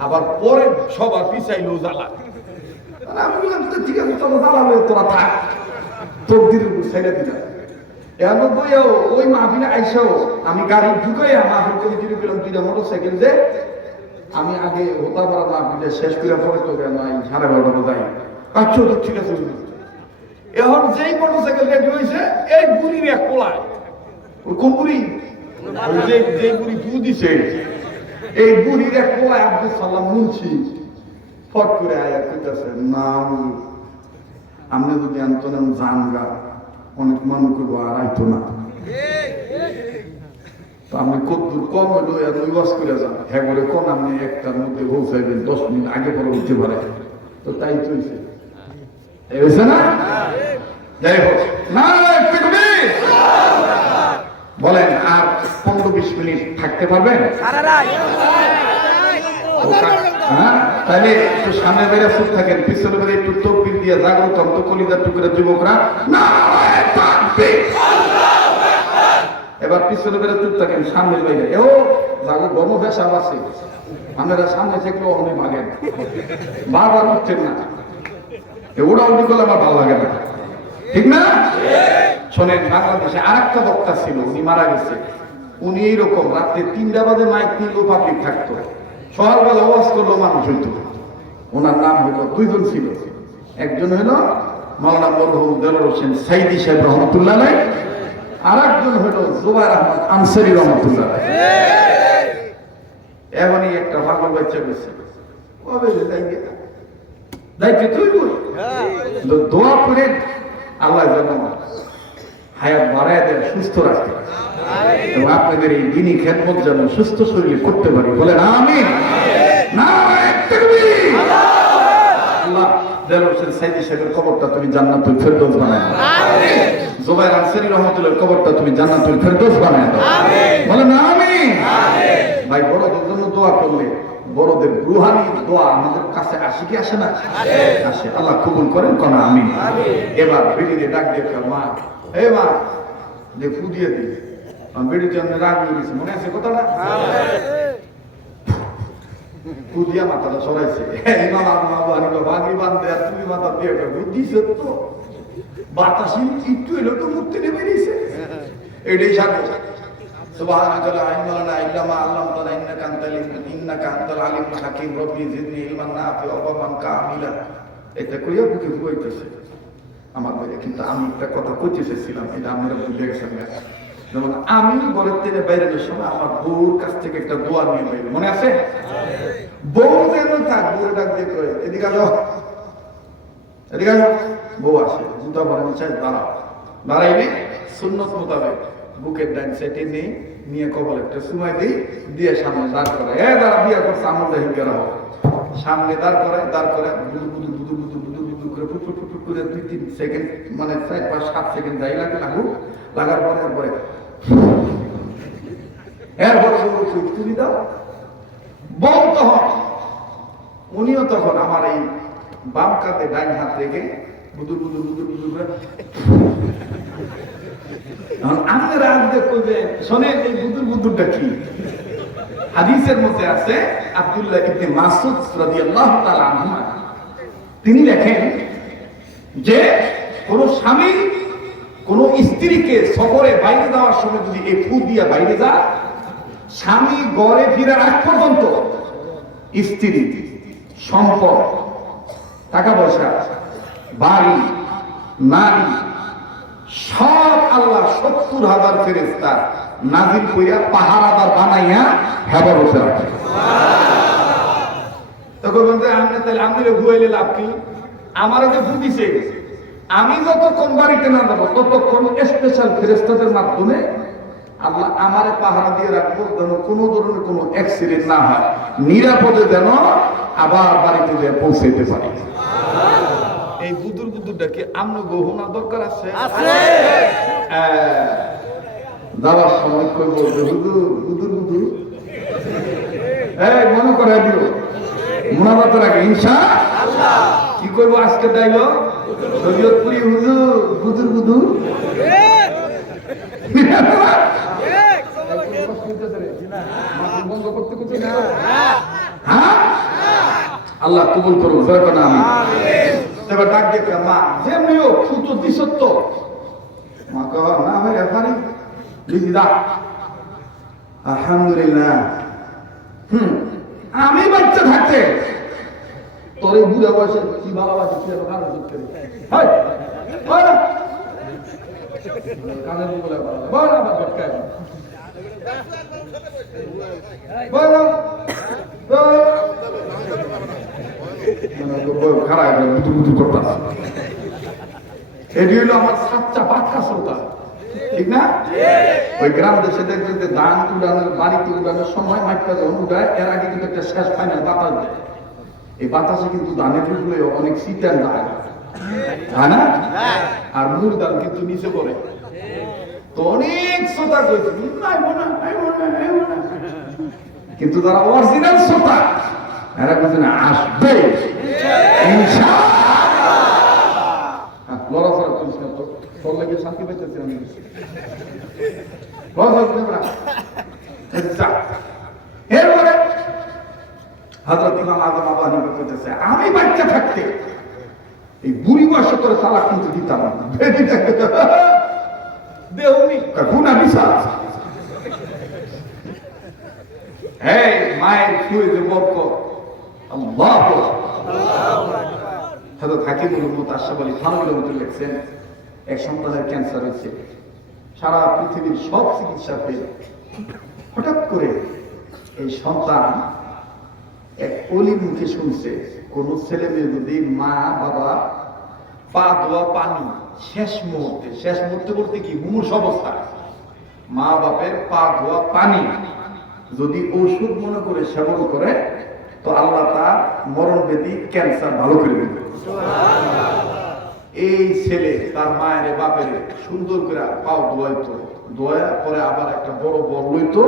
আবার পরে সবার পিছাই লোজালা। আমি বললাম ঠিক আছে চলো জ্বালা হয়ে তোরা থাক, তোর দিদি ছেড়ে দিলাম। এমন বইও ওই মাহফিলে আইসাও আমি গাড়ি ঢুকাইয়া মাহফিল করে কিনে পেলাম 2টা মোটরসাইকেল যে আমি আগে হোতাপাড়া মাহফিলটা শেষ করে পরে তো কেন 12:30 যাই। আচ্ছা তো ঠিক আছে। এখন যেই মোটরসাইকেল রেডি হয়েছে এই বুড়ির এক কোলায়, ওই কোন বুড়ি? যে বুড়ি দুধ দিছে এই বুড়ির এক কোলায় আব্দুল সালাম মুন্সি ফট করে আয়া কইতাছে নাম আপনি যদি আনতো না জানগা অনেক মানুষ করবো আর আইতো না। আপনি কতদূর কম হলো ওই ওয়াজ করে যান, হ্যাঁ বলে কোন আপনি 1টার মধ্যে পৌঁছাইবেন, 10 মিনিট আগে পরে উঠতে পারে, তো তাই চলছে না? যাই হোক না বলেন আর 15-20 মিনিট থাকতে পারবেন? হ্যাঁ তাহলে একটু সামনে বেড়ে চুপ থাকেন, পিছনে বেড়ে একটু তকবির দিয়ে জাগ্রত অন্ত কলিজার টুকরা যুবকরা এবার পিছনে বেড়ে চুপ থাকেন, সামনে বাইরে ও যাগো গম পেশাব আছে আপনারা সামনে থেকেও অনেক ভাগেন বারবার উঠছেন না ওটা উল্টি করলে আমার ভালো লাগে না ঠিক না শোনেন বাংলাদেশে আর একটা বক্তা ছিল উনি মারা গেছে উনি এইরকম রাত্রে 3টা বাজে মাইক নিলেও পাবলিক থাকতো সকালবেলা ওয়াজ করলো মানুষ হইতো ওনার নাম হইল দুইজন ছিল একজন হইল মাওলানা মরহুম দেলোয়ার হোসেন সাইদি সাহেব রহমতুল্লাহ আলাইহি আর একজন হইল জুবাইর আহমদ আনসারী রহমতুল্লাহ আলাইহি এমনই একটা পাগল বাচ্চা গেছে কবে দায়িত্ব তুই বল দোয়া করে আল্লাহ যেন হায়াত বাড়ায় দেন সুস্থ রাখতে এবং আপনাদের এই দিনই খেদমত যেন সুস্থ শরীরে করতে পারি বলেন আমিন নারায়ে তাকবীর আল্লাহ দেলোয়ার হোসেন সাইদি সাহেবের কবরটা তুমি জান্নাতুল ফেরদৌস বানায় দাও আমিন জুবাইর আনসারী রহমাতুল্লাহর কবরটা তুমি জান্নাতুল ফেরদৌস বানায় দাও আমিন বলেন আমিন আমিন ভাই বড়দের জন্য দোয়া করলে বড়দের রুহানি দোয়া আমাদের কাছে আসে কি আসে না আসে আল্লাহ কবুল করেন কোন আমিন এবার বেরিয়ে ডাক দিয়ে মা এ মা যে ফু দিয়ে দিই বেরিয়ে জন্য রাগ হয়ে গেছে মনে আছে কথাটা ফু দিয়া মাথাটা সরাইছে ইমাম আবু হানিফা বাগি বান্ধে আর তুমি মাথা দিয়ে বুঝিস তো বাতাসি একটু এলো তো মুক্তি নেমে বেরিয়েছে এটাই সাথে সুবহানাকা লা ইলমা লানা ইল্লা মা আল্লামতানা ইন্নাকা আনতাল আলিমুল হাকীম রব্বি জিদনি ইলমান নাফিআ ওয়া মান কামিলা এটা কইয়া বুকে কইতেছে আমার ভাইয়া কিন্তু আমি একটা কথা কইতে চাইছিলাম এটা আমরা ভুলে গেছেন যেমন আমি ঘরের থেকে বাইরের সময় আমার বউর কাছ থেকে একটা দোয়া নিয়ে বাইরে মনে আছে বউ যেন থাক বউর ডাক দিয়ে কয় এদিকে আসো এদিকে আসো বউ আসে জুতা পরে চাই দাঁড়াও দাঁড়াইলে সুন্নত মোতাবেক বুকের ডান সাইডে নিয়ে কবল একটা সময় দিই দিয়ে সামনে দাঁড় করে দাঁড়া বিয়ে করছে আমার দেখে গেরা সামনে দাঁড় করে বুদু বুদু বুদু বুদু বুদু বুদু করে ফুট ফুট ফুট করে 2-3 সেকেন্ড মানে 4-5-7 সেকেন্ড যাই লাগার পরে এরপরে তুমি দাও বউ তখন উনিও তখন আমার এই বাম কাতে ডাইন হাত রেখে বুদুর বুদুর বুদুর বুদুর করে আপনারা আজকে কইবেন শোনেন এই বুদুর বুদুরটা কি হাদিসের মধ্যে আছে আব্দুল্লাহ ইবনে মাসউদ রাদিয়াল্লাহু তাআলা আনহু তিনি লেখেন যে কোন স্বামী কোন স্ত্রীকে সফরে বাইরে যাওয়ার সময় যদি এই ফু দিয়া বাইরে যায় স্বামী ঘরে ফিরার আগ পর্যন্ত স্ত্রী সম্পদ টাকা পয়সা বাড়ি নারী সব আল্লাহ 70,000 ফেরেশতা নাজিল কইরা পাহারাদার বানাইয়া হেফাজতে রাখে তখন বলতে আমি তাহলে আমদিরে ঘুরাইলে লাভ কি আমারে যে ফুটিছে আমি যতক্ষণ বাড়িতে না যাবো ততক্ষণ স্পেশাল ফেরেশতাদের মাধ্যমে আল্লাহ আমারে পাহারা দিয়ে রাখবো যেন কোনো ধরনের কোনো অ্যাক্সিডেন্ট না হয় নিরাপদে যেন আবার বাড়িতে যেয়ে পৌঁছাইতে পারি এই বুদুর বুদুরটা কি আমনো গহনা দরকার আছে যাওয়ার সময় কই বলবে বুদুর বুদুর বুদুর মনে করে দিও মুনাফাতের আগে ইনশাআল্লাহ কি করব আজকে দাইলো শরীয়তপুরি হুজুর বুদুর বুদুর আল্লাহ কবুল করুন জয়কনা আমি এবার ডাক দিয়ে মা যেমনিও ফুটো দিসত্ব মা কহ না ভাই এখানে দিদা আলহামদুলিল্লাহ আমি বাচ্চা থাকতে তোরে বুড়া বয়সে কি ভালোবাসি কি ভালো করতে হয় কানের বলে বল আমার ভটকায় বল খারাপ বুদুর বুদুর করতাম এটি হলো আমার সাচ্চা পাখা শ্রোতা ঠিক না ওই গ্রাম দেশে দেখবেন যে ধান উড়ানোর বাড়িতে উড়ানোর সময় মাঠটা যখন উঠায় এর আগে কিন্তু একটা শেষ ফাইনাল বাতাস দেয় এই বাতাসে কিন্তু ধানের ফুলে অনেক শীতের যায় তাই না আর মূল ধান কিন্তু নিচে পড়ে তো অনেক শ্রোতা করেছে কিন্তু যারা অরিজিনাল শ্রোতা এরা কিছু না আসবে লড়াফড়া করিস না তোর লাগে শান্তি পাইতেছি আমি করতেছে আমি বাচ্চা থাকতে এই বুড়ি বয়সে তোর তালাক কিন্তু দিতাম না দেহনি গুণা বিশ্বাস এই মায়ের শুয়ে যে বরকত আল্লাহ হযরত হাকিমুল উম্মত আশরাফ আলী থানভীর রহমাতুল্লাহ লিখছেন এক সন্তানের ক্যান্সার হয়েছে সারা পৃথিবীর সব চিকিৎসা পেয়ে হঠাৎ করে এই সন্তান এক অলির মুখে শুনছে কোন ছেলে মেয়ে যদি মা বাবা পা ধোয়া পানি শেষ মুহূর্তে বলতে কি মুমূর্ষ অবস্থা মা বাপের পা ধোয়া পানি যদি ঔষধ মনে করে সেবন করে তো আল্লাহ তার মরণ ব্যাধি ক্যান্সার ভালো করে দেবে এই ছেলে তার মায়ের বাপের সুন্দর করে পাও ধোয়াইতো ধোয়া পরে আবার একটা বড় বড় লইতো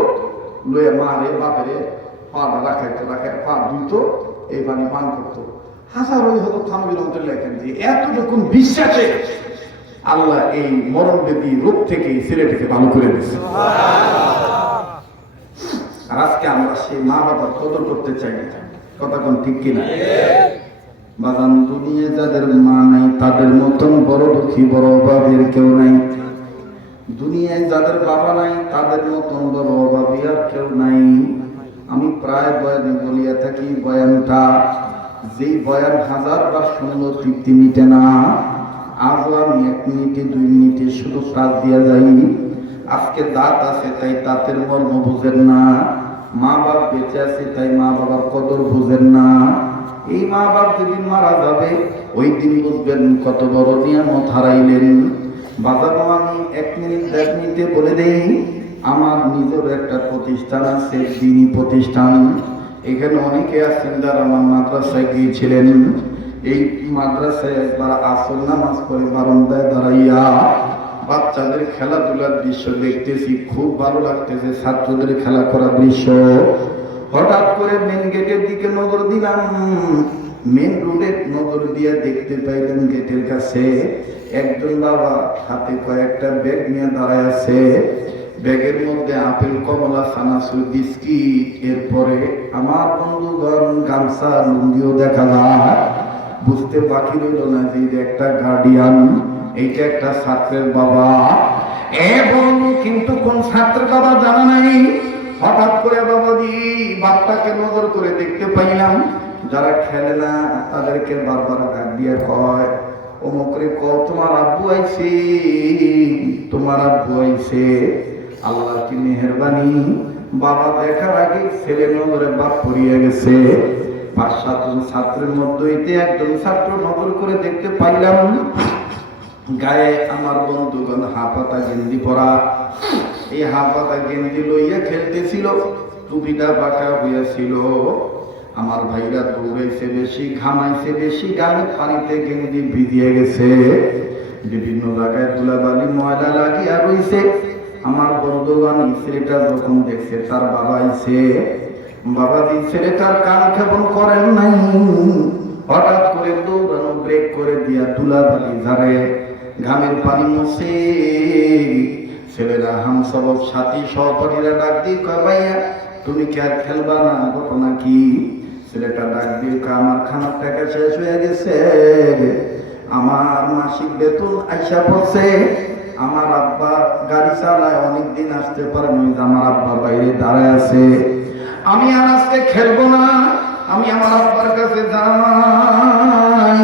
লইয়া মারে বাপের পা রাখাইতো পা ধুইতো এই পানি পান করতো হাজার ওই হতো থানভীর রহমাতুল্লাহ লেখেন যে এতটুকুন বিশ্বাসে আল্লাহ এই মরণ ব্যাধি রোগ থেকে এই ছেলেটাকে ভালো করে দিচ্ছে আর আজকে আমরা সেই মা বাবার কদর করতে চাই না কথা কোন ঠিক কিনা বাগান দুনিয়া যাদের মা নাই তাদের মতন বড় দুঃখী বড় অভাবের কেউ নাই দুনিয়ায় যাদের বাবা নাই তাদের মতন বড় অভাবী আর কেউ নাই আমি প্রায় বয়ানে বলিয়া থাকি বয়ানটা যেই বয়ান হাজারবার শুনলো তৃপ্তি মিটে না আজও আমি 1 মিনিটে 2 মিনিটে শুধু কাজ দিয়া যাই আজকে দাঁত আছে তাই দাঁতের মর্ম বুঝেন না মা বাপ বেঁচে আছে তাই মা বাবার কদর বুঝেন না এই মা বাপ যেদিন মারা যাবে ওই দিন বুঝবেন কত বড় নিয়ামত হারাইলেন বাজানো আমি 1 মিনিট 1.5 মিনিটে বলে দেই আমার নিজের একটা প্রতিষ্ঠান আছে দিনী প্রতিষ্ঠান এখানে অনেকে আছেন যারা আমার মাদ্রাসায় গিয়েছিলেন এই মাদ্রাসায় একবার আসর নামাজ পড়ে বারান্দায় দাঁড়াইয়া বাচ্চাদের খেলাধুলার দৃশ্য দেখতেছি খুব ভালো লাগতেছে ছাত্রদের খেলা করার দৃশ্য হঠাৎ করে মেন গেটের দিকে নজর দিলাম মেন রোডে নজর দিয়ে দেখতে পাইলেন গেটের কাছে একজন বাবা হাতে কয়েকটা ব্যাগ নিয়ে দাঁড়ায় আছে ব্যাগের মধ্যে আপেল কমলা সানাসুর বিস্কিট এরপরে আমার বন্ধুগণ গামছা লুঙ্গিও দেখা যায় বুঝতে বাকি রইল না যে একটা গার্ডিয়ান এইটা একটা ছাত্রের বাবা এবং কিন্তু কোন ছাত্রের বাবা জানা নাই হঠাৎ করে বাবাজি বাপটাকে নজর করে দেখতে পাইলাম যারা খেলে না তাদেরকে বারবার ডাক দিয়ে কয় অমুক রে কও তোমার আব্বু আইছে তোমার আব্বু আইছে আল্লাহ কি মেহেরবানি বাবা দেখার আগে ছেলে নজরে বাপ পড়িয়ে গেছে 5-7 জন ছাত্রের মধ্যে একজন ছাত্র নজর করে দেখতে পাইলাম গায়ে আমার বন্ধুগণ হাফাতা গেঞ্জি পরা এই হাফাতা গেঞ্জি লইয়া খেলতেছিল টুপিটা বাঁকা হইয়াছিল আমার ভাইরা দৌড়াইছে বেশি ঘামাইছে বেশি গায়ের পানিতে গেঞ্জি ভিজিয়ে গেছে বিভিন্ন জায়গায় ধুলাবালি ময়লা লাগিয়া রইছে আমার বন্ধুগণ ছেলেটা যখন দেখছে তার বাবা আইছে বাবাজি ছেলেটার কান ক্ষেপণ করেন নাই হঠাৎ করে দৌড়ানো ব্রেক করে দিয়া ধুলাবালি ঝাড়ে ঘামের পানি মুছে ছেলেরা হামসবক সাথী সহপাঠীরা ডাক দিয়ে কয় ভাইয়া তুমি কি আর খেলবা না ঘটনা কি ছেলেটা ডাক দিয়ে আমার খানার টাকা শেষ হয়ে গেছে আমার মাসিক বেতন আইসা পড়ছে আমার আব্বা গাড়ি চালায় অনেকদিন আসতে পারে না আমার আব্বা বাইরে দাঁড়ায় আছে আমি আর আজকে খেলবো না আমি আমার আব্বার কাছে যাই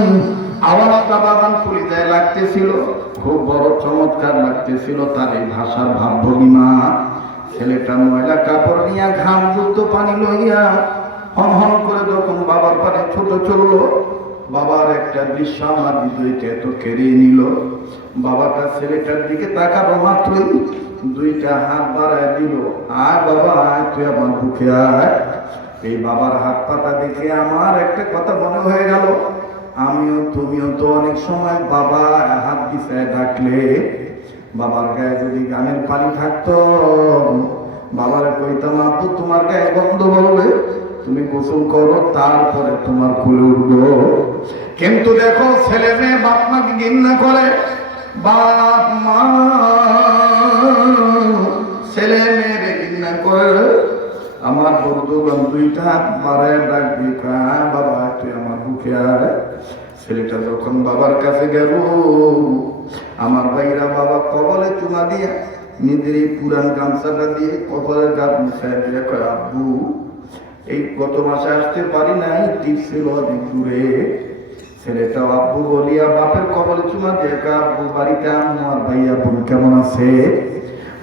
আমার আব্বা বাগান পরিচয় লাগতেছিল খুব বড় চমৎকার লাগতেছিল তার এই ভাষার ভাব ভঙ্গিমা ছেলেটা ময়লা কাপড় নিয়ে ঘাম যুক্ত পানি লইয়া হম হম করে যখন বাবার পানে ছোট চললো বাবার একটা দৃশ্য আমার হৃদয়কে এত কেড়িয়ে নিল বাবাটা ছেলেটার দিকে তাকাবো মাত্রই 2টা হাত বাড়ায় দিল আয় বাবা আয় তুই আমার বুকে আয় এই বাবার হাত পাতা দেখে আমার একটা কথা মনে হয়ে গেল আমিও তুমিও তো অনেক সময় বাবা হাত দিশায় ডাকলে বাবার গায়ে যদি গানের পানি থাকতো বাবার কইতাম আব্বু তোমার গায়ে গন্ধ বলবে তুমি গোসল করো তারপরে তোমার কোলে উঠবো কিন্তু দেখো ছেলে মেয়ে বাপ মাকে ঘৃণা করে বাপ মা ছেলে মেয়েরে ঘৃণা করে আমার বন্ধুগণ 2টা হাত বাড়ায় ডাক দিয়ে বাবা তুই উঠে আয়। ছেলেটা যখন বাবার কাছে গেল, আমার ভাইরা বাবা কপালে চুমা দিয়ে নিজের এই পুরান গামছাটা দিয়ে কপালের গাছ মুছায় দিয়ে কয়, আব্বু এই গত মাসে আসতে পারি নাই, টিপ ছিল অনেক দূরে। ছেলেটাও আব্বু বলিয়া বাপের কপালে চুমা দিয়ে কয়, আব্বু বাড়িতে আমার ভাইয়া বোন কেমন আছে?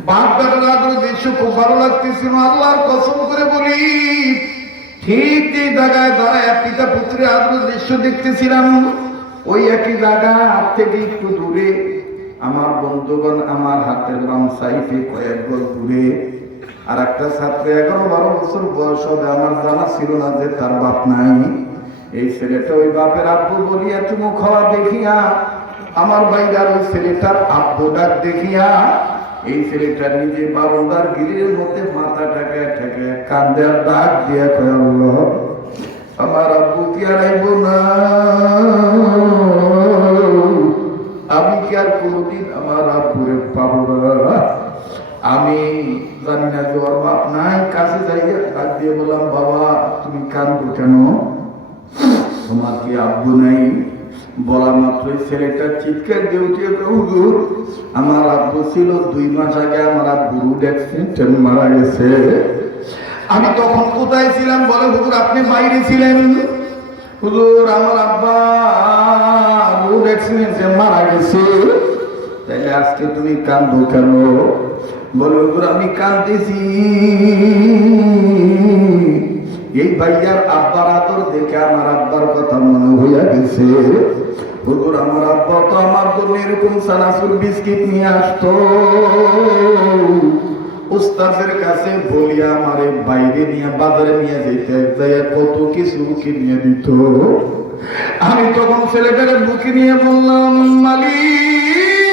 বাপ বেটার আদর দৃশ্য খুব ভালো লাগতেছিল। আল্লাহর কসম করে বলি, ঠিক যে জায়গায় দাঁড়ায় পিতা পুত্রের আদর দৃশ্য দেখতেছিলাম, ওই একই জায়গা থেকে একটু দূরে আমার বন্ধুগণ আমার হাতের বাম সাইডে কয়েক গজ দূরে আর একটা ছাত্র 11-12 বছর বয়স হবে, আমার জানা ছিল না যে তার বাপ নাই। এই ছেলেটা ওই বাপের আব্বু বলিয়া চুমু খাওয়া দেখিয়া, আমার ভাইয়ার ওই ছেলেটার আব্বু ডাক দেখিয়া, এই ছেলেটা নিজে বারান্দার গিরির মধ্যে মাথা ঠেকায় ঠেকায় কান্দে আর ডাক দিয়া কয়, আল্লাহ আমার আব্বু কি আর আইব না? আমি কি আর কোনদিন আমার আব্বুরে পাবো না? আমি জানি না যে ওর বাপ নাই। কাছে যাইয়া ডাক দিয়ে বললাম, বাবা তুমি কাঁদো কেন? তোমার কি আব্বু নাই? বলা মাত্রই ছেলেটা চিৎকার দিয়ে উঠে, হুজুর আমার আব্বু ছিল 2 মাস আগে আমার আব্বু রোড অ্যাক্সিডেন্টে মারা গেছে। আমি তখন কোথায় ছিলাম? বলে, হুজুর আপনি বাইরে ছিলেন। হুজুর আমার আব্বা রোড অ্যাক্সিডেন্টে মারা গেছে। তাইলে আজকে তুমি কান্দো কেন? বলে, হুজুর আমি কাঁদতেছি এই ভাইয়ার আব্বার আদর দেখে আমার আব্বার কথা মনে হইয়া গেছে। হুজুর আমার আব্বা তো আমার জন্য এরকম চানাচুর বিস্কিট নিয়ে আসতো, উস্তাদের কাছে বলিয়া আমারে বাইরে নিয়ে বাজারে নিয়ে যেতে যাইয়া কত কিছু কিনিয়ে দিত। আমি তখন ছেলেটাকে বুকে নিয়ে বললাম, মালিক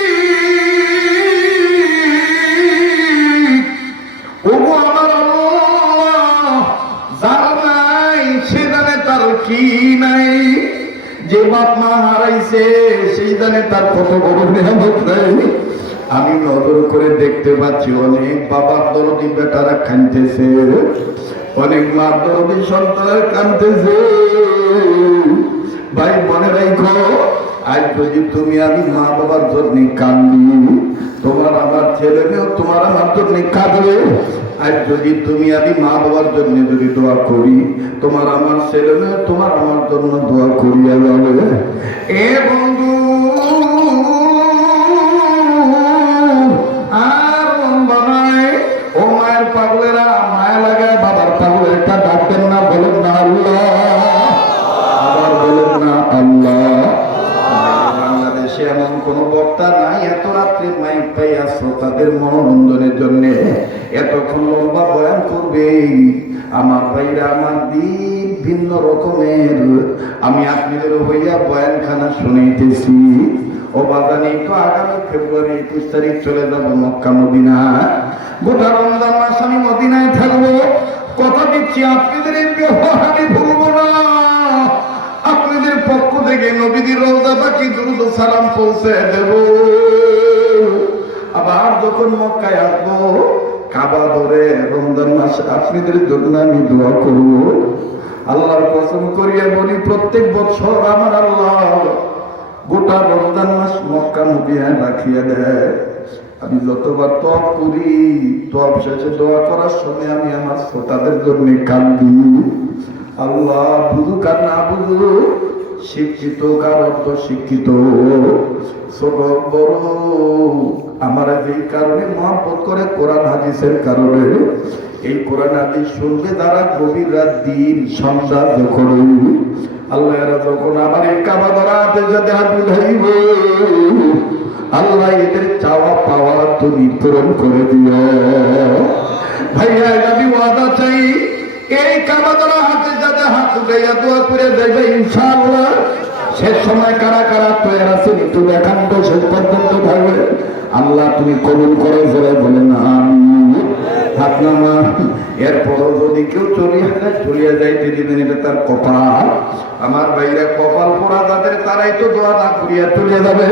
ওগো আমার আল্লাহ, যার নাই সে জানে তার কি নাই, যে বাপ মা হারাইছে সেই জানে তার কত বড় নিয়ামত নাই। আমি নজর করে দেখতে পাচ্ছি অনেক বাবার দরদি বেটারা কাঁদতেছে, অনেক মার দরদি সন্তানের কাঁদতেছে। ভাই মনে রাখো, আজ যদি তুমি আমি মা বাবার জন্য কান্দি, তোমার আমার ছেলে মেয়েও তোমার আমার জন্য কাঁদবে। আজ যদি তুমি আমি মা বাবার জন্য যদি দোয়া করি, তোমার আমার ছেলে মেয়ে তোমার আমার জন্য দোয়া করিয়া যাবে। এ বন্ধু আর লম্বা নয়, ও মায়ের পাগলেরা মায়া লাগায় বাবার পাগলের একটা ডাকবেন না, বলেন না আল্লাহ, আবার বলেন না আল্লাহ। বাংলাদেশে এমন কোন বক্তা নাই এত রাত্রে মাইক পাইয়া শ্রোতাদের মনোরঞ্জনের জন্য এতক্ষণ লম্বা বয়ান করবে। আমার ভাইরা আমার দিন ভিন্ন রকমের, আমি আপনাদের হইয়া বয়ানখানা শুনাইতেছি। ও বাগানে তো আগামী ফেব্রুয়ারি 21 তারিখ চলে যাব মক্কা মদিনা। গোটা রমজান মাস আমি মদিনায় থাকবো। কথা দিচ্ছি আপনাদের এই ব্যবহার আমি ভুলবো না। আপনাদের পক্ষ থেকে নবীদের রওজা পাকি দ্রুত সালাম পৌঁছে দেব। আবার যখন মক্কায় আসবো, কাবা ধরে রমজান মাসে আপনাদের জন্য আমি দোয়া করব। আল্লাহর কসম করিয়া বলি, প্রত্যেক বছর আমার আল্লাহ গোটা রমজান মাস মক্কা মদিনায় রাখিয়া দেয়। আমি যতবার তওয়াব করি, তওয়াব শেষে দোয়া করার সময় আমি আমার শ্রোতাদের জন্য কান্দি। আল্লাহ বুঝুক আর না বুঝুক, শিক্ষিত কার অর্থ শিক্ষিত, ছোট বড়, আমার যেই কারণে মহব্বত করে কোরআন হাদিসের কারণে, এই কোরআন হাদিস শুনবে তারা গভীর রাত দিন সন্ধ্যা যখন আল্লাহ এরা যখন আমার এই কাবা ধরাতে যাতে হাত উঠাইব, আল্লাহ এদের চাওয়া পাওয়া তুমি পূরণ করে দিও। ভাইয়া আমি ওয়াদা চাই, এই কাবা ধরা হাতে যাতে হাত উঠাইয়া দোয়া করে দেবে ইনশাআল্লাহ। শেষ সময় কারা কারা তৈরি আছে একটু দেখান তো, শেষ পর্যন্ত থাকবে। আল্লাহ তুমি কবুল করে জোরে বলে না আমিন। হাত নামা। এরপরও যদি কেউ চলিয়া যাইতে দিবেন, এটা তার কপাল। আমার ভাইরা কপাল পোড়া তাদের, তারাই তো দোয়া না করিয়া চলিয়া যাবে।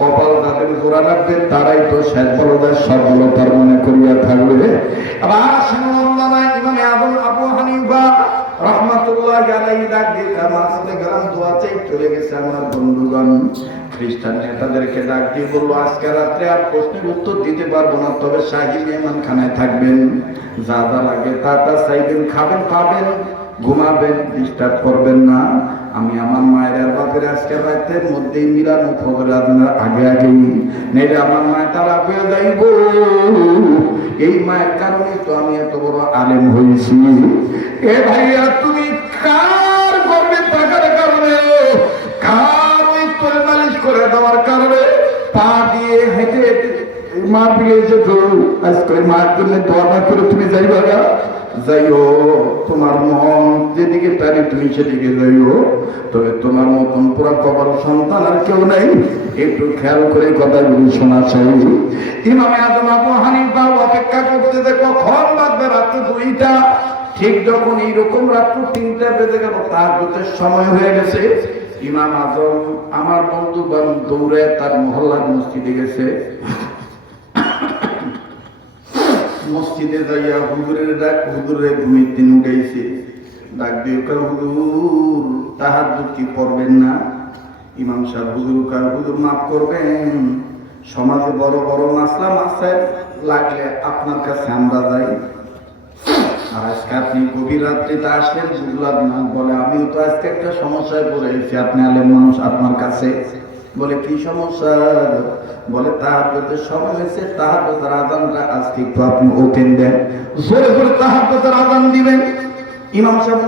কপাল তাদের জোড়া লাগবে, তারাই তো শেষ বলদের সফলতার মনে করিয়া থাকবে। আবার ইমামে আবু হানিফা রহমাতুল্লাহ আলাইহি ডাক দিয়ে কামাসলে গেলাম দোয়াতে চলে গেছে আমার বন্ধুগণ। খ্রিস্টান নেতাদেরকে ডাক দিয়ে বললো আজকে রাত্রে আর প্রশ্নের উত্তর দিতে পারবো না, তবে শাহী মেহমান খানায় থাকবেন, যা যা লাগে তা তা চাইবেন, খাবেন পাবেন, ঘুমাবেন, ডিস্টার্ব করবেন না। আমি আমার মায়ের আর বাপের আজকে রাতের মধ্যেই মিলানো খবর আপনার আগে আগেই নেইলে আমার মায়ের তারা হয়ে যাইব। এই মায়ের কারণে তো আমি এত বড় আলেম হয়েছি। এ ভাইয়া তুমি কার গর্বে থাকার কারণে, কার ওই তোল মালিশ করে দেওয়ার কারণে পা দিয়ে হেঁটে হেঁটে মা ফিরেছে তো আজকে মায়ের জন্য দোয়া করে তুমি যাইবা না? যাইও, তোমার মন যেদিকে টানে তুমি সেদিকে যাইও, তবে তোমার মতন পুরা কপাল সন্তান আর কেউ নাই। একটু খেয়াল করে কথাগুলি শোনা চাই। ইমামে আজম আবু হানিফা অপেক্ষা করতে কখন বাজবে রাত্রে 2টা। ঠিক যখন এইরকম রাত্র 3টা বেজে গেল, তাহাজ্জুদের সময় হয়ে গেছে, ইমাম আজম আমার বন্ধু দৌড়ে তার মহল্লার মসজিদে গেছে। মসজিদে যাইয়া হুজুরের ডাক, হুজুরের ঘুমের দিন উঠেছে, ডাক দিয়ে হুজুর তাহাজ্জুদ কি পড়বেন না? ইমাম সাহেব হুজুর মাফ করবেন, সমাজে বড় বড় মাসলা মাসাইল লাগলে আপনার কাছে আমরা যাই, আর আজকে আপনি গভীর রাত্রিতে আসলেন, বুঝলাম না। বলে আমিও তো আজকে একটা সমস্যায় পড়ে গেছি, আপনি আলেম মানুষ, আপনার কাছে। বলে কি সমস্যা? বলে তাহাজ্জুদের সময় হয়েছে, তাহাজ্জুদের আযানটা আজকে একটু আপনি ওপেন দেন, জোরে জোরে তাহাজ্জুদের আযান দিবেন। ইমাম সাহেব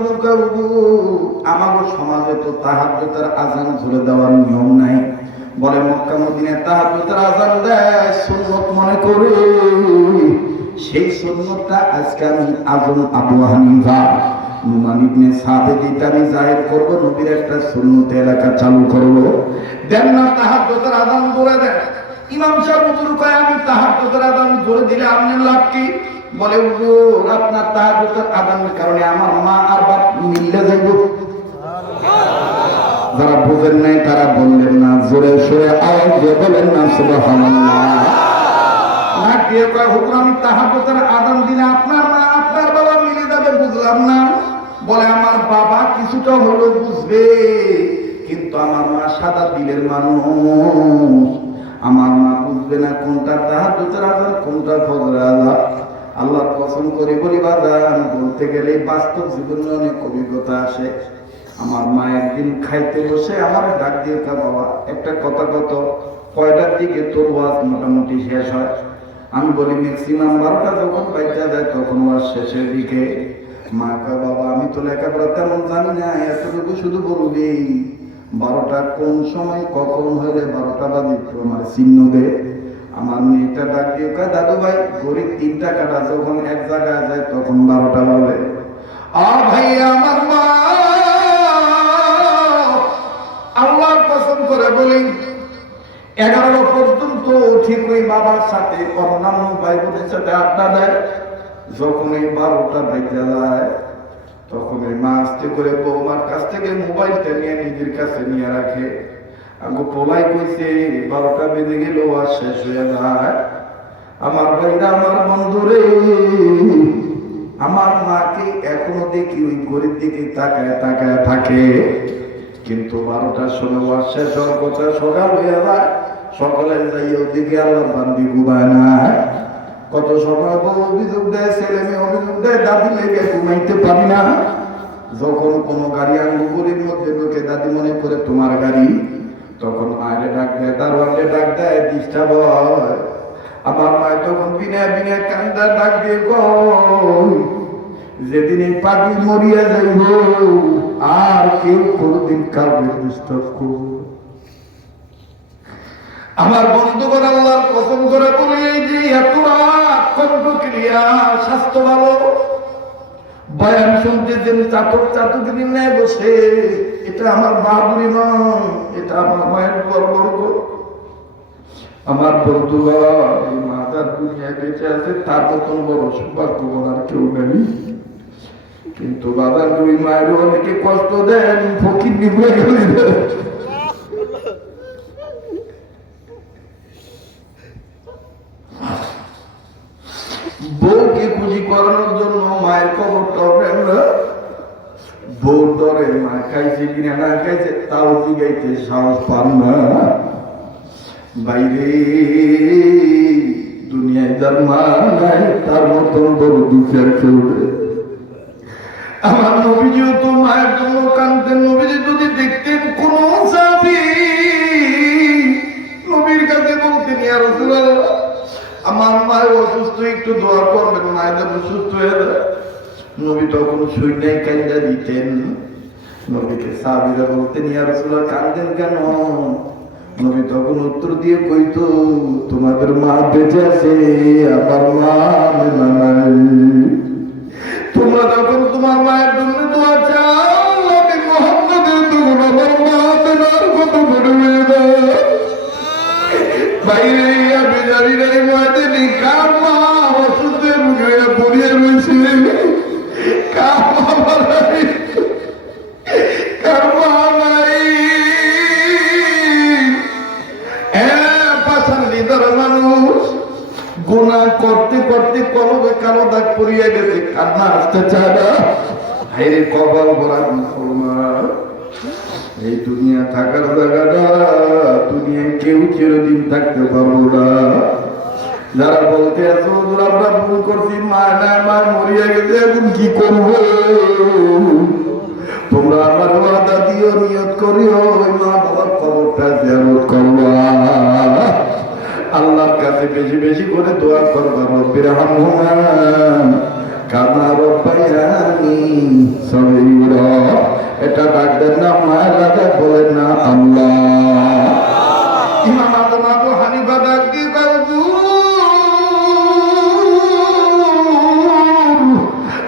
আমাদের সমাজে তো তাহাজ্জুদের আযান ধরে দেওয়ার নিয়ম নাই। বলে মক্কা মদিনায় তাহাজ্জুদের আযান দেয় সুন্নত মনে করে, সেই সুন্নতটা আজকে আমি আজম আবু হানিফা নুমান ইবনে সাবিত আমি জাহির করব, নবীর একটা সুন্নত এলাকা চালু করব। দেন না তাহাজ্জুদের আযান ধরে দেন। ইমাম সাহেব হুজুর কয় আমি তাহাজ্জুদের আযান ধরে দিলে আপনার লাভ কি? বলে হুজুর আপনার তাহাজ্জুদের আযানের কারণে আমার মা আর বাপ মিলে যাইব। যারা বুঝেন নাই তারা বললেন না, জোরে সোরে আওয়াজ দিয়ে বলেন না সুবহানাল্লাহ। ডাক দিয়ে কয় হুজুর আমি তাহাজ্জুদের আযান দিলে আপনার মা আপনার বাবা মিলে যাবে, বুঝলাম না। বলে আমার বাবা কিছুটা হলেও বুঝবে, কিন্তু আমার মা সাদা দিলের মানুষ, আমার মা বুঝবে না কোনটা তাহাজ্জুদের আযান কোনটা ফজরের আযান। আল্লাহর কসম করে বলি বাজান, বলতে গেলে বাস্তব জীবনে অনেক অভিজ্ঞতা আসে। আমার মা একদিন খাইতে বসে আমার ডাক দিয়ে বাবা একটা কথা কত, কয়টার দিকে তোর ওয়াজ মোটামুটি শেষ হয়? আমি বলি ম্যাক্সিমাম 12টা যখন বাইচা যায় তখন ওয়াজ শেষের দিকে। মা কয় বাবা আমি তো লেখাপড়া তেমন জানি না, এতটুকু শুধু বলবি 12টা কোন সময় কখন হলে 12টা বাজে একটু আমার চিহ্ন দে। আমার মেয়েটা ডাক দিয়ে কয় দাদু ভাই গরিব 3 টাকাটা যখন এক জায়গায় যায় তখন 12টা বাজে। আর ভাই আমার মা আল্লাহর কসম করে বলি 11টা পর্যন্ত ঠিক ওই বাবার সাথে অন্যান্য ভাই বোনের সাথে আড্ডা দেয়। যখন এই 12টা বেজে যায় তখন এই মা আস্তে করে বৌমার কাছ থেকে মোবাইলটা নিয়ে নিজের কাছে নিয়ে রাখে। আমি পোলাই কইছে 12টা বেজে গেল আর শেষ হয়ে যায়। আমার ভাইরা আমার বন্ধুরে, আমার মাকে এখনো দেখি ওই গরিব দিকে তাকায় তাকায় থাকে, কিন্তু 12টার সময় ওয়াজ শেষ হওয়ার কথা সকাল হয়ে যায়, সকালে যাই ওদিকে আল্লাহ বান্দি ঘুমায় না। কত সময় বউ অভিযোগ দেয়, ছেলে মেয়ে অভিযোগ দেয়, দাদি লেগে ঘুমাইতে পারি না। যখন কোনো গাড়ি আঙ্গুগুলির মধ্যে ঢুকে দাদি মনে করে তোমার গাড়ি, তখন মায়ের ডাক দেয়, দারোয়ানকে ডাক দেয়, ডিস্টার্ব হয়। আমার মায়ের তখন বিনা বিনা কান্দা ডাক দিয়ে কয় যেদিন এই পাগলি মরিয়া যাইব আর কেউ কোনদিন কাউকে ডিস্টার্ব করব। আমার বন্ধুগণ আল্লাহর কসম করে বলি এই যে এত রাত কণ্ঠক্রিয়া স্বাস্থ্য ভালো বয়ান শুনতে যে চাতক নেয় বসে, এটা আমার বাবুরি নয়, এটা আমার মায়ের বর্বর্গ। আমার বন্ধুগণ এই মা যার দুনিয়া বেঁচে আছে তার মতন বড় সৌভাগ্যবান আর কেউ নেই। কিন্তু বাবার দুই মায়ের অনেকে কষ্ট দেন, ফকির নিভে গেলে বউকে খুশি করানোর জন্য মায়ের কবরটা খাইছে কিনা না খাইছে তাও জিগাইতে সাহস পান না। বাইরে দুনিয়ায় যার মা নাই তার মতন বড় দুঃখের কেউ নেই। আমার নবীজিও তো মায়ের জন্য কাঁদতেন। নবীজি যদি দেখতেন কোন সাহাবী নবীর কাছে বলতেন, ইয়া রাসূলুল্লাহ আমার মায়ের অসুস্থ, একটু দোয়া করবেন, মায়ের যেন সুস্থ হয়ে যায়। নবী তখন শুইনাই কান্দা দিতেন। নবীকে সাহাবীরা বলতেন, ইয়া রাসূলুল্লাহ কাঁদেন কেন? নবী তখন উত্তর দিয়ে কইতো, তোমাদের মা বেঁচে আছে, আমার মা নাই। তোমরা যখন তোমার মায়ের জন্য দোয়া চাও, নবী মুহাম্মদের তখন আমার মা বেনার কত বড় হয়ে যায়। বাইরে আমি জানি না এই ময়দানে কার মা অসুস্থ মুখে পড়িয়ে রয়েছে, কার মা নাই, কার মা নাই। মানুষ গুনাহ করতে করতে কলবে কালো দাগ পড়িয়া গেছে, কান্না আসতে চায় না। হায়রে কপাল ভরা মুসলমান, এই দুনিয়া থাকার জায়গাটা, দুনিয়ায় কেউ চিরদিন থাকতে পারবো না। যারা বলতে আছো আমরা ভুল করছি, মা না মা মরিয়া গেছে, এখন কি করবো? তোমরা আমার ওয়াদা দিও, নিয়ত করিও, ওই মা বাবার কবরটা জিয়ারত করবা, আল্লাহর কাছে বেশি বেশি করে দোয়া করবা, রব্বির হামহুমা কামা রাব্বায়ানি সগীরা। এটা ডাকবেন না মায়ের রাজা, বলেন না আল্লাহ। ইমাম আজম আবু হানিফা ডাক দিয়ে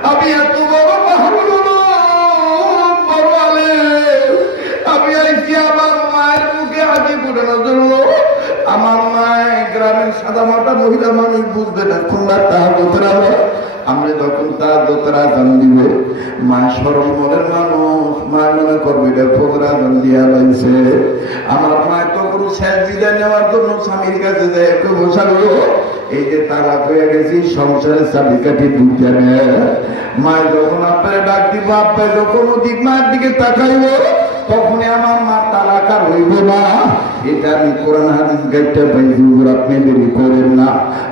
আমি এত বড় মাহরুম, বড় আলেম, আমি আইছি আমার মায়ের মুখে হাসি ফোটানোর জন্য। আমার মায় গ্রামের সাদা মাটা মহিলা মানুষ বুঝবে না, খুলনা তাহাজ্জুদের আলো আমরা যখন তাহাজ্জুদের আযান দিবে, মা সরল মনের মানুষ, মা মনে করবে এটা ফজর আযান দিয়া লাইছে। আমার মায় তখন শেষ বিদায় নেওয়ার জন্য স্বামীর কাছে যায়, একটু বসালো, এই যে তালাক হয়ে গেছি, সংসারের চাবিকাঠি দুইটা নেয়। মায় যখন আপনারে ডাক দিব, আব্বাই যখন ওদিক মায়ের দিকে তাকাইব, তখনই আমার মা তালাক আর হইব না। এটা আমি কোরআন হাদিস গাইতে পাইছি, আপনি দেরি করেন না,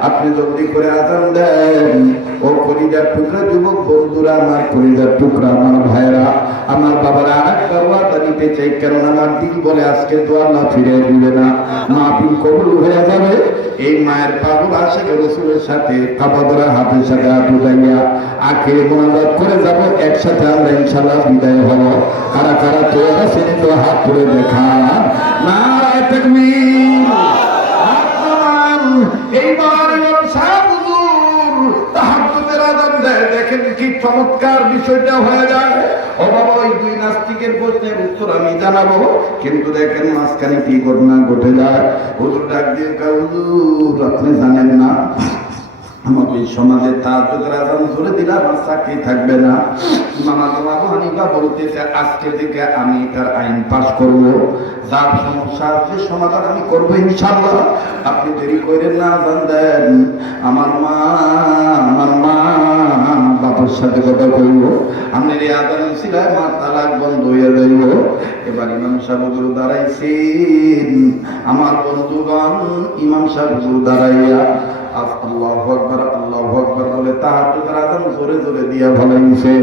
আপনি জলদি করে আযান দেন। ও কলিজার টুকরা যুবক বন্ধুরা, আমার কলিজার টুকরা, আমার ভাইরা, আমার বাবারা, আরেকবার ওয়াদা নিতে চাই, কারণ আমার দিল বলে আজকে তো আল্লাহ ফিরে দিবে না, মাহফিল কবুল হয়ে যাবে। এই মায়ের পাগল আশিক রাসূলের সাথে কাবাদরা হাতের সাথে হাত উঠাইয়া আখিরে মোনাজাত করে যাব, একসাথে আমরা ইনশাআল্লাহ বিদায় হব। কারা কারা তৈরি আছেন তো হাত তুলে দেখান, নারায়ে তাকবীর। এইবার তাহাজ্জুদের আযান দেয়, দেখেন কি চমৎকার বিষয়টা হয়ে যায়। ও বাবা, ওই দুই নাস্তিকের প্রশ্নের উত্তর আমি জানাবো, কিন্তু দেখেন মাঝখানে কি ঘটনা ঘটে যায়। হুজুর ডাক দিয়ে কয়, হুজুর আপনি জানেন না আমাকে এই সমাজে তাহাজ্জুদের আযান ধরে দিলে আমার চাকরি থাকবে না। ইমাম আজম আবু হানিফা বলতেছে, আজকে থেকে আমি এটার আইন পাস করব, যার সমস্যা আছে সমাধান আমি করবো ইনশাআল্লাহ। আপনি দেরি করেন না, আযান দেন। আমার মা বাবার সাথে কথা কইব, আমি এই আযান ছিলাম, মা তালাক বন্ধ হয়ে যাইব। এবার ইমাম সাহেব হুজুর দাঁড়াইছেন, আমার বন্ধুগণ, ইমাম সাহেব হুজুর দাঁড়াইয়া আল্লাহু আকবার আল্লাহু আকবার বলে তাহাজ্জুদের আযান জোরে জোরে দিয়া ভালাইছে।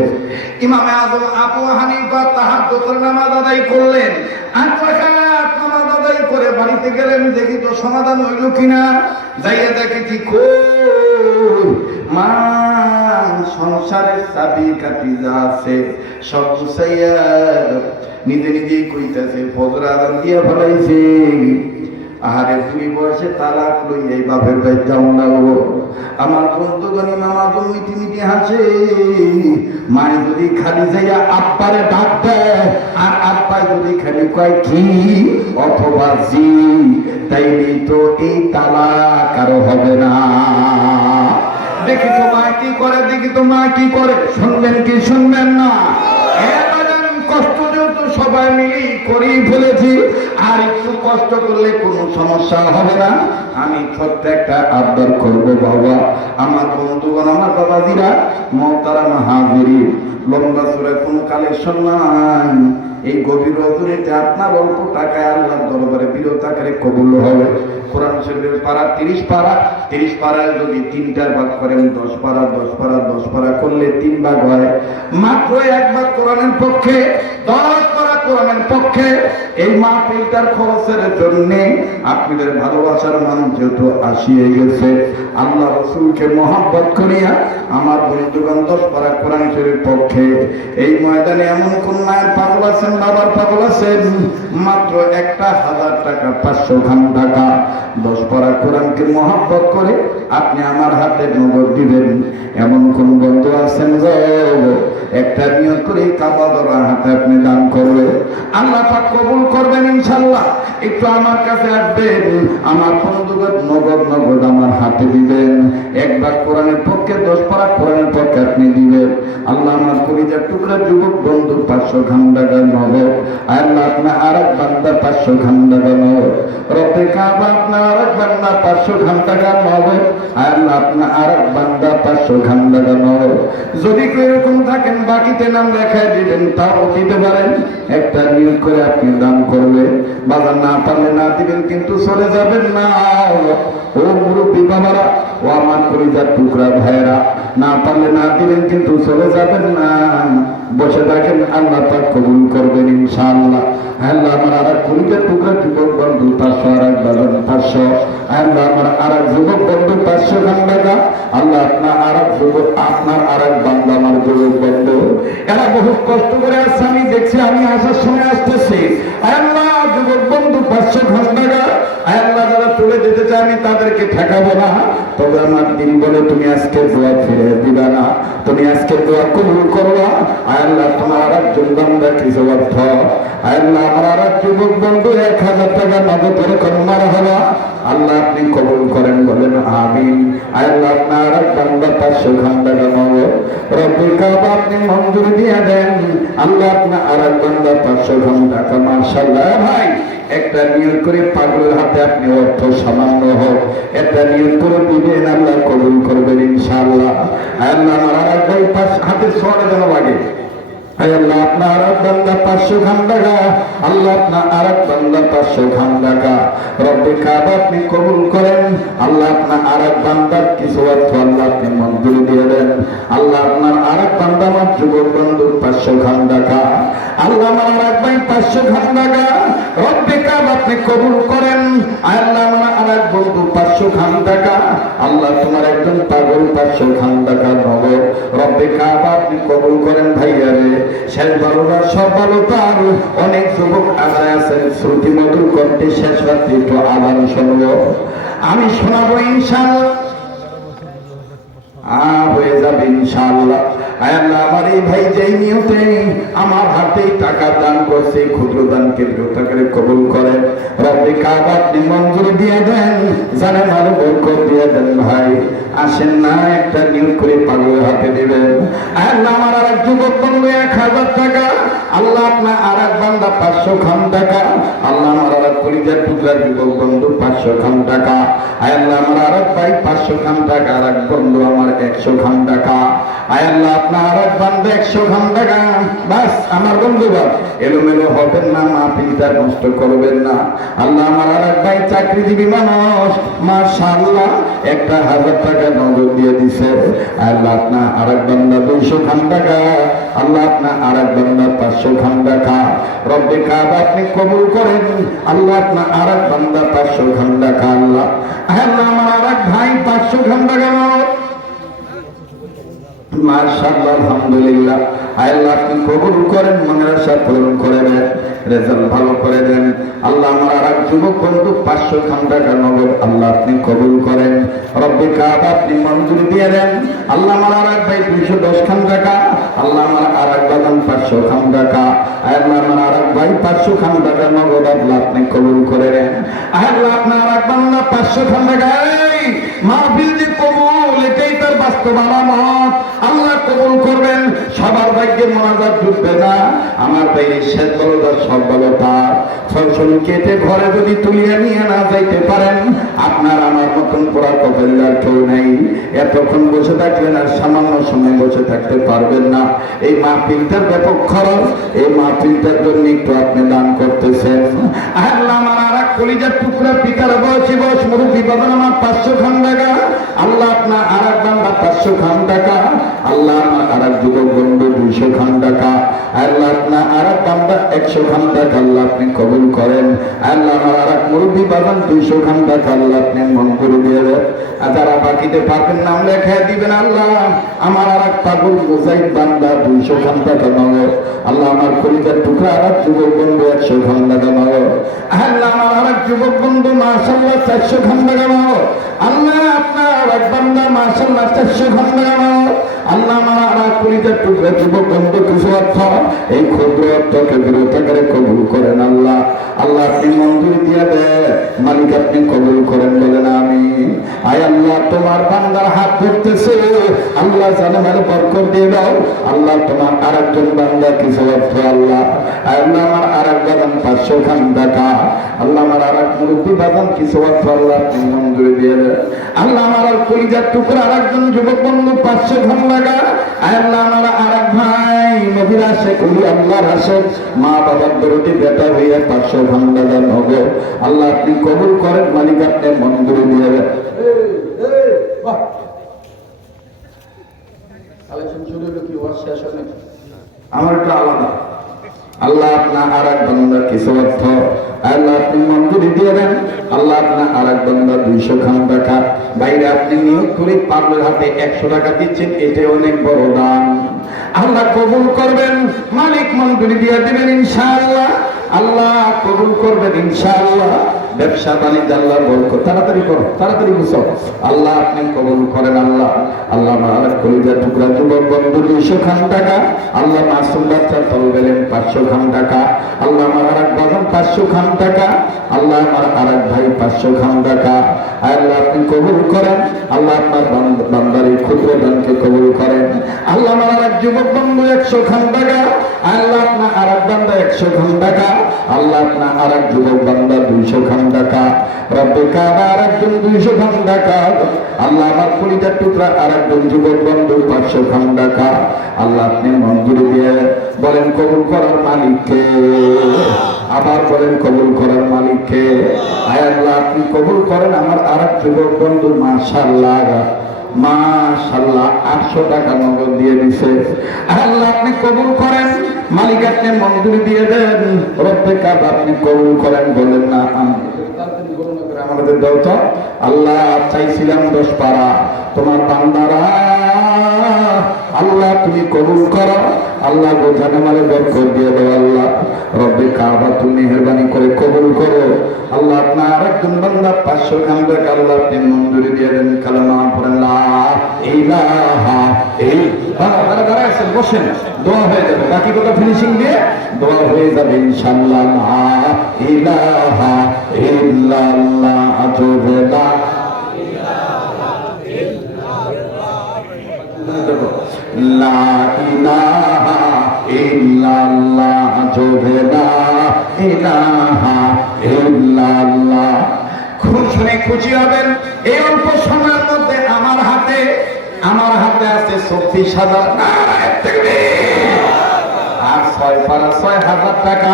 ইমাম আজম আবু হানিফা তাহাজ্জুদের নামাজ আদায় করলেন, ৮ রাকাত নামাজ আদায় করে বাড়িতে গেলেন, দেখি তো সমাধান হইল কিনা। যাইয়া দেখে কি মা সংসারের চাবি কাঠি যা আছে সব গুছাইয়া নিজে নিজেই কইতাছে, ফজর আযান দিয়া ভালাইছে। আহারে দুই বয়সে তালাক লই এই বাপের ভাই কেমন লাগবো। আমার বন্ধুগণ ইমাম আজম মিটি মিটি হাসে, মায় যদি খালি যাইয়া আব্বারে ডাক দেয়, আর আব্বা যদি খালি কয় কি অথবা জি, তাইলে তো এই তালাক আরো হবে না। দেখি তো মা কি করে, দেখি তো মা কি করে, শুনবেন কি শুনবেন না? কষ্ট যেহেতু সবাই মিলেই করেই ফেলেছি, আর একটু কষ্ট করলে কোনো সমস্যা হবে না। আমি ছোট্ট একটা আবদার করবো বাবা, আমার বন্ধুগণ, আমার বাবাজিরা, মোহতারাম হাজিরিন, লম্বা চূড়া কোনো কালেকশন নাই। এই গভীর রজনীতে আপনার অল্প টাকায় আল্লাহর দরবারে বিরত আকারে কবুল হবে। কোরআন শরীফের পারা 30 পারা, 30 পারায় যদি 3টার ভাগ করেন 10 পারা, 10 পারা 10 পারা করলে 3 ভাগ হয়। মাত্র 1 ভাগ কোরআনের পক্ষে, 10 পারা কোরআনের পক্ষে। এই মাহফিলটার খরচের জন্য আপনাদের ভালোবাসার মান যেহেতু আসিয়ে গেছে, আল্লাহ রাসূলকে মহব্বত করিয়া আমার বন্ধুগণ 10 পারা কোরআন শরীফের পক্ষে এই ময়দানে এমন কোন মায়ের পাগল আছেন, বাবার পাগল আছেন, মাত্র 1000 টাকা, 500 খান টাকা 10 পারা কোরআনকে মহব্বত করে আপনি আমার হাতে নগদ দিবেন। এমন কোন বন্ধু আছেন যে একটা নিয়ত করে কাবা দরা হাতে আপনি দান করবে, আল্লাহ পাক কবুল করবেন ইনশাআল্লাহ। একটু আমার কাছে আসবেন, আমার বন্ধুগণ নগদ নগদ আমার হাতে দিবেন। একবার কোরআনের পক্ষে 10 পারা কোরআনের পক্ষে আপনি দিবেন। আল্লাহ আমার কলিজার টুকরা যুবক বন্ধু 500 খান টাকা নগদ। আল্লাহ আপনার আরেক বান্দা 500 খান টাকা নগদ। রব্বে কাবা আপনার আরেক বান্দা 500 খান টাকা নগদ। আল্লাহ আপনার আরেক বান্দা 500 খান টাকা নগদ। যদি কেউ এরকম থাকেন বাকিতে নাম লেখায় দিবেন, তাও দিতে পারেন। একটা নিয়োগ করে আপনি দান করবেন। বাজার না পারলে না দিবেন, কিন্তু চলে যাবেন না। ও মুরব্বী বাবারা, ও আমার কলিজার টুকরা ভাইয়েরা, না পারলে না দিবেন, কিন্তু চলে যাবেন না। বসে থাকেন, আল্লাহ পাক কবুল করবেন ইনশাআল্লাহ। আল্লাহ আমার আরেক কলিজার টুকরা যুবক বন্ধু 500, আরেক বাজার 500। আল্লাহ আমার আরেক যুবক বন্ধু 500 খান টাকা। আল্লাহ আপনার আরেক যুবক, আপনার আরেক বান্দা আমার যুবক বন্ধু, এরা বহু কষ্ট করে আসছে, আমি দেখছি, আমি আসার সময় আসতেছি। আল্লাহ যুবক বন্ধু 500 খান টাকা। আল্লাহ যারা চলে যেতে চায় আমি তাদেরকে ঠেকাবো না, তবে আমার দিন বলে তুমি আজকে দোয়া ফিরে দিবা না, তুমি আজকে দোয়া কবুল করবা। আল্লাহ তোমার আরেকজন বান্দা কিছু অর্থ, আল্লাহ আমার আরেক যুবক বন্ধু 1000 টাকা নগদ এরকম মারা হলো। আল্লাহ আপনি কবুল করেন, বলেন আমিন। আল্লাহ আপনার আরেক বান্দা 500 খান টাকা নগদ রব্বুল কাবা আপনি মঞ্জুর দিয়ে দেন। আল্লাহ আপনার আরেক বান্দা 500 খান টাকা। মাশাআল্লাহ ভাই, একটা নিয়োগ করে পাগলের হাতে আপনি অর্থ সামান্য হোক, একটা নিয়োগ করে দিবেন, আল্লাহ কবুল করবেন ইনশাআল্লাহ। আল্লাহ আমার আরেক ভাই হাতে ছোঁয়া যেন লাগে। আল্লাহ আপনার আরেক বান্দা 500 খান টাকা। আল্লাহ আপনার আরেক বান্দা 500 খান টাকা রব্বে কাবা আপনি কবুল করেন। আল্লাহ আপনার আরেক বান্দার কিছু অর্থ আল্লাহ আপনি মঞ্জুর দিয়ে দেন। আল্লাহ আপনার আরেক বান্দা আমার যুবক বন্ধু 500 খান টাকা। আল্লাহ আমার আরেক ভাই 500 খান টাকা রব্বে কাবা আপনি কবুল করেন। আল্লাহ আমার আরেক বন্ধু 500 খান টাকা। আল্লাহ তোমার একজন পাগল 500 খান টাকা নগদ রব্বে কাবা আপনি কবুল করেন। ভাইয়ারে, শেষ ভালোটা সব ভালো তার। অনেক যুবক আগায় আছেন, শ্রুতি মধুর কণ্ঠে শেষ রাত্রি একটু আবার শুনবো, আমি শোনাবো ইনশাআল্লাহ, হয়ে যাবে ইনশাআল্লাহ। আল্লাহ আমার এই ভাই যেই নিয়তে আমার হাতে টাকা দান করছে, ক্ষুদ্র দানকে বৃহৎ আকারে কবুল করেন। রব্বে কাবা আপনি মঞ্জুর দিয়ে দেন, জানেন আরো বরকত দিয়ে দেন। ভাই আসেন না, একটা নিয়োগ করে পাগলের হাতে দিবেন। আল্লাহ আমার আরেক যুবক বন্ধু 1000 টাকা। আল্লাহ আপনার আরেক বান্দা 500 খান টাকা। আল্লাহ আমার আরেক কলিজার টুকরার যুবক বন্ধু 500 খান টাকা। আল্লাহ আমার আরেক ভাই 500 খান টাকা, আরেক বন্ধু আমার 100 খান টাকা। আল্লাহ আপনার আরেক বান্দা 100 খান টাকা। বাস আমার বন্ধুগণ, এলোমেলো হবেন না, মাহফিলটা নষ্ট করবেন না। আল্লাহ আমার আরেক ভাই চাকরিজীবী মানুষ, মাশাআল্লাহ 1000 টাকা নগদ দিয়ে দিছে। আল্লাহ আপনার আরেক বান্দা 200 খান টাকা। আল্লাহ আপনার আরেক বান্দা 500 খান টাকা রব্বে কাবা আপনি কবুল করেন। আল্লাহ আপনার আরেক বান্দা 500 খান টাকা। আল্লাহ আমার আরেক ভাই 500 খান টাকা নগদ। মাশাআল্লাহ, আলহামদুলিল্লাহ। আল্লাহ আপনি কবুল করেন, মনের আশা পূরণ করে দেন, রেজাল্ট ভালো করে দেন। আল্লাহ আমার আরেক যুবক বন্ধু 500 খান টাকা নগদ আল্লাহ আপনি কবুল করেন। রব্বে কাবা আপনি মঞ্জুর দিয়ে দেন। আল্লাহ আমার আরেক ভাই 210 খান টাকা। আল্লাহ আমার আরেক বাদান 500 খান টাকা। আল্লাহ আমার আরেক ভাই 500 খান টাকা নগদ আল্লাহ আপনি কবুল করে দেন। আল্লাহ আপনার আরেক বান্দা 500 খান টাকা। মাহফিল যে কবুল, এটাই তার বাস্তব আলামত। আল্লাহ কবুল করবেন। সবার ভাগ্যে মোনাজাত জুটবে না, আমার বাইরে শেষ বলো তার, সব বলো তার। ফসল কেটে ঘরে যদি তুলিয়ে নিয়ে না যাইতে পারেন, আপনার আমার মতন পোড়া কপালদার কেউ নেই। এতক্ষণ বসে থাকলেন আর সামান্য সময় বসে থাকতে পারবেন না। এই মাহফিলটার ব্যাপক খরচ, এই মাহফিলটার জন্য একটু আপনি দান করতেছেন। আল্লাহ আমার আর এক কলিজার টুকরা পিতার বয়সী বয়স মুরব্বী বাবা আমার 500 খান টাকা, আল্লাহ আপনার আর এক বান্দা 500 খান টাকা, আল্লাহ আমার আর এক যুবক বন্ধু 200 খান টাকা, আল্লাহ আপনার আর এক বান্দা 100 খান টাকা আল্লাহ আপনি কবুল করেন। আল্লাহ আমার আর এক মুরব্বী বাবান 200 খান টাকা আল্লাহ আপনি মন করে দিয়ে দেন। আর যারা বাকিতে পারবেন নাম লেখায় দিবেন। আল্লাহ আমার আর এক পাগল মুজাহিদ বান্দা 200 খান টাকা নগদ, আল্লাহ আমার কলিজার টুকরা আর এক যুবক বন্ধু 100 খান টাকা নগদ, আল্লাহ আমার আর এক যুবক বন্ধু মাশাআল্লাহ 400 খান টাকা নগদ, আল্লাহ আপনার আর এক বান্দা মাশাআল্লাহ 400 খান টাকা নগদ, আল্লাহ আমার আর এক কলিজার টুকরা যুবক বন্ধু কিছু অর্থ এই ক্ষুদ্র অর্থকে বিরত করে কবুল করেন। আল্লাহ আল্লাহ আপনি মঞ্জুরি দিয়ে দেন, মালিক আপনি কবুল করেন বলেন আমিন। আয় আল্লাহ তোমার বান্দার হাত ধরতেছে, আল্লাহ জানে মানে বরকত দিয়ে দাও। আল্লাহ তোমার আর একজন বান্দা কিছু অর্থ আল্লাহ, আল্লাহ আমার আর এক বাগান 500 খান টাকা, আল্লাহ আমার আর এক মুরব্বী বাগান কিছু অর্থ আল্লাহ আপনি মঞ্জুরি দিয়ে দেন। আল্লাহ আমার আর কলিজার টুকরা আর একজন যুবক বন্ধু 500 খান টাকা, আল্লাহ আমার আর এক ভাই নবীর আশেক ওলি আল্লাহর আশেক মা বাবার দরদি বেটা হইয়া 500 খান টাকা নগদ, আল্লাহ আপনি কবুল করেন, মালিক আপনি মঞ্জুরি দিয়ে দেন। আমার একটা আলাদা, আল্লাহ আপনার আর এক বান্দার কিছু অর্থ আল্লাহ আপনি মঞ্জুরি দিয়ে দেন। আল্লাহ আপনার আর এক বান্দার 200 খান টাকা, বাইরে আপনি নিয়োগ করে পাবলের হাতে 100 টাকা দিচ্ছেন, এটা অনেক বড় দান, আল্লাহ কবুল করবেন, মালিক মঞ্জুরি দিয়ে দেবেন ইনশাআল্লাহ, আল্লাহ কবুল করবেন ইনশাআল্লাহ। ব্যবসা বাণিজ্য আল্লাহ বরকত, তাড়াতাড়ি করো, তাড়াতাড়ি বুঝো, আল্লাহ আপনি কবুল করেন। আল্লাহ আল্লাহ আমার কলিজার টুকরা যুবক বন্ধু 200 খান টাকা, আল্লাহ মাসুম বাচ্চা তলবেলেন 500 খান টাকা, আল্লাহ আমার আর এক বাগান 500 খান টাকা, আল্লাহ আমার আর এক ভাই 500 খান টাকা, আল্লাহ আপনি কবুল করেন। আল্লাহ আপনার বান্দার এই ক্ষুদ্র দানকে কবুল করেন। আল্লাহ আমার আর এক যুবক বন্ধু 100 খান টাকা, আল্লাহ আপনার আর এক বান্দা 100 খান টাকা, আল্লাহ আপনার আর এক যুবক বান্দা 200 খান টাকা, রব্বে কাবা আর একজন 200 খান টাকা, আল্লাহ আমার কলিজার টুকরা আর একজন যুবক বন্ধু 500 খান টাকা, আল্লাহ আপনি মঞ্জুরি দিয়ে বলেন কবুল করার মালিককে, আবার বলেন কবুল করার মালিককে। আয় আল্লাহ আপনি কবুল করেন আমার আর এক যুবক বন্ধু মাশাআল্লাহ মাশাআল্লাহ 800 টাকা নগদ দিয়ে দিছে, আল্লাহ আপনি কবুল করেন, মালিক আপনি মঞ্জুরি দিয়ে দেন, রব্বে কাবা আপনি কবুল করেন বলেন না আমাদের দাও তো। আল্লাহ চাইছিলাম 10 পারা, তোমার বান্দারা আল্লাহ তুমি কবুল করো, আল্লাহ বোঝানে মারে বরকত দিয়ে দাও, আল্লাহ রব্বে কাবা তুমি মেহেরবানি করে কবুল করো। আল্লাহ আপনার আরেকজন বান্দা 500 খান টাকা আল্লাহ আপনি মঞ্জুরি দিয়ে দেন, কালেমা পড়েন লা ইলাহা ইল্লাল্লাহ। দাঁড়া আছেন বসেন, দোয়া হয়ে যাবে, বাকি কথা ফিনিশিং দিয়ে দোয়া হয়ে যাবে ইনশাআল্লাহ। লা ইলাহা ইল্লাল্লাহ, জোরে লা লা ইলাহা ইল্লাল্লাহ, জোরে লা ইলাহা ইল্লাল্লাহ। খুব শুনে খুশি হবেন, এই অল্প সময়ের মধ্যে আমার হাতে আছে 24,000 আর 6 পারা 6,000 টাকা,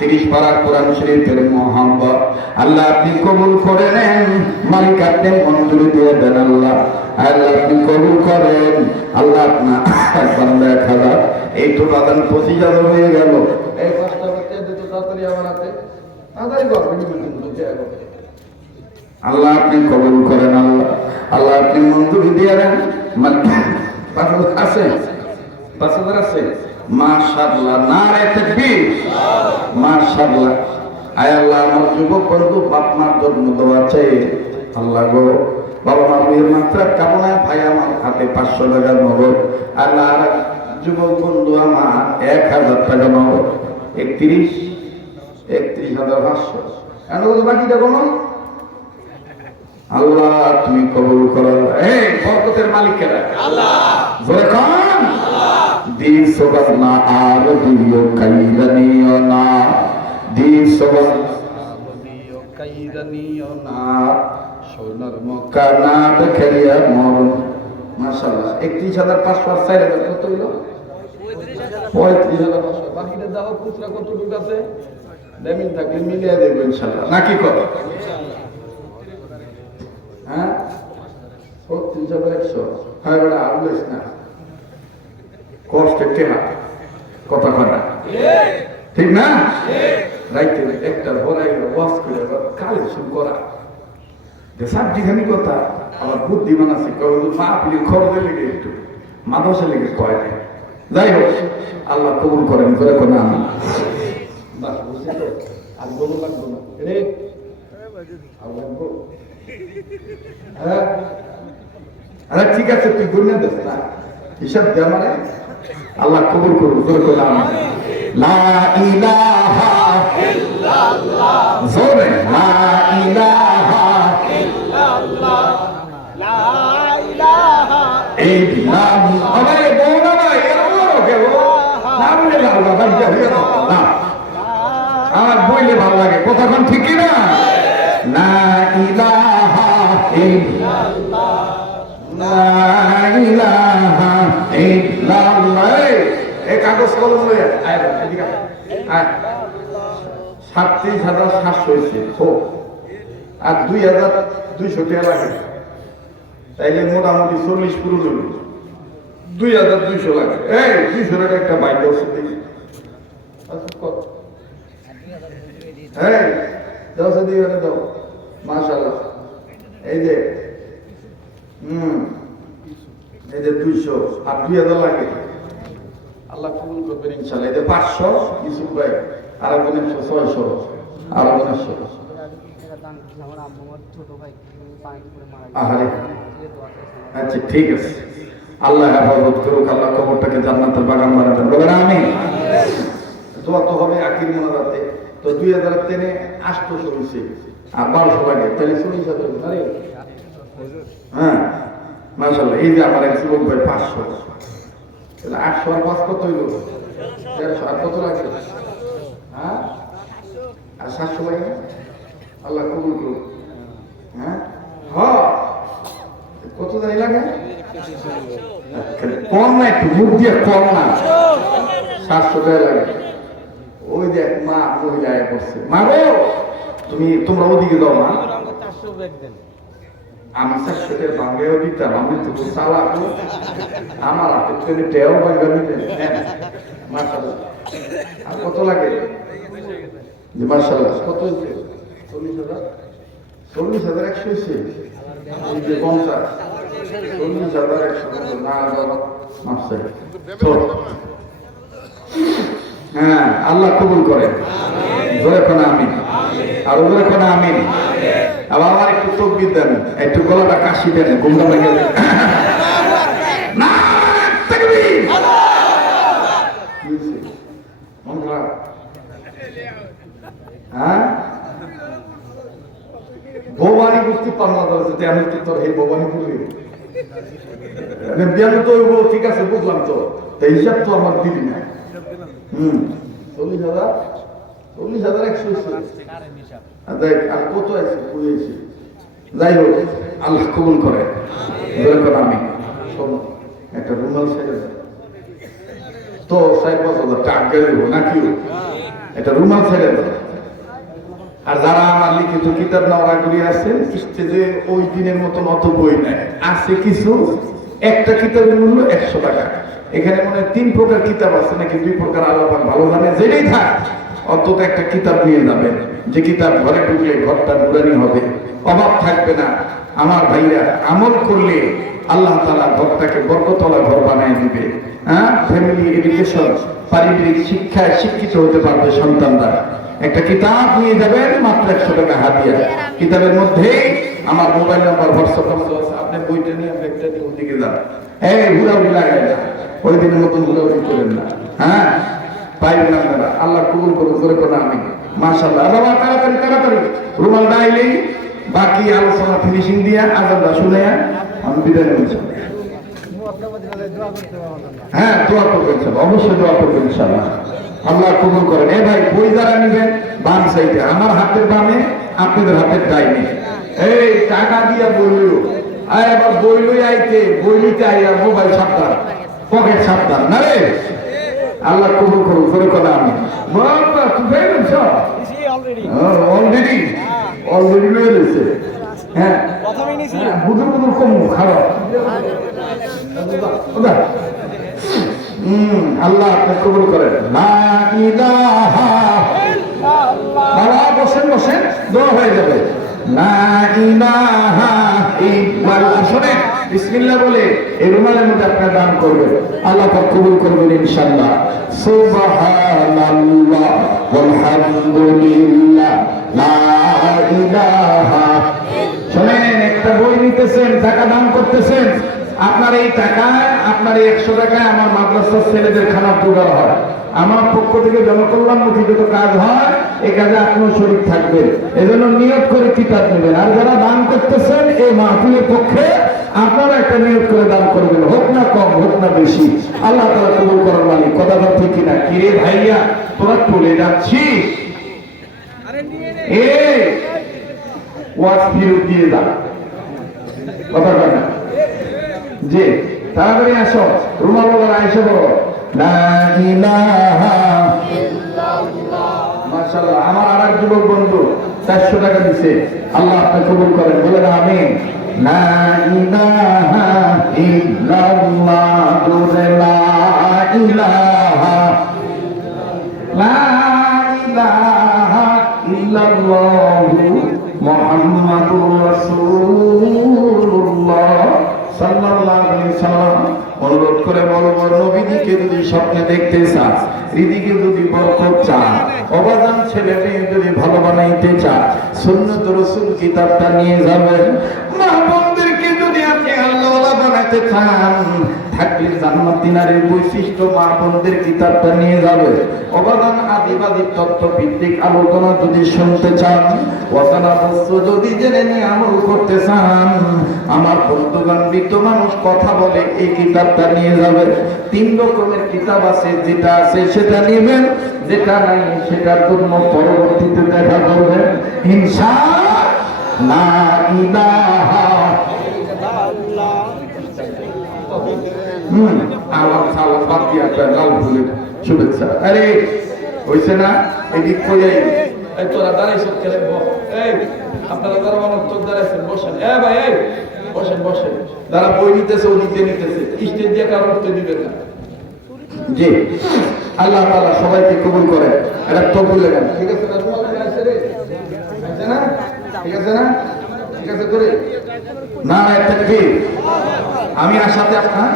30 পারা কোরআন শরীফের মোহাম্মদ। আল্লাহ আপনি কবুল করে নেন, মালিক আপনি মঞ্জুরি দিয়ে দেন। আল্লাহ আল্লাহ আপনি কবুল করেন। আল্লাহ আপনার বান্দা 1000, এই তো বাদান 25,000 হয়ে গেল। এই 5টা বাচ্চা দিতে তাড়াতাড়ি আমার হাতে তাড়াতাড়ি করবেন। আল্লাহ আপনি কবুল করেন। আল্লাহ আল্লাহ আপনি মঞ্জুরি দিয়ে দেন। 5,000 আছে, 5,000 আছে, মাশাআল্লাহ, নারে তাকবীর, মাশাআল্লাহ। আয় আল্লাহ আমার যুবক বন্ধু বাপ মার জন্ম দেওয়া আছে, আল্লাহ গো বাবা মা বিয়ের মাত্রা কামনায় ভাই আমার হাতে 500 টাকা নগদ, আল্লাহ আর যুবক বন্ধু আমার 1,000 টাকা নগদ, 31,500 এখন বাকিটা কোনো। আল্লাহ তুমি কবুল করো। এই বরকতের মালিক কে? আল্লাহ। জোরে কোন? আল্লাহ। দিস সবাব না আর দিও কাইলানিও না, দিস সবাব কাইদানিও না সোনার মক্কা না দেখাইয়া মরণ। মাশাআল্লাহ 31,500 আর 4,000 কত হইল? 35,500। বাকিটা দাও খুচরা কতটুকু আছে? দেমিন থাকলে মিলিয়ে দেবো ইনশাআল্লাহ, নাকি কত? হ্যাঁ 36,100। হ্যাঁ বেটা আর বলিস না, কষ্টে টেহা কথা কনা ঠিক না? রাইতে একটা ভরাই ওয়াশ করে কালেকশন করা সাবজিখানি কথা। আমার বুদ্ধিমান আছে মা আপনি খরচে লেগে একটু মাদসে লেগে কয় না। যাই হোক আল্লাহ কবুল করেন করে কোনো আমি বাস বুঝছি তো আর বলো লাগবো না রে আর লাগবো। হ্যাঁ আরে ঠিক আছে তুই গুণে দেস না হিসাব দে আমারে। আল্লাহ কবুল করুন করে কোনো আমি। লা ইলাহা ইল্লাল্লাহ জোরে লা ইলাহা ইল্লাল্লাহ লা ইলাহা ইল্লাল্লাহ। আরে বউরা ভাই এরকম কেন না বলে আল্লাহ ভাই যাবে না আর বইলে ভালো লাগে কতক্ষণ ঠিক কি না? লা ইলাহা ইল্লাল্লাহ লা ইলাহা ইল্লাল্লাহ। এই কাগজ কলম লইয়া আয় এদিকে আয়। 37,700 হয়েছে আর 2,200 টাকা লাগে, তাইলে মোটামুটি 40 পুরো হইল 2,200 লাগে। এই 200 টাকা একটা বাইক আছে দেখি হ্যাঁ দাও দিয়ে দাও। মাশাআল্লাহ এই যে এই যে 200 আর 2,000 লাগে। আল্লাহ কবুল করবেন ইনশাআল্লাহ। এই যে 500 ইউসুফ ভাই আর একজন 600 আর একজন 100। আচ্ছা ঠিক আছে, আল্লাহ হেফাজত করুক, আল্লাহ কবরটাকে জান্নাতের বাগান বানাবেন বলেন আমিন। দোয়া তো হবে আখির মোনাজাতে। তো 2,000 টেনে 800 হয়েছে আর 1200 লাগে, তাহলে 40,000। হ্যাঁ মাশাআল্লাহ। এই যে আমার এক যুবক ভাই 500, তাহলে 800 আর 5 কত হইল? 150 আর কত লাগে? হ্যাঁ আর 700 লাগে। আল্লাহ কবুল করুক। হ্যাঁ হ্যাঁ কত জানি লাগে? কম না একটু মুখ দিয়ে কম না 700 টাকা লাগে। ওই দেখ মা মহিলা করছে মা গো তোমরা ওদিকে দাও মা। আমি 700 টাকা ভাঙ্গেও দিতাম, আমি তো চালাক আমার হাতে ট্রেনে টেও ভাঙ্গা দিতেন। মাশাআল্লাহ আর কত লাগে? যে মাশাআল্লাহ কত হয়েছে? 40,000 40,100 হয়েছে। এই যে 50 40,100 না মাফসাই তো। হ্যাঁ আল্লাহ কবুল করেন জোরে কোনা আমিন আর ওরে কোনা আমিন। আবার আমার একটু তকবীর দেন, একটু গলাটা কাশি দেন, গুমরা লাগে না তাকবীর। হ্যাঁ ভবানী বুঝতে পারলাম যে আমি কি তোর এই ভবানী পুরি বিয়ানো তো ঠিক আছে বুঝলাম তো, হিসাব তো আমার দিবি না। 40,100 দেখ আর কত আছে বুঝেছি। যাই হোক আল্লাহ কবুল করে আমি। শোনো একটা রুমাল ছেড়ে তো 4-5,000 টাকা দেব নাকি? একটা রুমাল ছেড়ে দেব। আর যারা আমার লিখিত কিতাব নেওয়া করি আছেন স্টেজে ওই দিনের মতন অত বই নেয় আছে কিছু, একটা কিতাবের মূল্য 100 টাকা। এখানে মনে হয় 3 প্রকার কিতাব আছে নাকি 2 প্রকার, আল্লাহ পাক ভালো জানে। যেটাই থাক অন্তত একটা কিতাব নিয়ে যাবেন, যে কিতাব ঘরে ঢুকলে ঘরটা নুরানি হবে, অভাব থাকবে না। আমার ভাইরা আমল করলে আল্লাহ তাআলা ঘরটাকে বরকতওয়ালা ঘর বানিয়ে দিবে। হ্যাঁ ফ্যামিলি এডুকেশন পারিবারিক শিক্ষায় শিক্ষিত হতে পারবে সন্তানরা। একটা কিতাব নিয়ে যাবেন মাত্র 100 টাকা হাদিয়া। কিতাবের মধ্যে আমার মোবাইল নাম্বার হোয়াটসঅ্যাপ নাম্বার আছে, আপনি বইটা নিয়ে ব্যাগটা নিয়ে ওদিকে যান। এই ঘুরাঘুরি লাগাই না, ওই দিনের মতন ঘুরাঘুরি করেন না। হ্যাঁ পাইবেন আপনারা। আল্লাহ কবুল করুন জোরে কোনা আমি। মাশাআল্লাহ বাবা তাড়াতাড়ি তাড়াতাড়ি রুমাল ডাইলি বাকি আলোচনা ফিনিশিং দিয়া আজানটা শুনে আমি বিদায় নেব। হ্যাঁ দোয়া করবেন, অবশ্যই দোয়া করবেন ইনশাআল্লাহ। আল্লাহ কবুল করেন। এ ভাই বই যারা নিবেন বাম সাইডে, আমার হাতের বামে, আপনাদের হাতের ডাইনে। এই টাকা দিয়া বইলো, আর এবার বইলই আইতে, বইলিতে আইয়া মোবাইল সাবধান, পকেট সাবধান না রে। আল্লাহ কবুল করুন, করে কথা আমি বাবা তুই পেয়েছ অলরেডি অলরেডি লয়ে রয়েছে। হ্যাঁ বুধুর বুধুর কম খারাপ। আল্লাহ আপনি কবুল করেন। লা ইলাহা বাবা বসেন বসেন, দোয়া হয়ে যাবে। লা ইলাহা ইল্লাল্লাহ। শোনেন বিসমিল্লাহ বলে এই রুমালের মধ্যে আপনার দান করবেন, আল্লাহ পাক কবুল করবেন ইনশাআল্লাহ। সুবহানাল্লাহ ওয়ালহামদুলিল্লাহ লা ইলাহা। শোনেন একটা বই নিতেছেন, টাকা দান করতেছেন, আপনার এই টাকায়, আপনার এই 100 টাকায় আমার মাদ্রাসার ছেলেদের খানা জোগাড় হয়। আমার পক্ষ থেকে জনকল্যাণমুখী যত কাজ হয় এই কাজে আপনিও শরীক থাকবেন, এজন্য নিয়ত করে কিতাব নেবেন। আর যারা দান করতেছেন এই মাহফিলের পক্ষে আপনারা একটা নিয়ত করে দান করবেন, হোক না কম হোক না বেশি, আল্লাহ তাআলা কবুল করার মালিক। কথাটা ঠিক কিনা? কি রে ভাইয়া তোরা চলে যাচ্ছিস? এই ওয়াজ ফিরত দিয়ে যা, কথা কয় না জি। তাড়াতাড়ি আসো, রুমাল বলার আইসে বলো লা ইলাহা ইল্লাল্লাহ। মাশাআল্লাহ, আমার আরেক যুবক বন্ধু 400 টাকা দিছে, আল্লাহ আপনি কবুল করেন, বলে না আমিন। লা ইলাহা ইল্লাল্লাহ, লা ইলাহা লা ইলাহা ইল্লাল্লাহু মুহাম্মাদুর রাসূলুল্লাহ সাল্লাল্লাহু আলাইহি সাল্লাম। অনুরোধ করে বলবো, নবীজিকে যদি স্বপ্নে দেখতে চান, হৃদিকে যদি বরকত চান, অবাদান ছেলে মেয়ে যদি ভালো বানাইতে চান, সুন্নত রাসূল কিতাবটা নিয়ে যাবেন। মা বোনদেরকে যদি আপনি আল্লাহওয়ালা বানাইতে চান, থাকলে জান্নাতি নারীর বৈশিষ্ট্য মা বোনদের কিতাবটা নিয়ে যাবে। অবাদান আদিবাদী তত্ত্ব ভিত্তিক আলোচনা যদি শুনতে চান, অজানা বস্তু যদি জেনে নিয়ে আমল করতে চান, আমার বন্ধুগণ মৃত মানুষ কথা বলে এই কিতাবটা নিয়ে যাবে। 3 রকমের কিতাব আছে, যেটা আছে সেটা নেবেন, যেটা নাই সেটার জন্য পরবর্তীতে দেখা করবেন ইনশাআল্লাহ। লা ইলাহা আমার সালাম বাদ দিয়ে আপনার লাল ফুলের শুভেচ্ছা। আরে হইছে না? এদিক কইয়াই এই তোরা দাঁড়াইছ কেন? এই আপনারা যারা আমার চোখ দাঁড়াইছেন বসেন। এ ভাই এই বসেন বসেন। যারা বই নিতেছে ও নিতে নিতেছে, স্টেজ দিয়ে কারো উঠতে দিবেন না। জি আল্লাহ তাআলা সবাইকে কবুল করে। এটা তো ভুলে গেল, ঠিক আছে না? আছে না? ঠিক আছে না? ঠিক আছে করে না তাকবীর। আমি আশাতে আপনার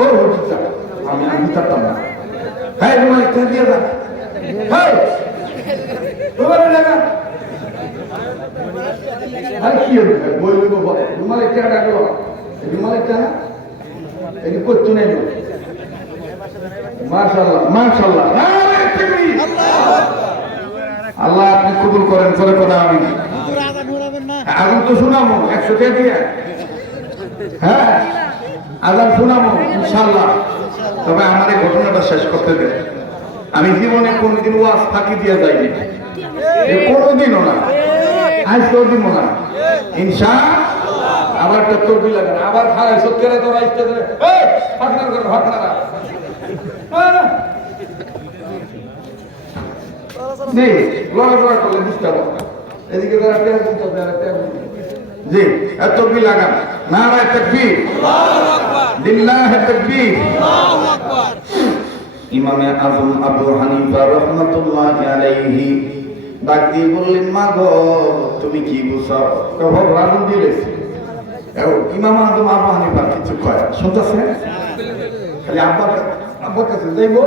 ও হুজুর আমি দিতাম না। হ্যাঁ রুমাল কে দিয়ে দাও। হ্যাঁ রুমাল লাগা। আর কি হবে বলবো রুমাল কে ডাকলো? রুমাল কে না এই করতে নেই। মাশাআল্লাহ মাশাআল্লাহ, নারে তাকবীর। আল্লাহ আপনি কবুল করেন, করে কোন আমি আগুন তো শোনাবো 100 টাকা দিয়ে। হ্যাঁ আজান শোনাবো ইনশাআল্লাহ। তবে আমার এই ঘটনাটা শেষ করতে দেন। আমি জীবনে কোনদিন ওয়াজ ফাঁকি দিয়ে যাইনি, কোনদিনও না, আজকেও দিব না ইনশাআল্লাহ। আবার একটা তকবীর লাগান, আবার খায় সত্যরে তোরা ইস্তেছে এই ফাটনার করে ফাটনারা জি লড়া লড়া করলে ডিস্টার্ব। এদিকে যারা টেপ দিতে যারা টেপ জি তকবীর লাগান, নারে তাকবীর, আল্লাহু আকবার, লিল্লাহি তাকবীর, আল্লাহু আকবার। ইমামে আযম আবু হানিফা রাহমাতুল্লাহি আলাইহি ডাক দিয়ে বললেন, মা গো তুমি কি বুঝাও? কখন রাজন দিলেছে ইমাম আযম আবু হানিফা কিছু কয় শুনতেছে, খালি আব্বার কাছে যাইবো।